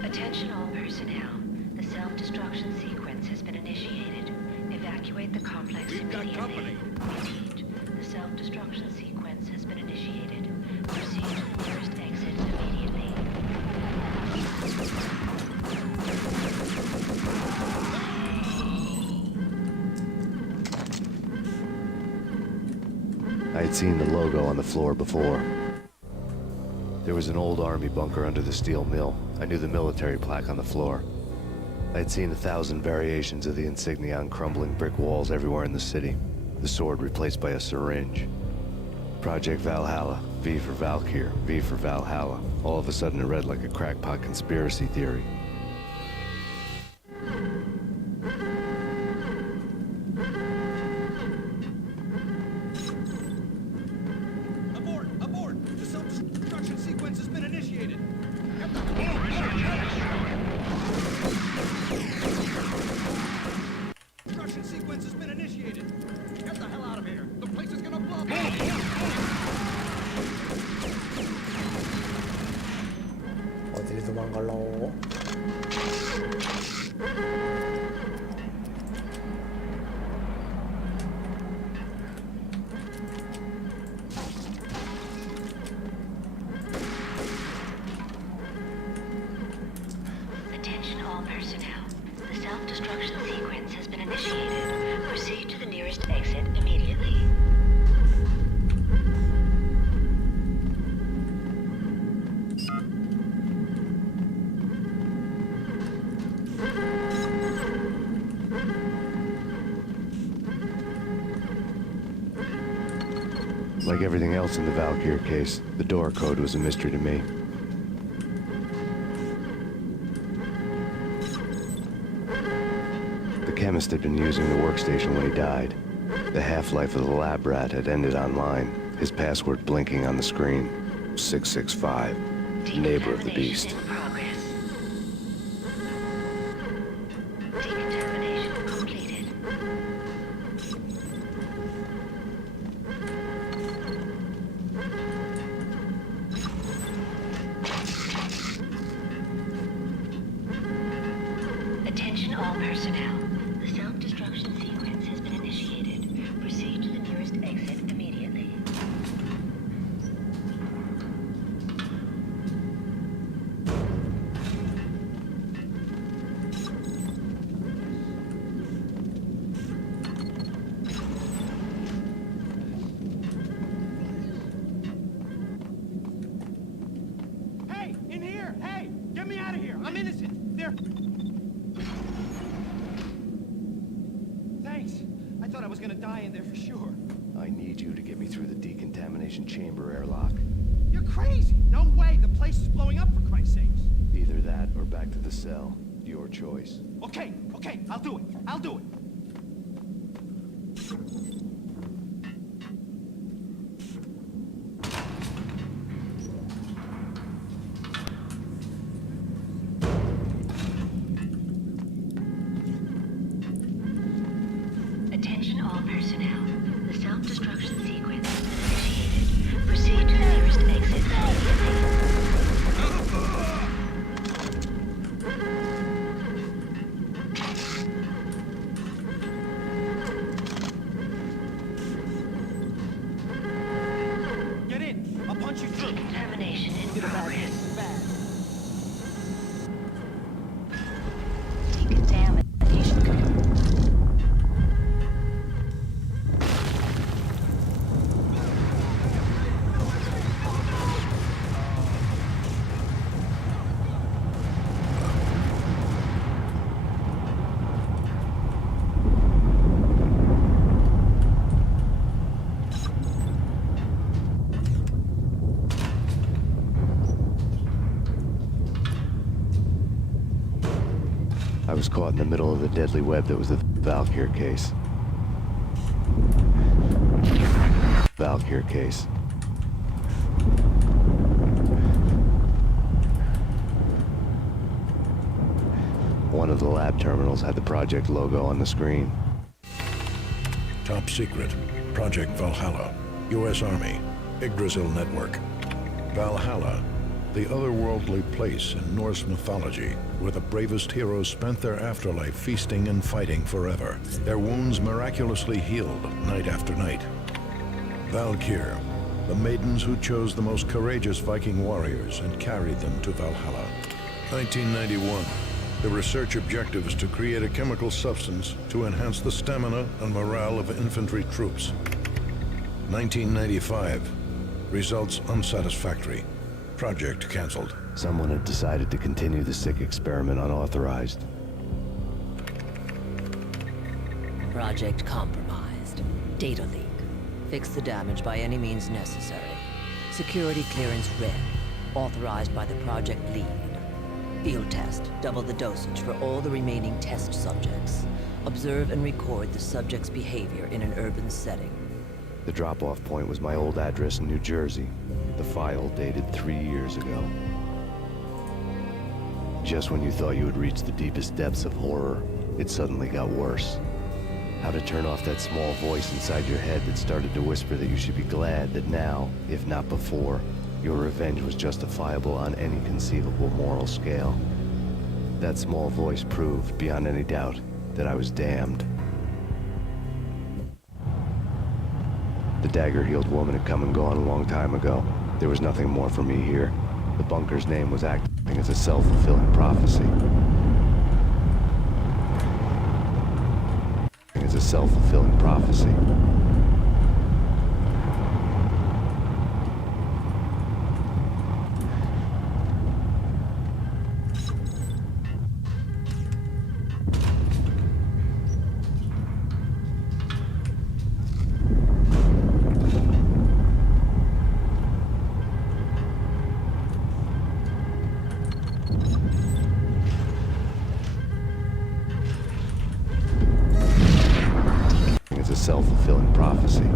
Attention all personnel. The self-destruction sequence has been initiated. Evacuate the complex immediately. Repeat. The self-destruction sequence has been initiated. Proceed to the nearest exit immediately. I had seen the logo on the floor before. There was an old army bunker under the steel mill. I knew the military plaque on the floor. I had seen 1,000 variations of the insignia on crumbling brick walls everywhere in the city. The sword replaced by a syringe. Project Valhalla, V for Valkyr, V for Valhalla. All of a sudden it read like a crackpot conspiracy theory. Abort! Abort! The self-destruction sequence has been initiated. Destruction sequence has been initiated. Get the hell out of here. The place is gonna blow. 어딜 도망갈라고? Attention all personnel. The self-destruction sequence has been initiated. Proceed to the nearest exit immediately. Like everything else in the Valkyr case, the door code was a mystery to me. The chemist had been using the workstation when he died. The half-life of the lab rat had ended online, his password blinking on the screen. 665, neighbor of the beast. In progress. Decontamination completed. Attention all personnel. The self-destruction sequence has been initiated. Proceed to the nearest exit immediately. Hey, in here! Hey, get me out of here! I'm innocent. They're. Thanks. I thought I was gonna die in there for sure. I need you to get me through the decontamination chamber airlock. You're crazy! No way! The place is blowing up, for Christ's sakes! Either that or back to the cell. Your choice. Okay, okay, I'll do it. I'll do it. Attention all personnel. The self-destruction sequence has been initiated. Proceed to the nearest exit immediately. I was caught in the middle of the deadly web that was the Valkyr case. Valkyr case. One of the lab terminals had the project logo on the screen. Top secret. Project Valhalla. U.S. Army. Yggdrasil Network. Valhalla, the otherworldly place in Norse mythology where the bravest heroes spent their afterlife feasting and fighting forever, their wounds miraculously healed night after night. Valkyr, the maidens who chose the most courageous Viking warriors and carried them to Valhalla. 1991. The research objective is to create a chemical substance to enhance the stamina and morale of infantry troops. 1995. Results unsatisfactory. Project cancelled. Someone had decided to continue the sick experiment unauthorized. Project compromised. Data leak. Fix the damage by any means necessary. Security clearance red. Authorized by the project lead. Field test. Double the dosage for all the remaining test subjects. Observe and record the subject's behavior in an urban setting. The drop-off point was my old address in New Jersey. The file dated 3 years ago. Just when you thought you had reached the deepest depths of horror, it suddenly got worse. How to turn off that small voice inside your head that started to whisper that you should be glad that now, if not before, your revenge was justifiable on any conceivable moral scale. That small voice proved, beyond any doubt, that I was damned. The dagger-heeled woman had come and gone a long time ago. There was nothing more for me here. The bunker's name was acting as a self-fulfilling prophecy. As a self-fulfilling prophecy. Self-fulfilling prophecy.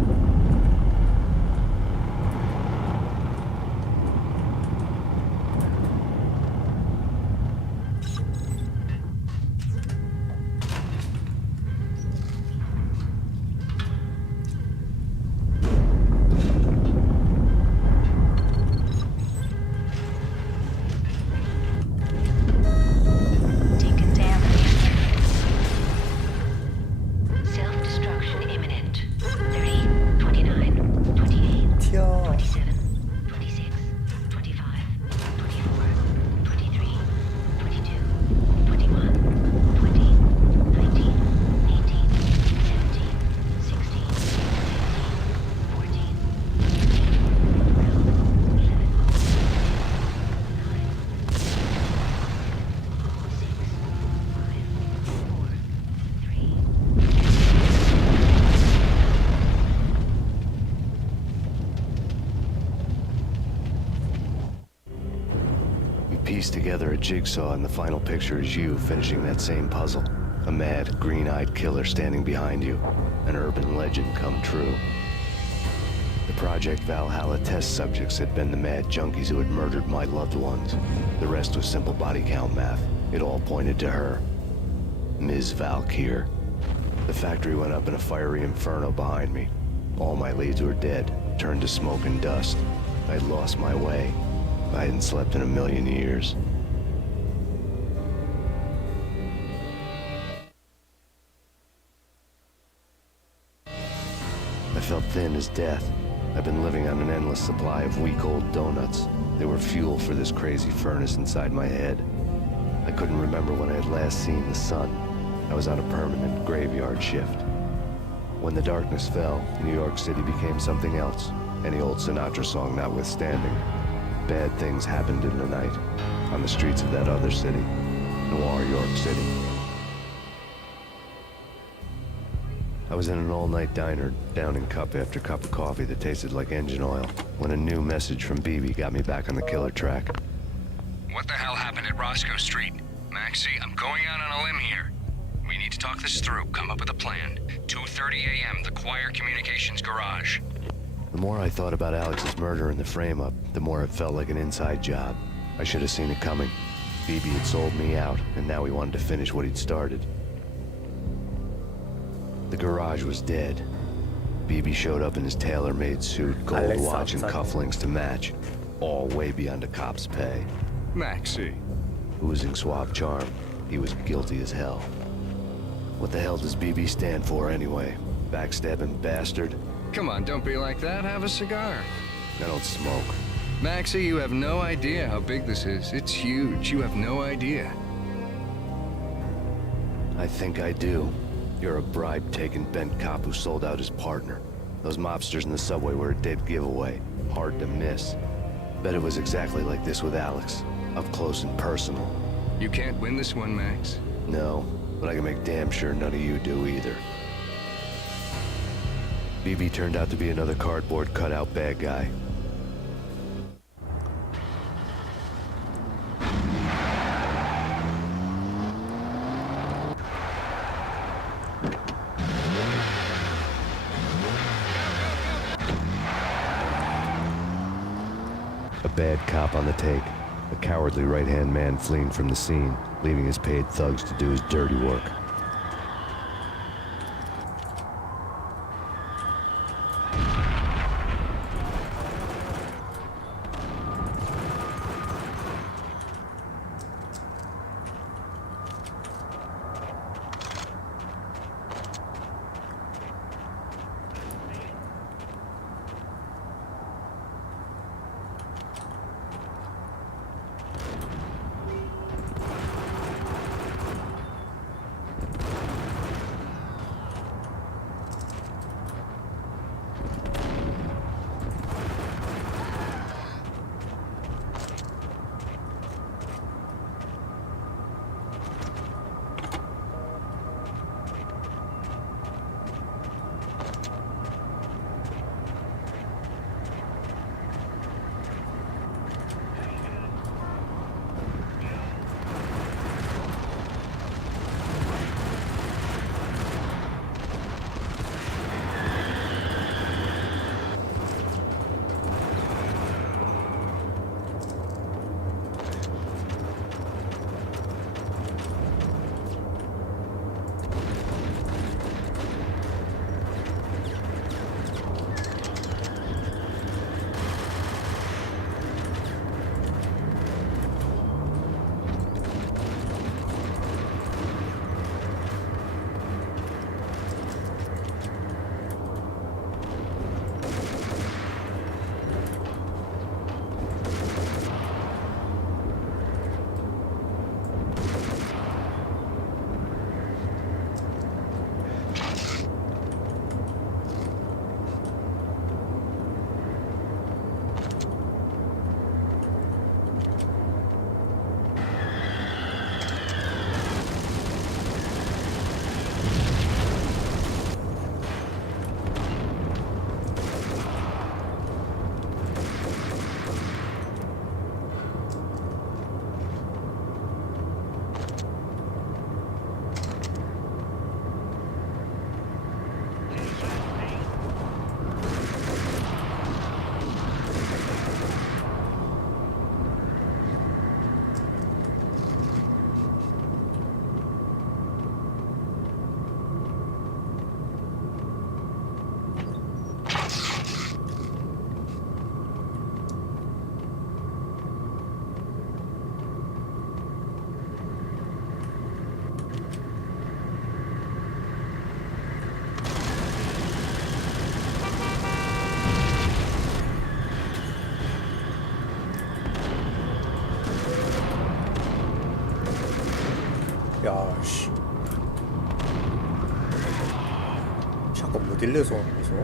Piece together a jigsaw, and the final picture is you finishing that same puzzle. A mad, green-eyed killer standing behind you. An urban legend come true. The Project Valhalla test subjects had been the mad junkies who had murdered my loved ones. The rest was simple body count math. It all pointed to her. Ms. Valkyr. The factory went up in a fiery inferno behind me. All my leads were dead, turned to smoke and dust. I'd lost my way. I hadn't slept in a million years. I felt thin as death. I've been living on an endless supply of week-old donuts. They were fuel for this crazy furnace inside my head. I couldn't remember when I had last seen the sun. I was on a permanent graveyard shift. When the darkness fell, New York City became something else, any old Sinatra song notwithstanding. Bad things happened in the night, on the streets of that other city, Noir York City. I was in an all-night diner, downing cup after cup of coffee that tasted like engine oil, when a new message from BB got me back on the killer track. What the hell happened at Roscoe Street? Maxie, I'm going out on a limb here. We need to talk this through, come up with a plan. 2:30 a.m., the Choir Communications Garage. The more I thought about Alex's murder and the frame-up, the more it felt like an inside job. I should have seen it coming. Phoebe had sold me out, and now he wanted to finish what he'd started. The garage was dead. Phoebe showed up in his tailor-made suit, gold Alex watch and outside. cufflinks to match. All way beyond a cop's pay. Maxie. Oozing suave charm, he was guilty as hell. What the hell does BB stand for anyway? Backstabbing bastard? Come on, don't be like that. Have a cigar. I don't smoke. Maxie, you have no idea how big this is. It's huge. You have no idea. I think I do. You're a bribe-taking bent cop who sold out his partner. Those mobsters in the subway were a dead giveaway. Hard to miss. Bet it was exactly like this with Alex. Up close and personal. You can't win this one, Max. No, but I can make damn sure none of you do either. BB turned out to be another cardboard cutout bad guy. A bad cop on the take. A cowardly right-hand man fleeing from the scene, leaving his paid thugs to do his dirty work. 야, 씨. 자꾸 못 일려서 무서워.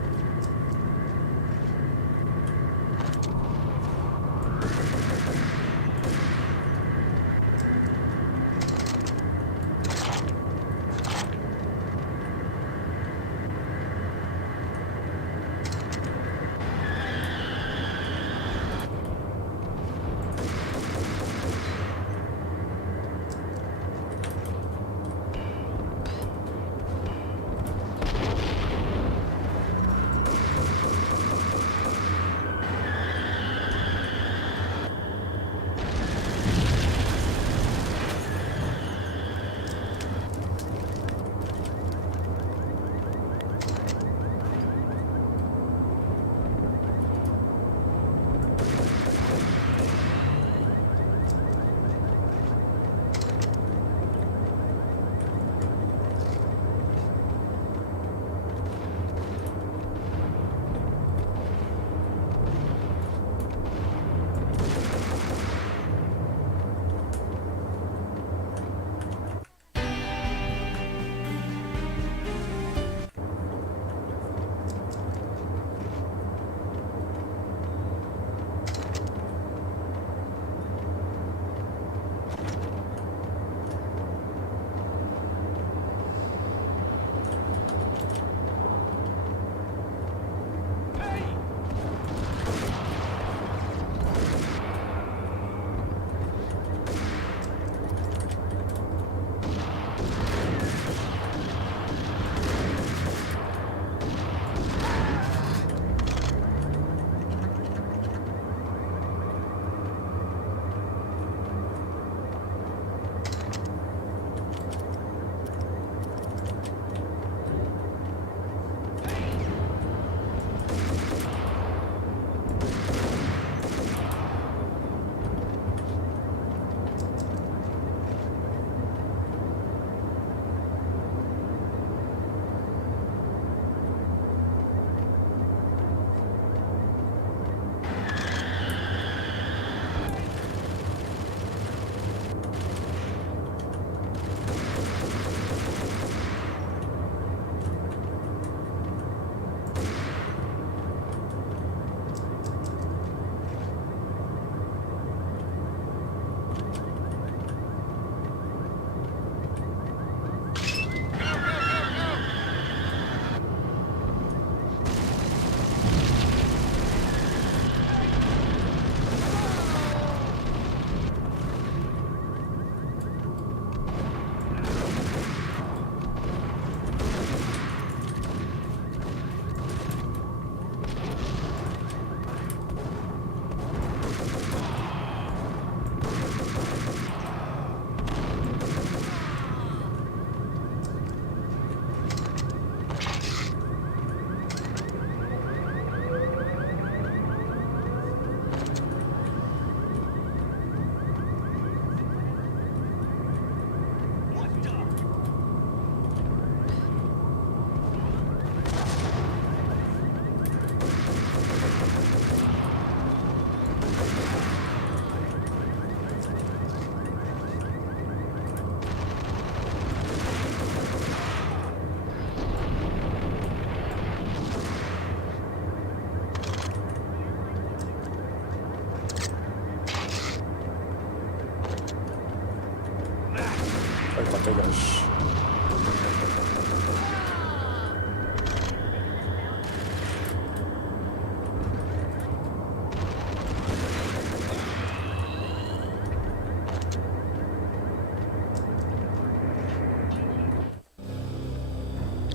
깜짝이야. 씨.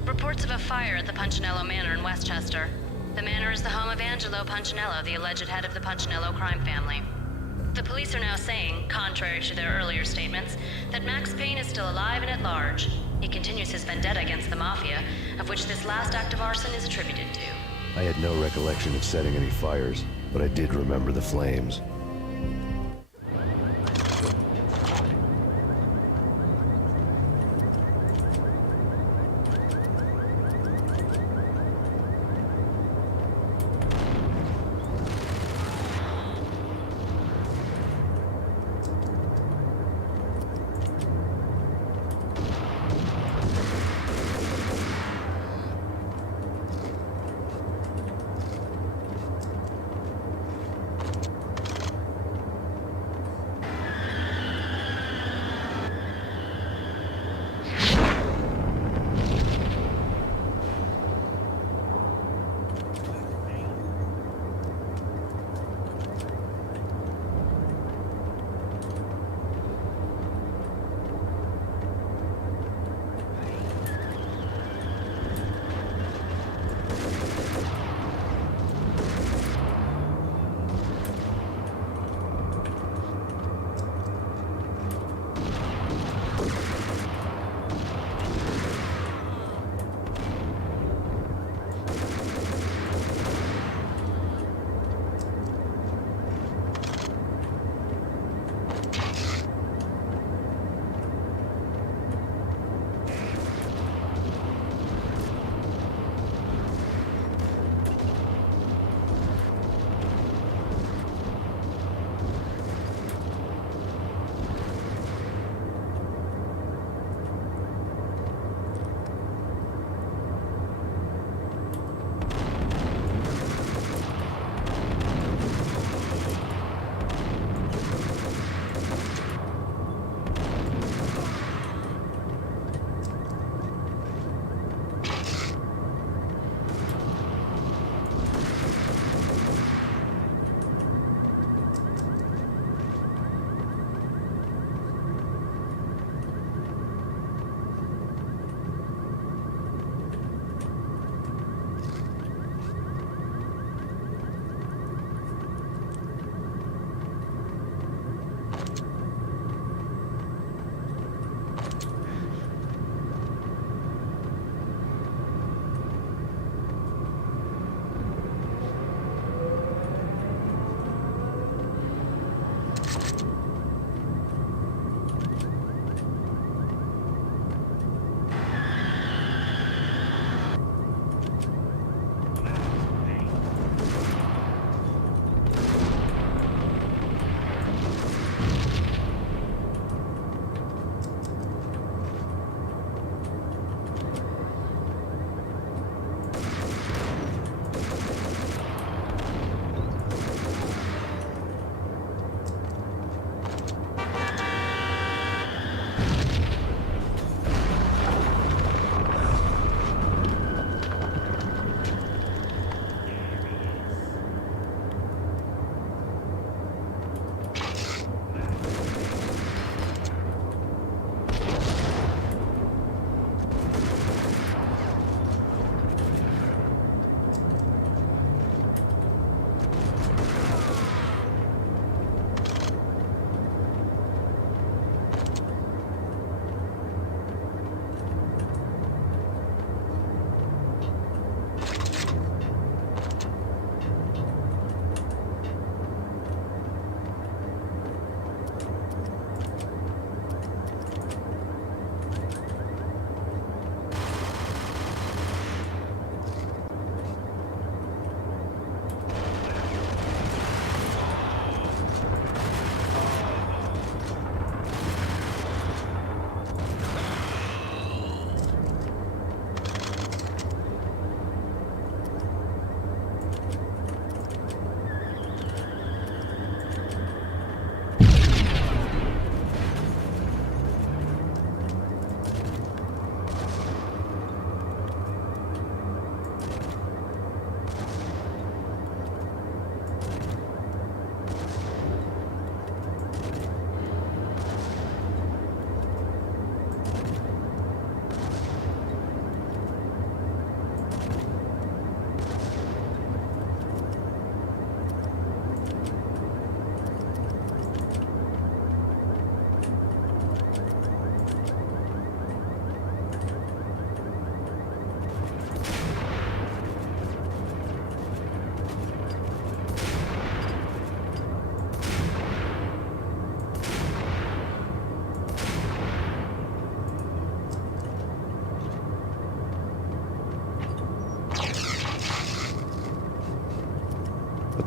Reports of a fire at the Punchinello Manor in Westchester. The manor is the home of Angelo Punchinello, the alleged head of the Punchinello crime family. The police are now saying, contrary to their earlier statements, that Max Payne is still alive and at large. He continues his vendetta against the Mafia, of which this last act of arson is attributed to. I had no recollection of setting any fires, but I did remember the flames.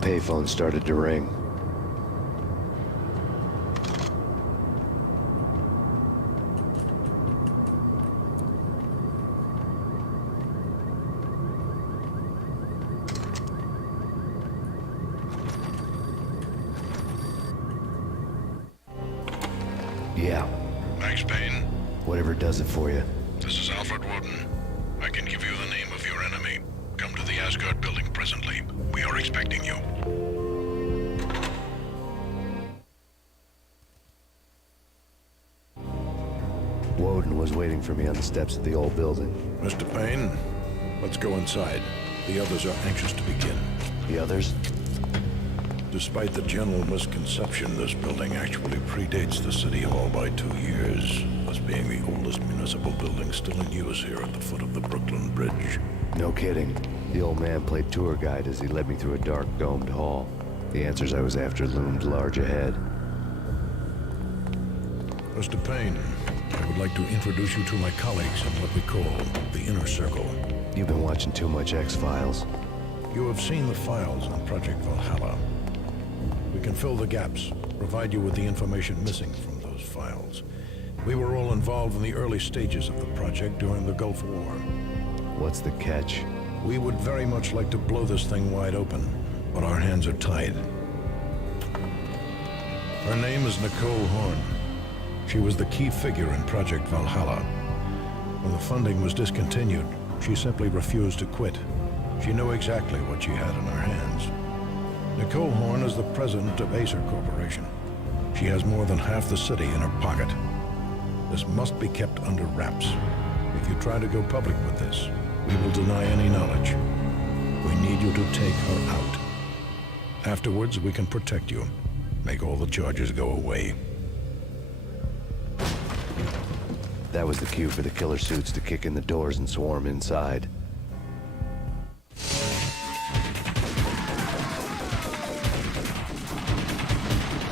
payphone started to ring. Yeah. Max Payne? Whatever does it for you. This is Alfred Woden. I can give you the name of your enemy. Come to the Asgard building presently. We are expecting you. Woden was waiting for me on the steps of the old building. Mr. Payne, let's go inside. The others are anxious to begin. The others? Despite the general misconception, this building actually predates the City Hall by 2 years, thus being the oldest municipal building still in use here at the foot of the Brooklyn Bridge. No kidding. The old man played tour guide as he led me through a dark, domed hall. The answers I was after loomed large ahead. Mr. Payne, I would like to introduce you to my colleagues in what we call the Inner Circle. You've been watching too much X-Files. You have seen the files on Project Valhalla. We can fill the gaps, provide you with the information missing from those files. We were all involved in the early stages of the project during the Gulf War. What's the catch? We would very much like to blow this thing wide open, but our hands are tied. Her name is Nicole Horn. She was the key figure in Project Valhalla. When the funding was discontinued, she simply refused to quit. She knew exactly what she had in her hands. Nicole Horn is the president of Acer Corporation. She has more than half the city in her pocket. This must be kept under wraps. If you try to go public with this, we will deny any knowledge. We need you to take her out. Afterwards, we can protect you. Make all the charges go away. That was the cue for the killer suits to kick in the doors and swarm inside.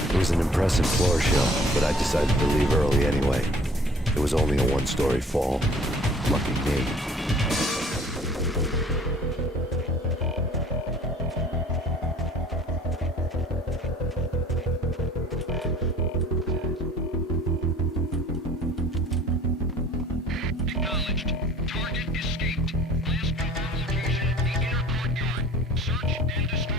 It was an impressive floor show, but I decided to leave early anyway. It was only a one-story fall. Lucky me. Acknowledged. Target escaped. Last confirmed location, the inner courtyard. Search and destroy.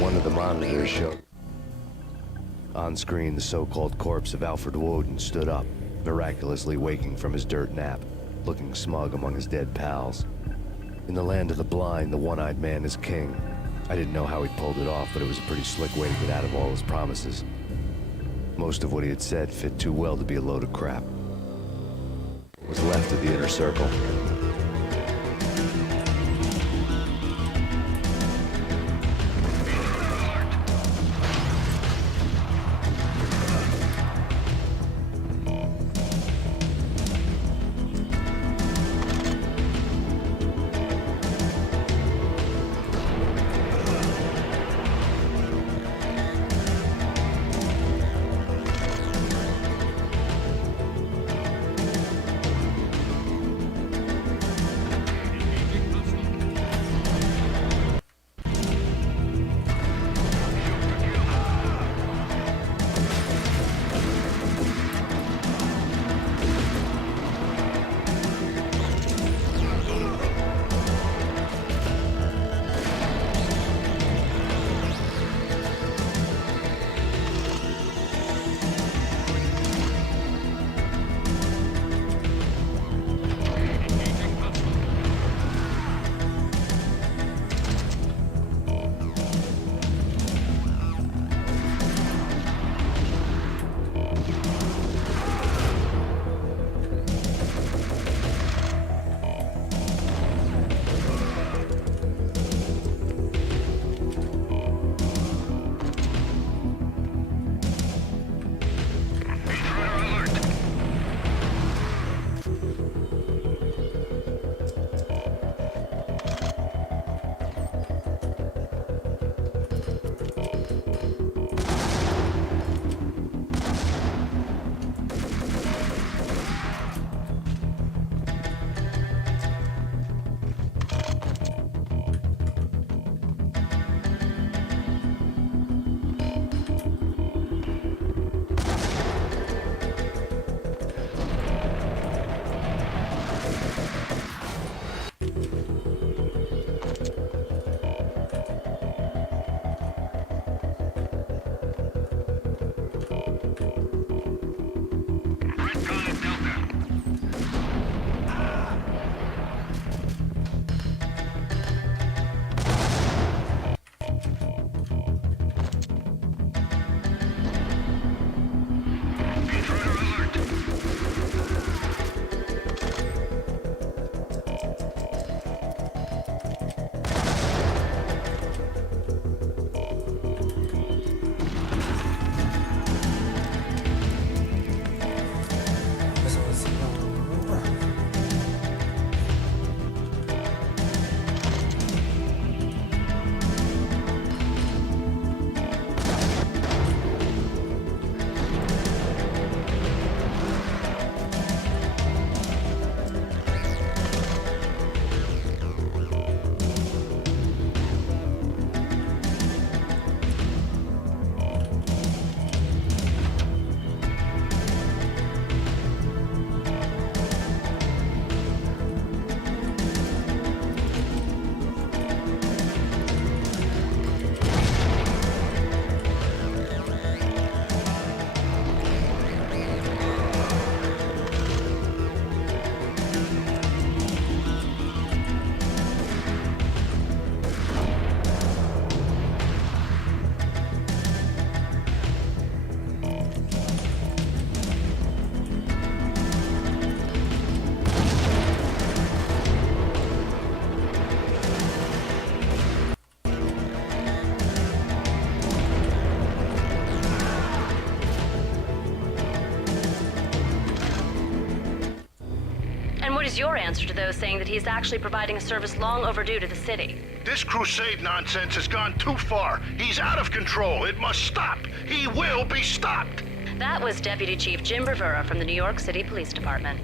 One of the monitors showed. On screen, the so-called corpse of Alfred Woden stood up, miraculously waking from his dirt nap, looking smug among his dead pals. In the land of the blind, the one-eyed man is king. I didn't know how he pulled it off, but it was a pretty slick way to get out of all his promises. Most of what he had said fit too well to be a load of crap. What was left of the inner circle? is your answer to those saying that he's actually providing a service long overdue to the city? This crusade nonsense has gone too far. He's out of control. It must stop. He will be stopped. That was Deputy Chief Jim Rivera from the New York City Police Department.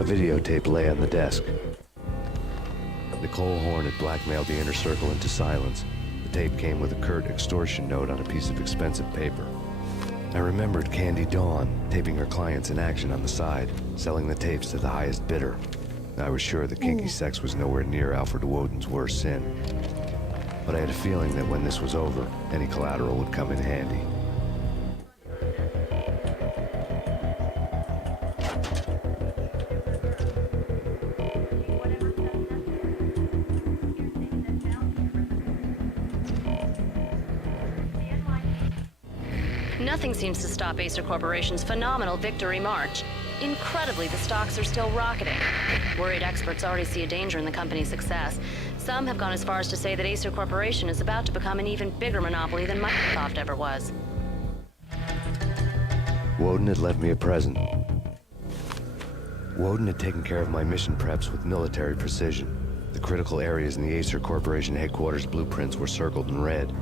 A videotape lay on the desk. Nicole Horn had blackmailed the inner circle into silence. The tape came with a curt extortion note on a piece of expensive paper. I remembered Candy Dawn taping her clients in action on the side, selling the tapes to the highest bidder. I was sure that kinky sex was nowhere near Alfred Woden's worst sin. But I had a feeling that when this was over, any collateral would come in handy. Nothing seems to stop Acer Corporation's phenomenal victory march. Incredibly, the stocks are still rocketing. Worried experts already see a danger in the company's success. Some have gone as far as to say that Acer Corporation is about to become an even bigger monopoly than Microsoft ever was. Woden had left me a present. Woden had taken care of my mission preps with military precision. The critical areas in the Acer Corporation headquarters blueprints were circled in red.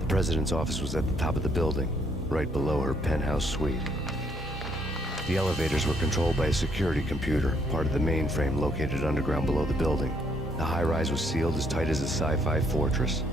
The president's office was at the top of the building, right below her penthouse suite. The elevators were controlled by a security computer, part of the mainframe located underground below the building. The high-rise was sealed as tight as a sci-fi fortress.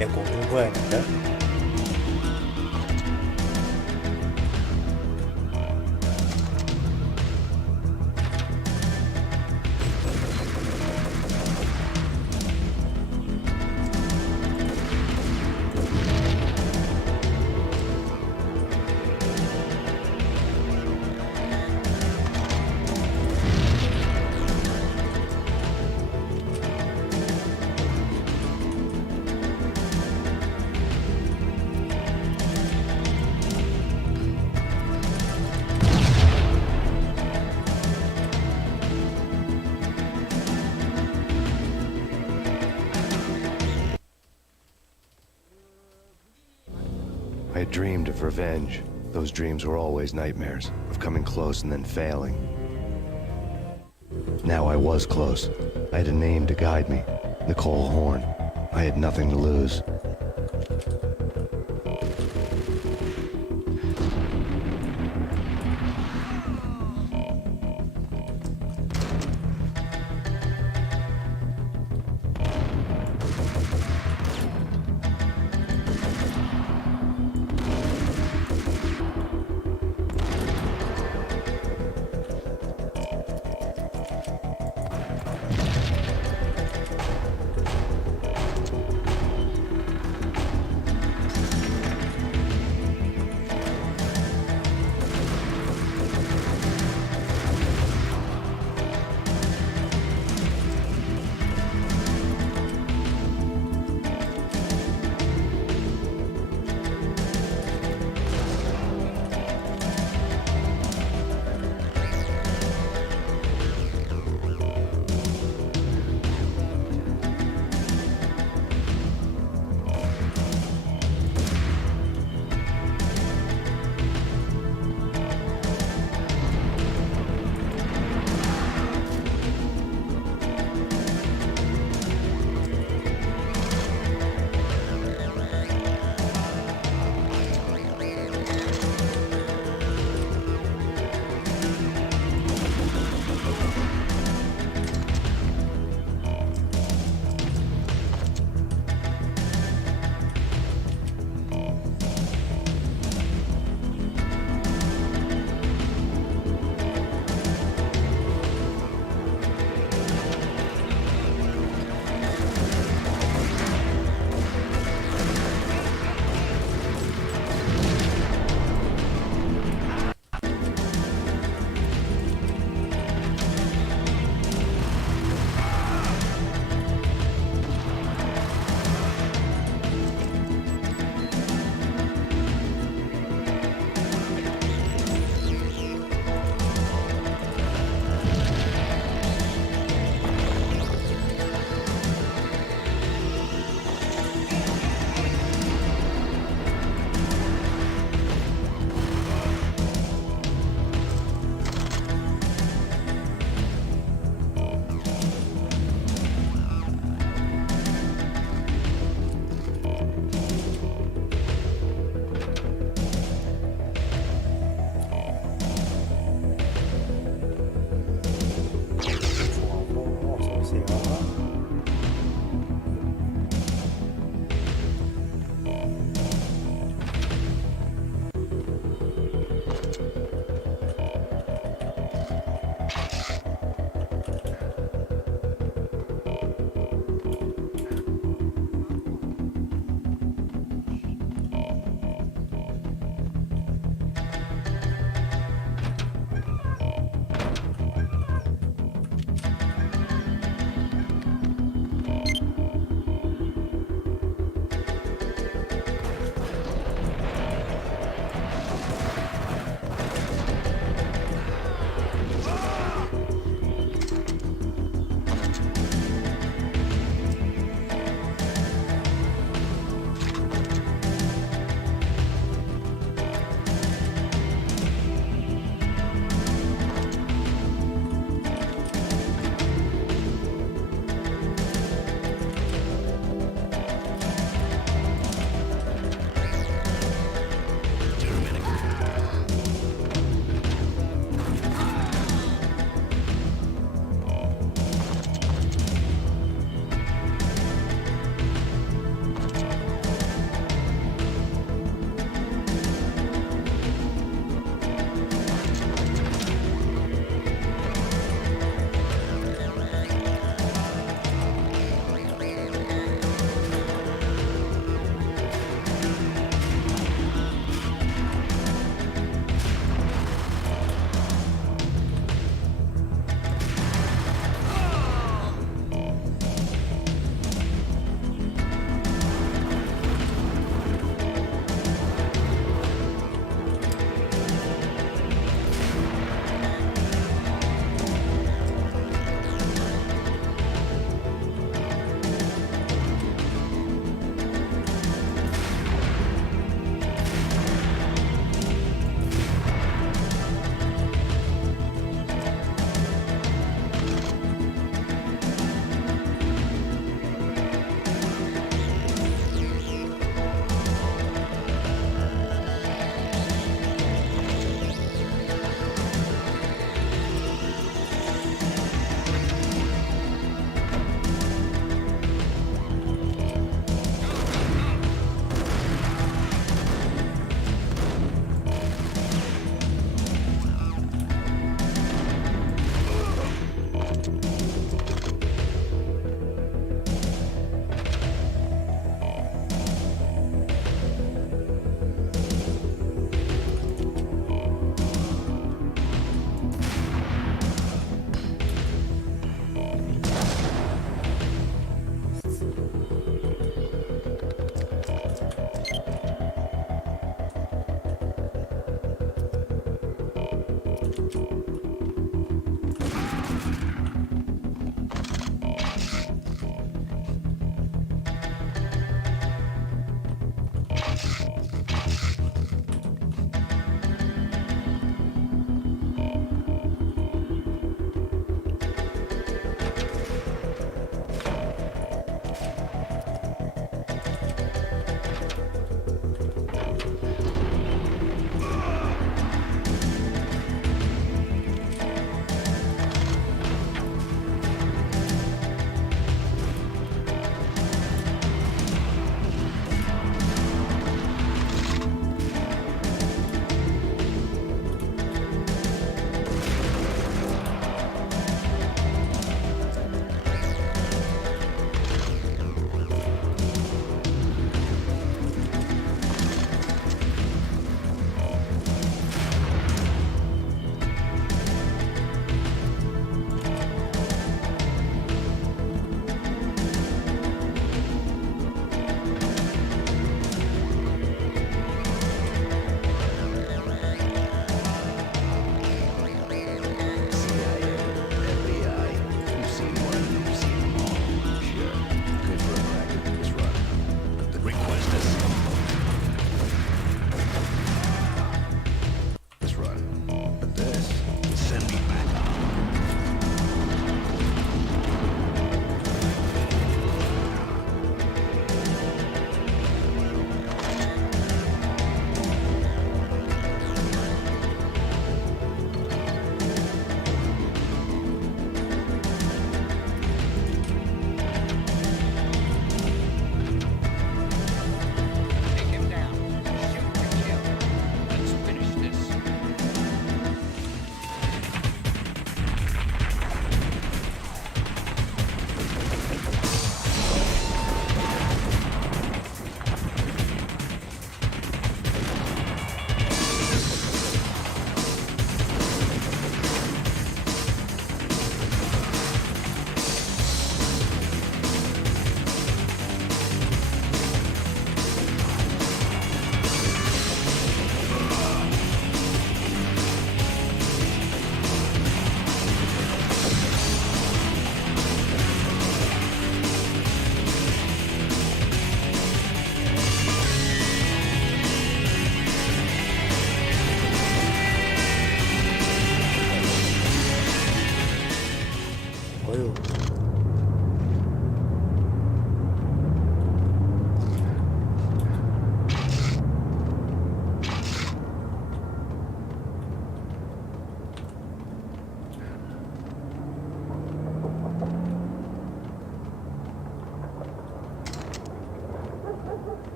내 공중 고양인데? I had dreamed of revenge. Those dreams were always nightmares, of coming close and then failing. Now I was close. I had a name to guide me, Nicole Horn. I had nothing to lose.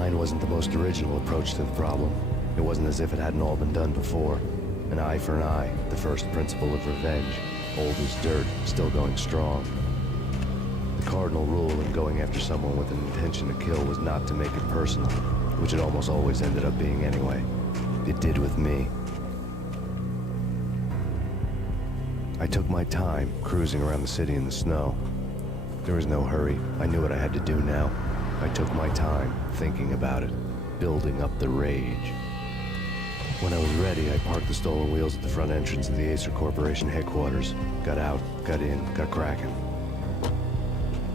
Mine wasn't the most original approach to the problem. It wasn't as if it hadn't all been done before. An eye for an eye, the first principle of revenge. Old as dirt, still going strong. The cardinal rule in going after someone with an intention to kill was not to make it personal, which it almost always ended up being anyway. It did with me. I took my time, cruising around the city in the snow. There was no hurry. I knew what I had to do now. I took my time, thinking about it, building up the rage. When I was ready, I parked the stolen wheels at the front entrance of the Acer Corporation headquarters. Got out, got in, got cracking.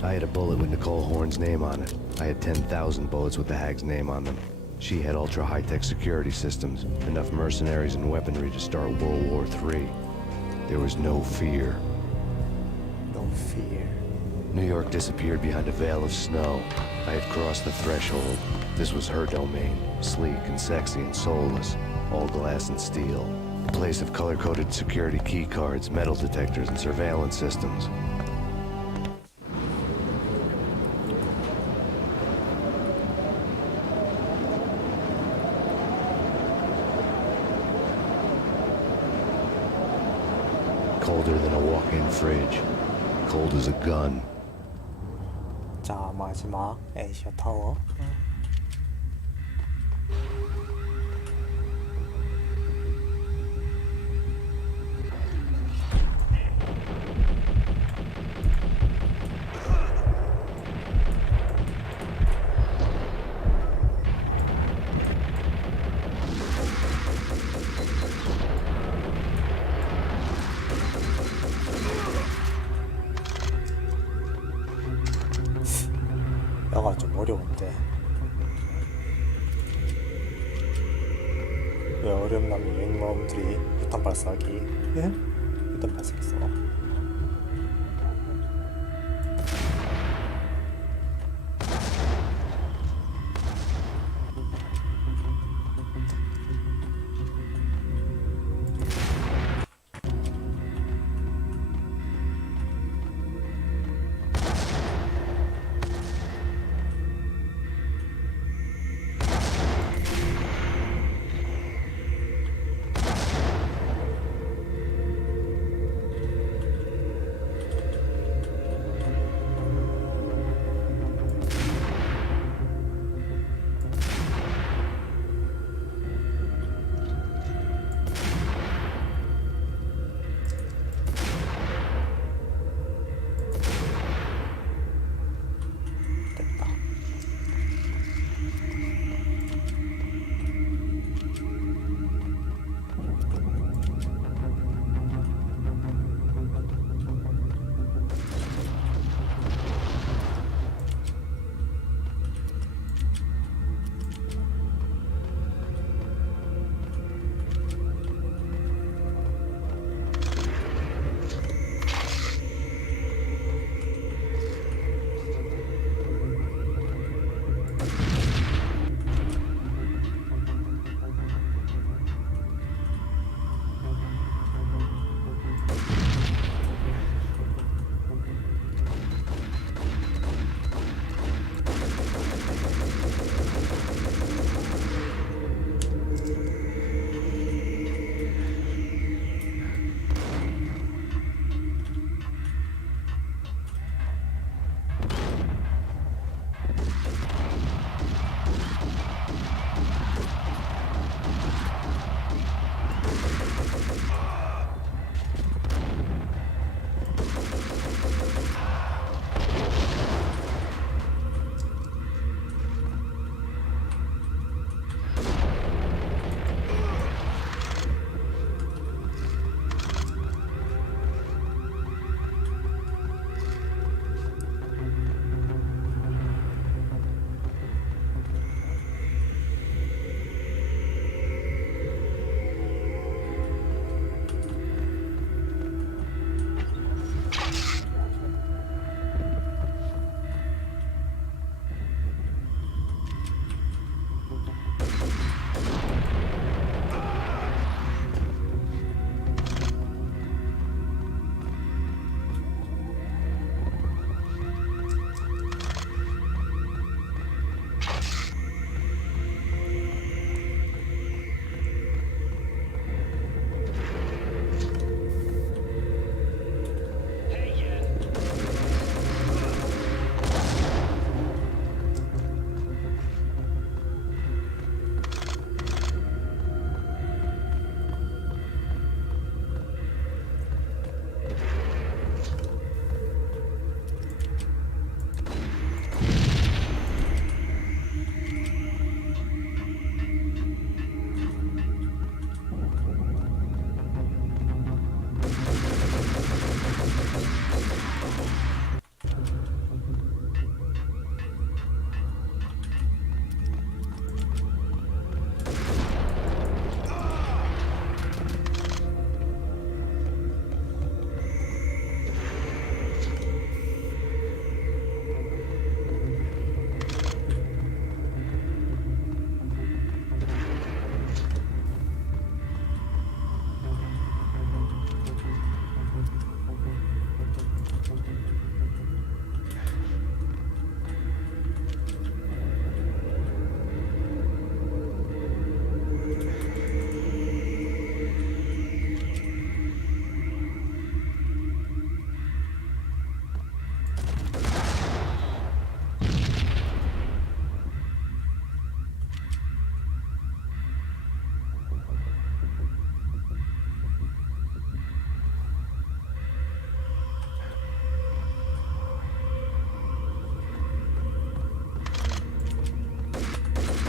I had a bullet with Nicole Horn's name on it. I had 10,000 bullets with the Hag's name on them. She had ultra-high-tech security systems, enough mercenaries and weaponry to start World War III. There was no fear. No fear. New York disappeared behind a veil of snow. I had crossed the threshold. This was her domain, sleek and sexy and soulless, all glass and steel. A place of color-coded security key cards, metal detectors, and surveillance systems. Colder than a walk-in fridge. Cold as a gun. 자, 마지막 에이시아 타워. 여가 좀 어려운데. 왜 어렵냐면 맹놈들이 유탄 발사기. 예? 유탄 발사기 써.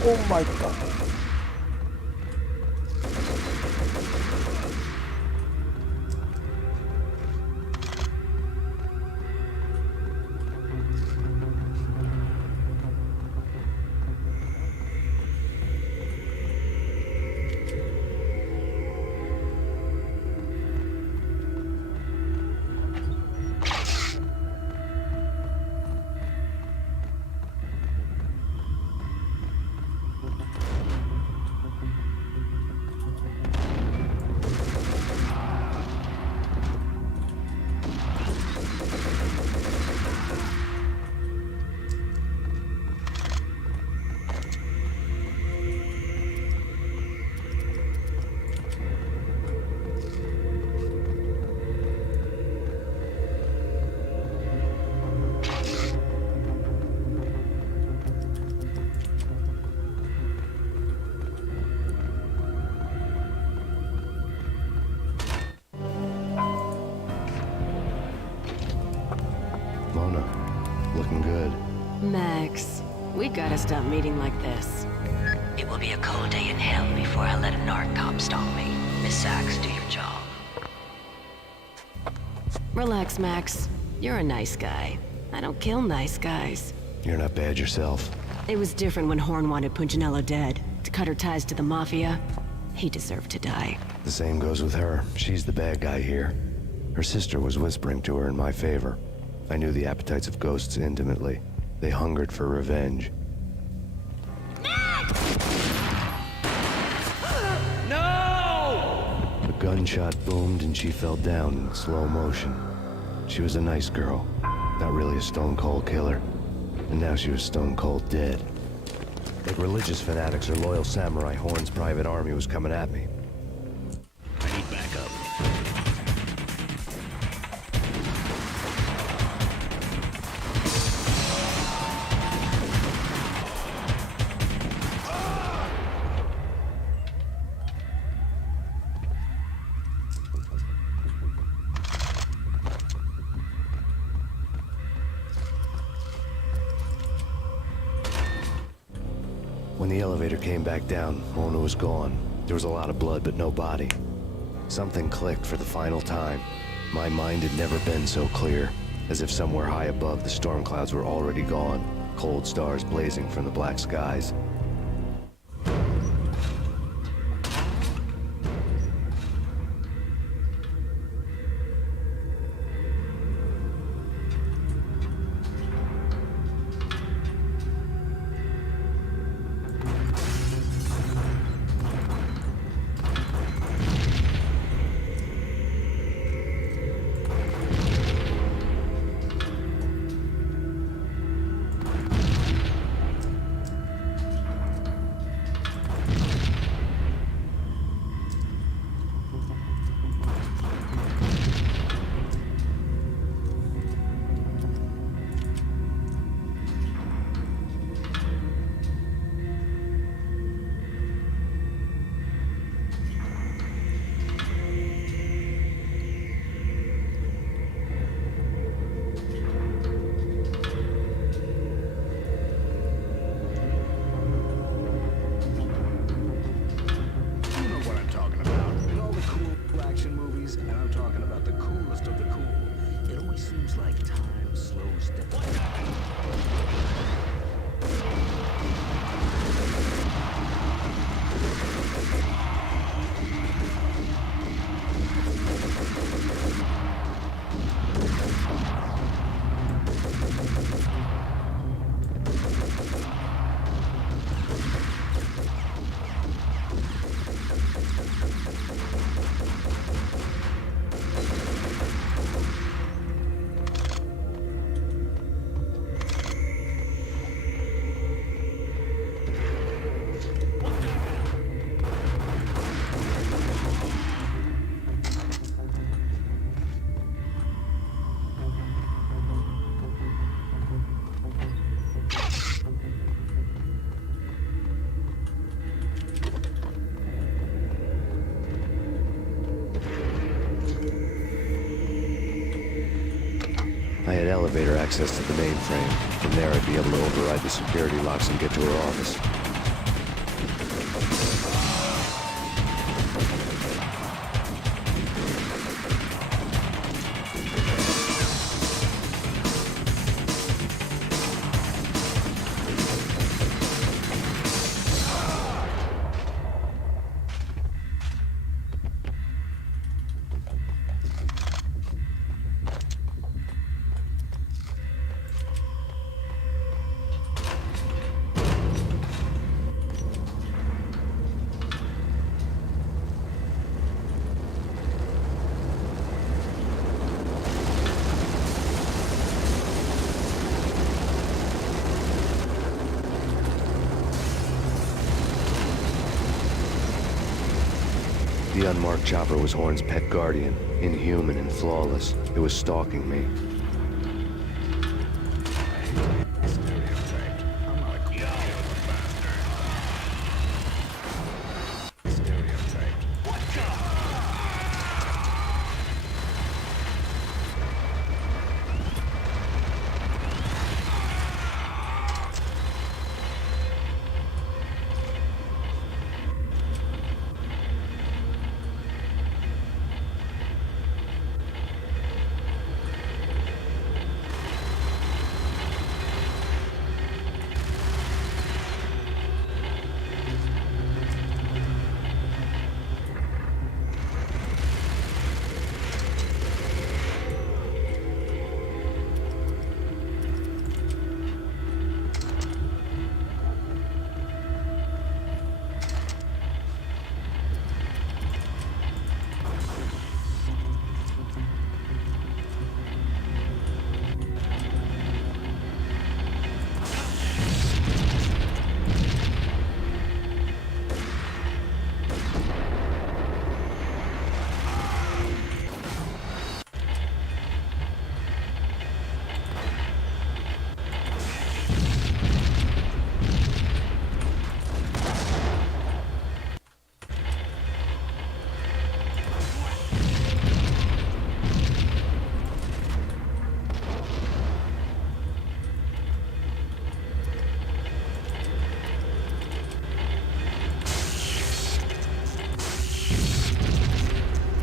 오 마이 갓. Looking good. Max, we gotta stop meeting like this. It will be a cold day in hell before I let a narc cop stop me. Miss Sachs, do your job. Relax, Max. You're a nice guy. I don't kill nice guys. You're not bad yourself. It was different when Horn wanted Punchinello dead. To cut her ties to the Mafia. He deserved to die. The same goes with her. She's the bad guy here. Her sister was whispering to her in my favor. I knew the appetites of ghosts intimately. They hungered for revenge. No! A gunshot boomed and she fell down in slow motion. She was a nice girl, not really a stone-cold killer. And now she was stone-cold dead. Like religious fanatics or loyal samurai, Horn's private army was coming at me. I need backup. When the elevator came back down, Mona was gone. There was a lot of blood, but no body. Something clicked for the final time. My mind had never been so clear, as if somewhere high above the storm clouds were already gone, cold stars blazing from the black skies. I had elevator access to the mainframe. From there, I'd be able to override the security locks and get to her office. unmarked chopper was Horn's pet guardian, inhuman and flawless. It was stalking me.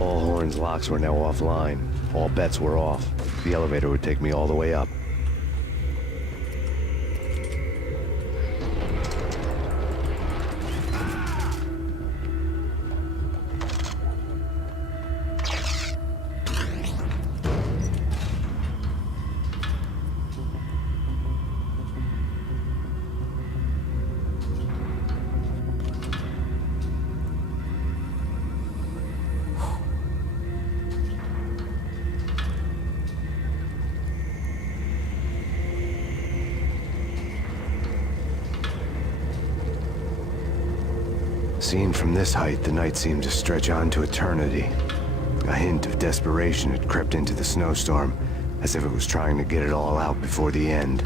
All Horn's locks were now offline. All bets were off. The elevator would take me all the way up. Seen from this height, the night seemed to stretch on to eternity. A hint of desperation had crept into the snowstorm, as if it was trying to get it all out before the end.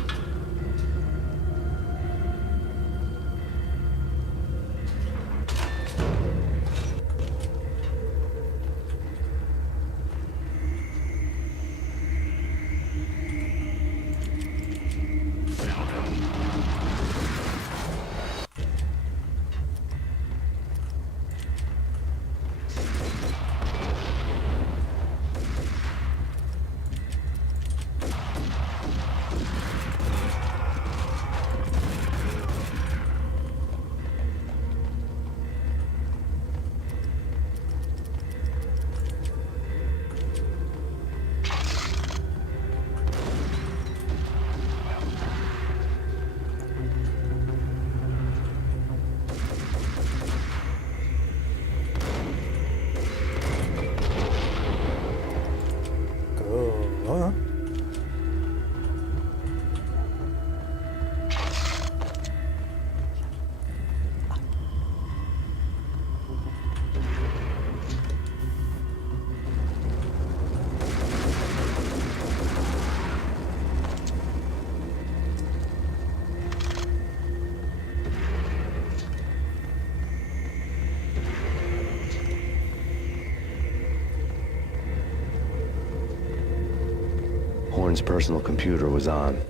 Horn's personal computer was on.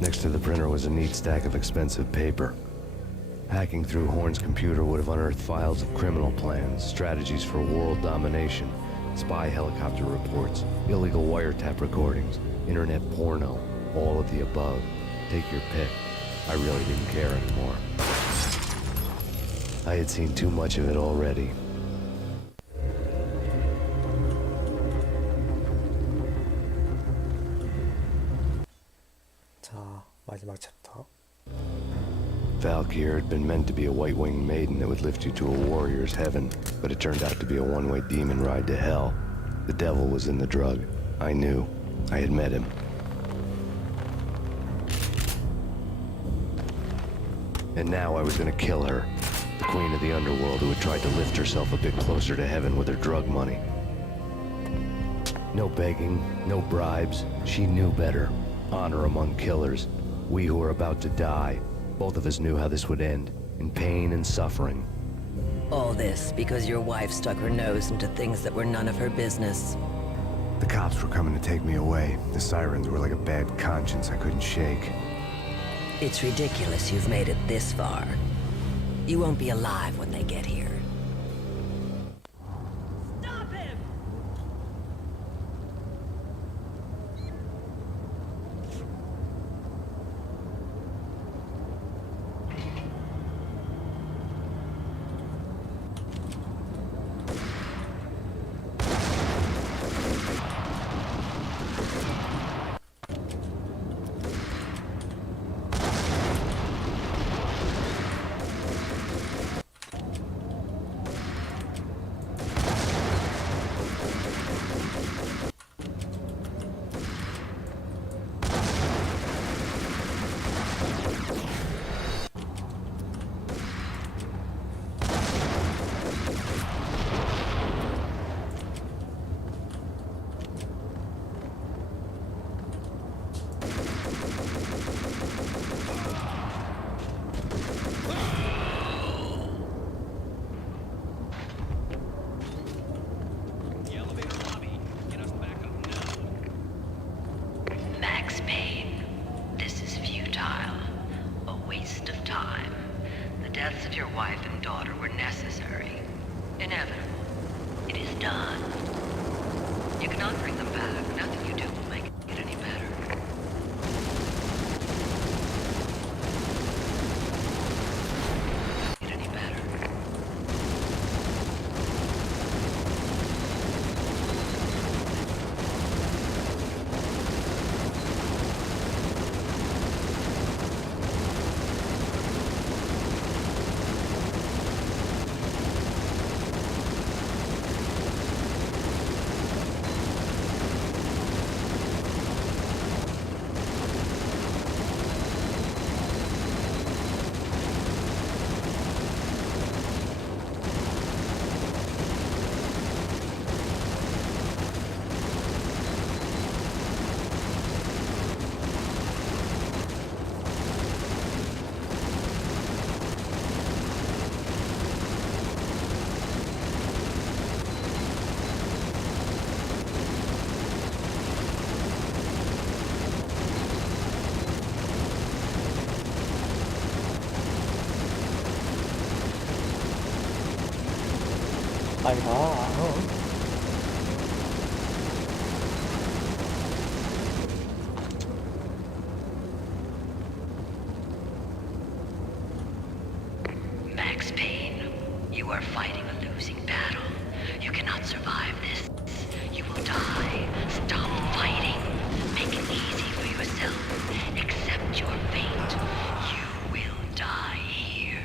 Next to the printer was a neat stack of expensive paper. Hacking through Horn's computer would have unearthed files of criminal plans, strategies for world domination, spy helicopter reports, illegal wiretap recordings, internet porno, all of the above. Take your pick. I really didn't care anymore. I had seen too much of it already. 마지막 챕터. Valkyr had been meant to be a white-winged maiden that would lift you to a warrior's heaven, but it turned out to be a one-way demon ride to hell. The devil was in the drug. I knew. I had met him. And now I was gonna kill her. the queen of the underworld who had tried to lift herself a bit closer to heaven with her drug money. No begging, no bribes. She knew better. Honor among killers. We who were about to die. Both of us knew how this would end. In pain and suffering. All this because your wife stuck her nose into things that were none of her business. The cops were coming to take me away. The sirens were like a bad conscience I couldn't shake. It's ridiculous you've made it this far. You won't be alive when they get here. Stop him! Max Payne, this is futile. A waste of time. The deaths of your wife and daughter were necessary. Inevitable. It is done. You cannot bring them back. Nothing you do will make it any better. Any better. Max Payne, you are fighting a losing battle. You cannot survive this. You will die. Stop fighting. Make it easy for yourself. Accept your fate. You will die here.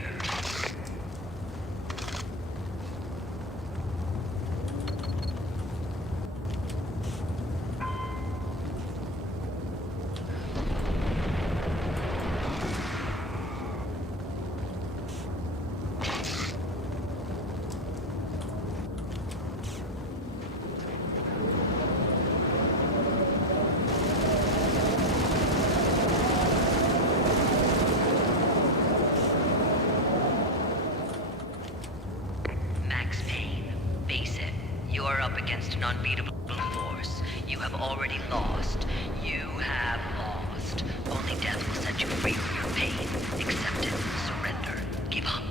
Max Payne, face it. You are up against an unbeatable force. You have already lost. You have lost. Only death will set you free from your pain. Accept it. Surrender. Give up.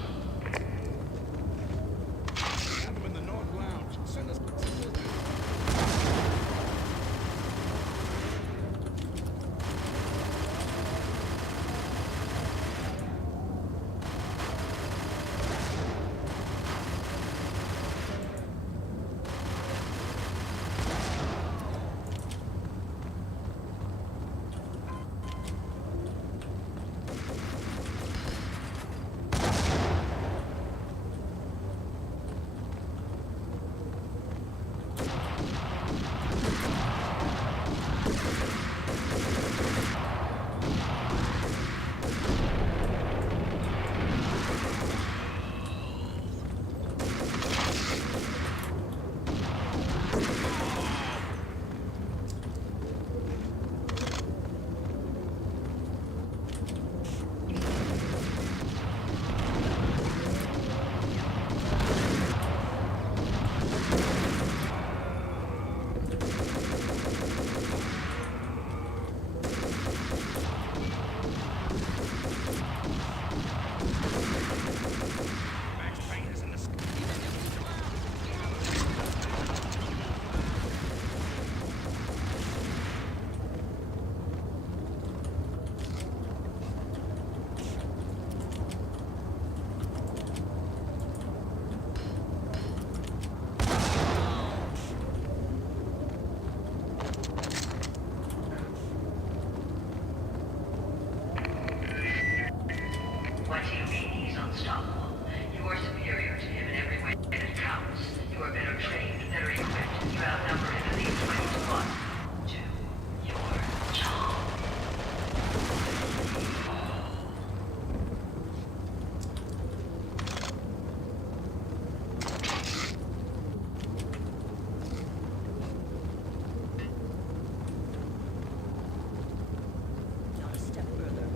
What do you mean he's unstoppable? You are superior to him in every way that counts. You are better trained, better equipped. You outnumber him at least 20 to 1. Do your job. Not a step further.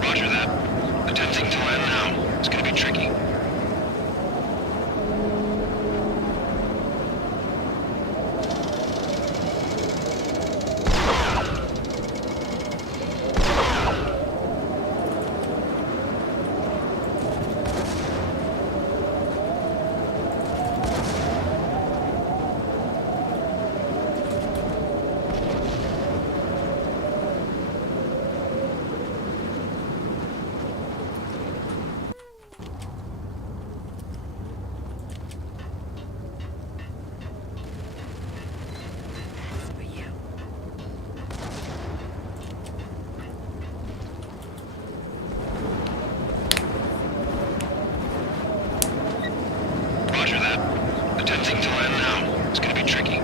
Roger that. Attempting to land now. It's gonna be tricky. Roger that. Attempting to land now. It's gonna be tricky.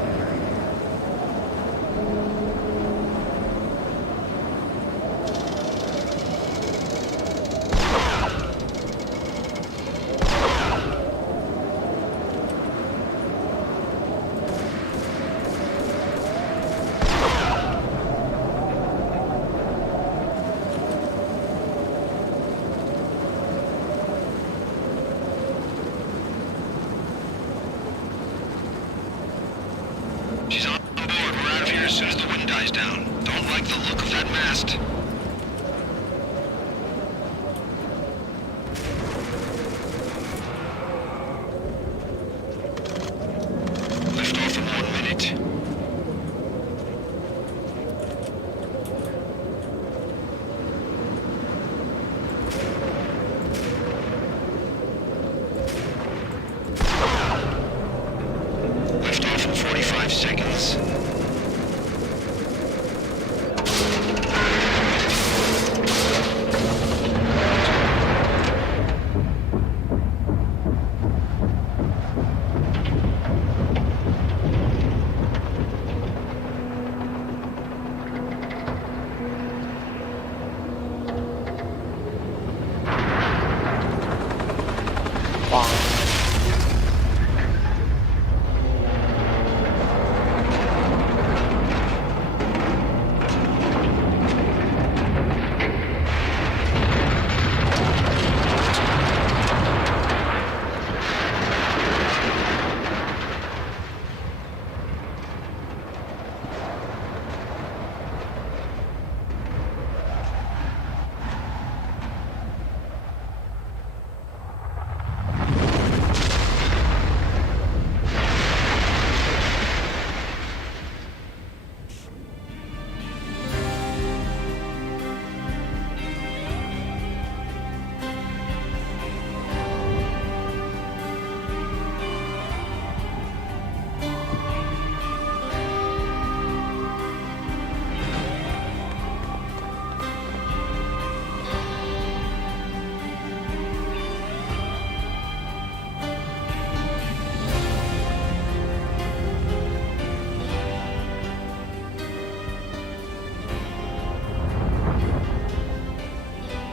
She's on board. We're out of here as soon as the wind dies down. Don't like the look of that mast. Lift off in 1 minute. Lift off in 45 seconds.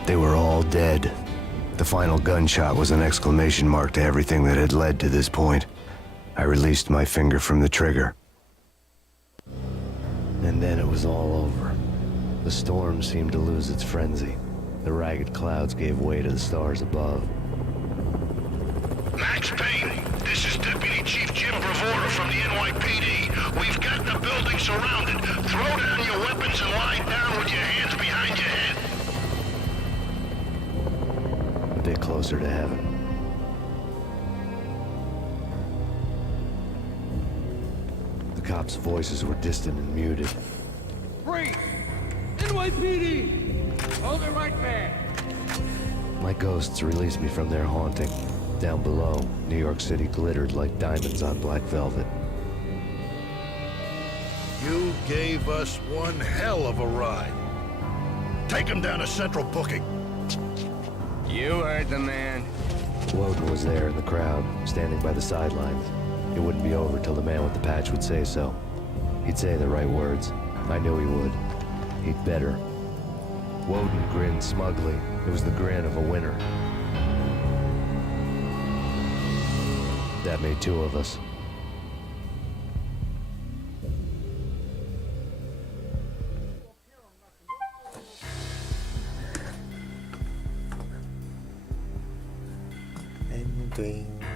They were all dead. The final gunshot was an exclamation mark to everything that had led to this point. I released my finger from the trigger. And then it was all over. The storm seemed to lose its frenzy. The ragged clouds gave way to the stars above. Max Payne, this is Deputy Chief Jim Bravura from the NYPD. We've got the building surrounded. Throw down your weapons and lie down with your hands behind your head. A bit closer to heaven. The cops' voices were distant and muted. Freeze! NYPD! Hold it right there! My ghosts released me from their haunting. Down below, New York City glittered like diamonds on black velvet. You gave us one hell of a ride. Take him down to Central Booking. You heard the man. Woden was there in the crowd, standing by the sidelines. It wouldn't be over till the man with the patch would say so. He'd say the right words. I knew he would. He'd better. Woden grinned smugly. It was the grin of a winner. That made two of us. Ending.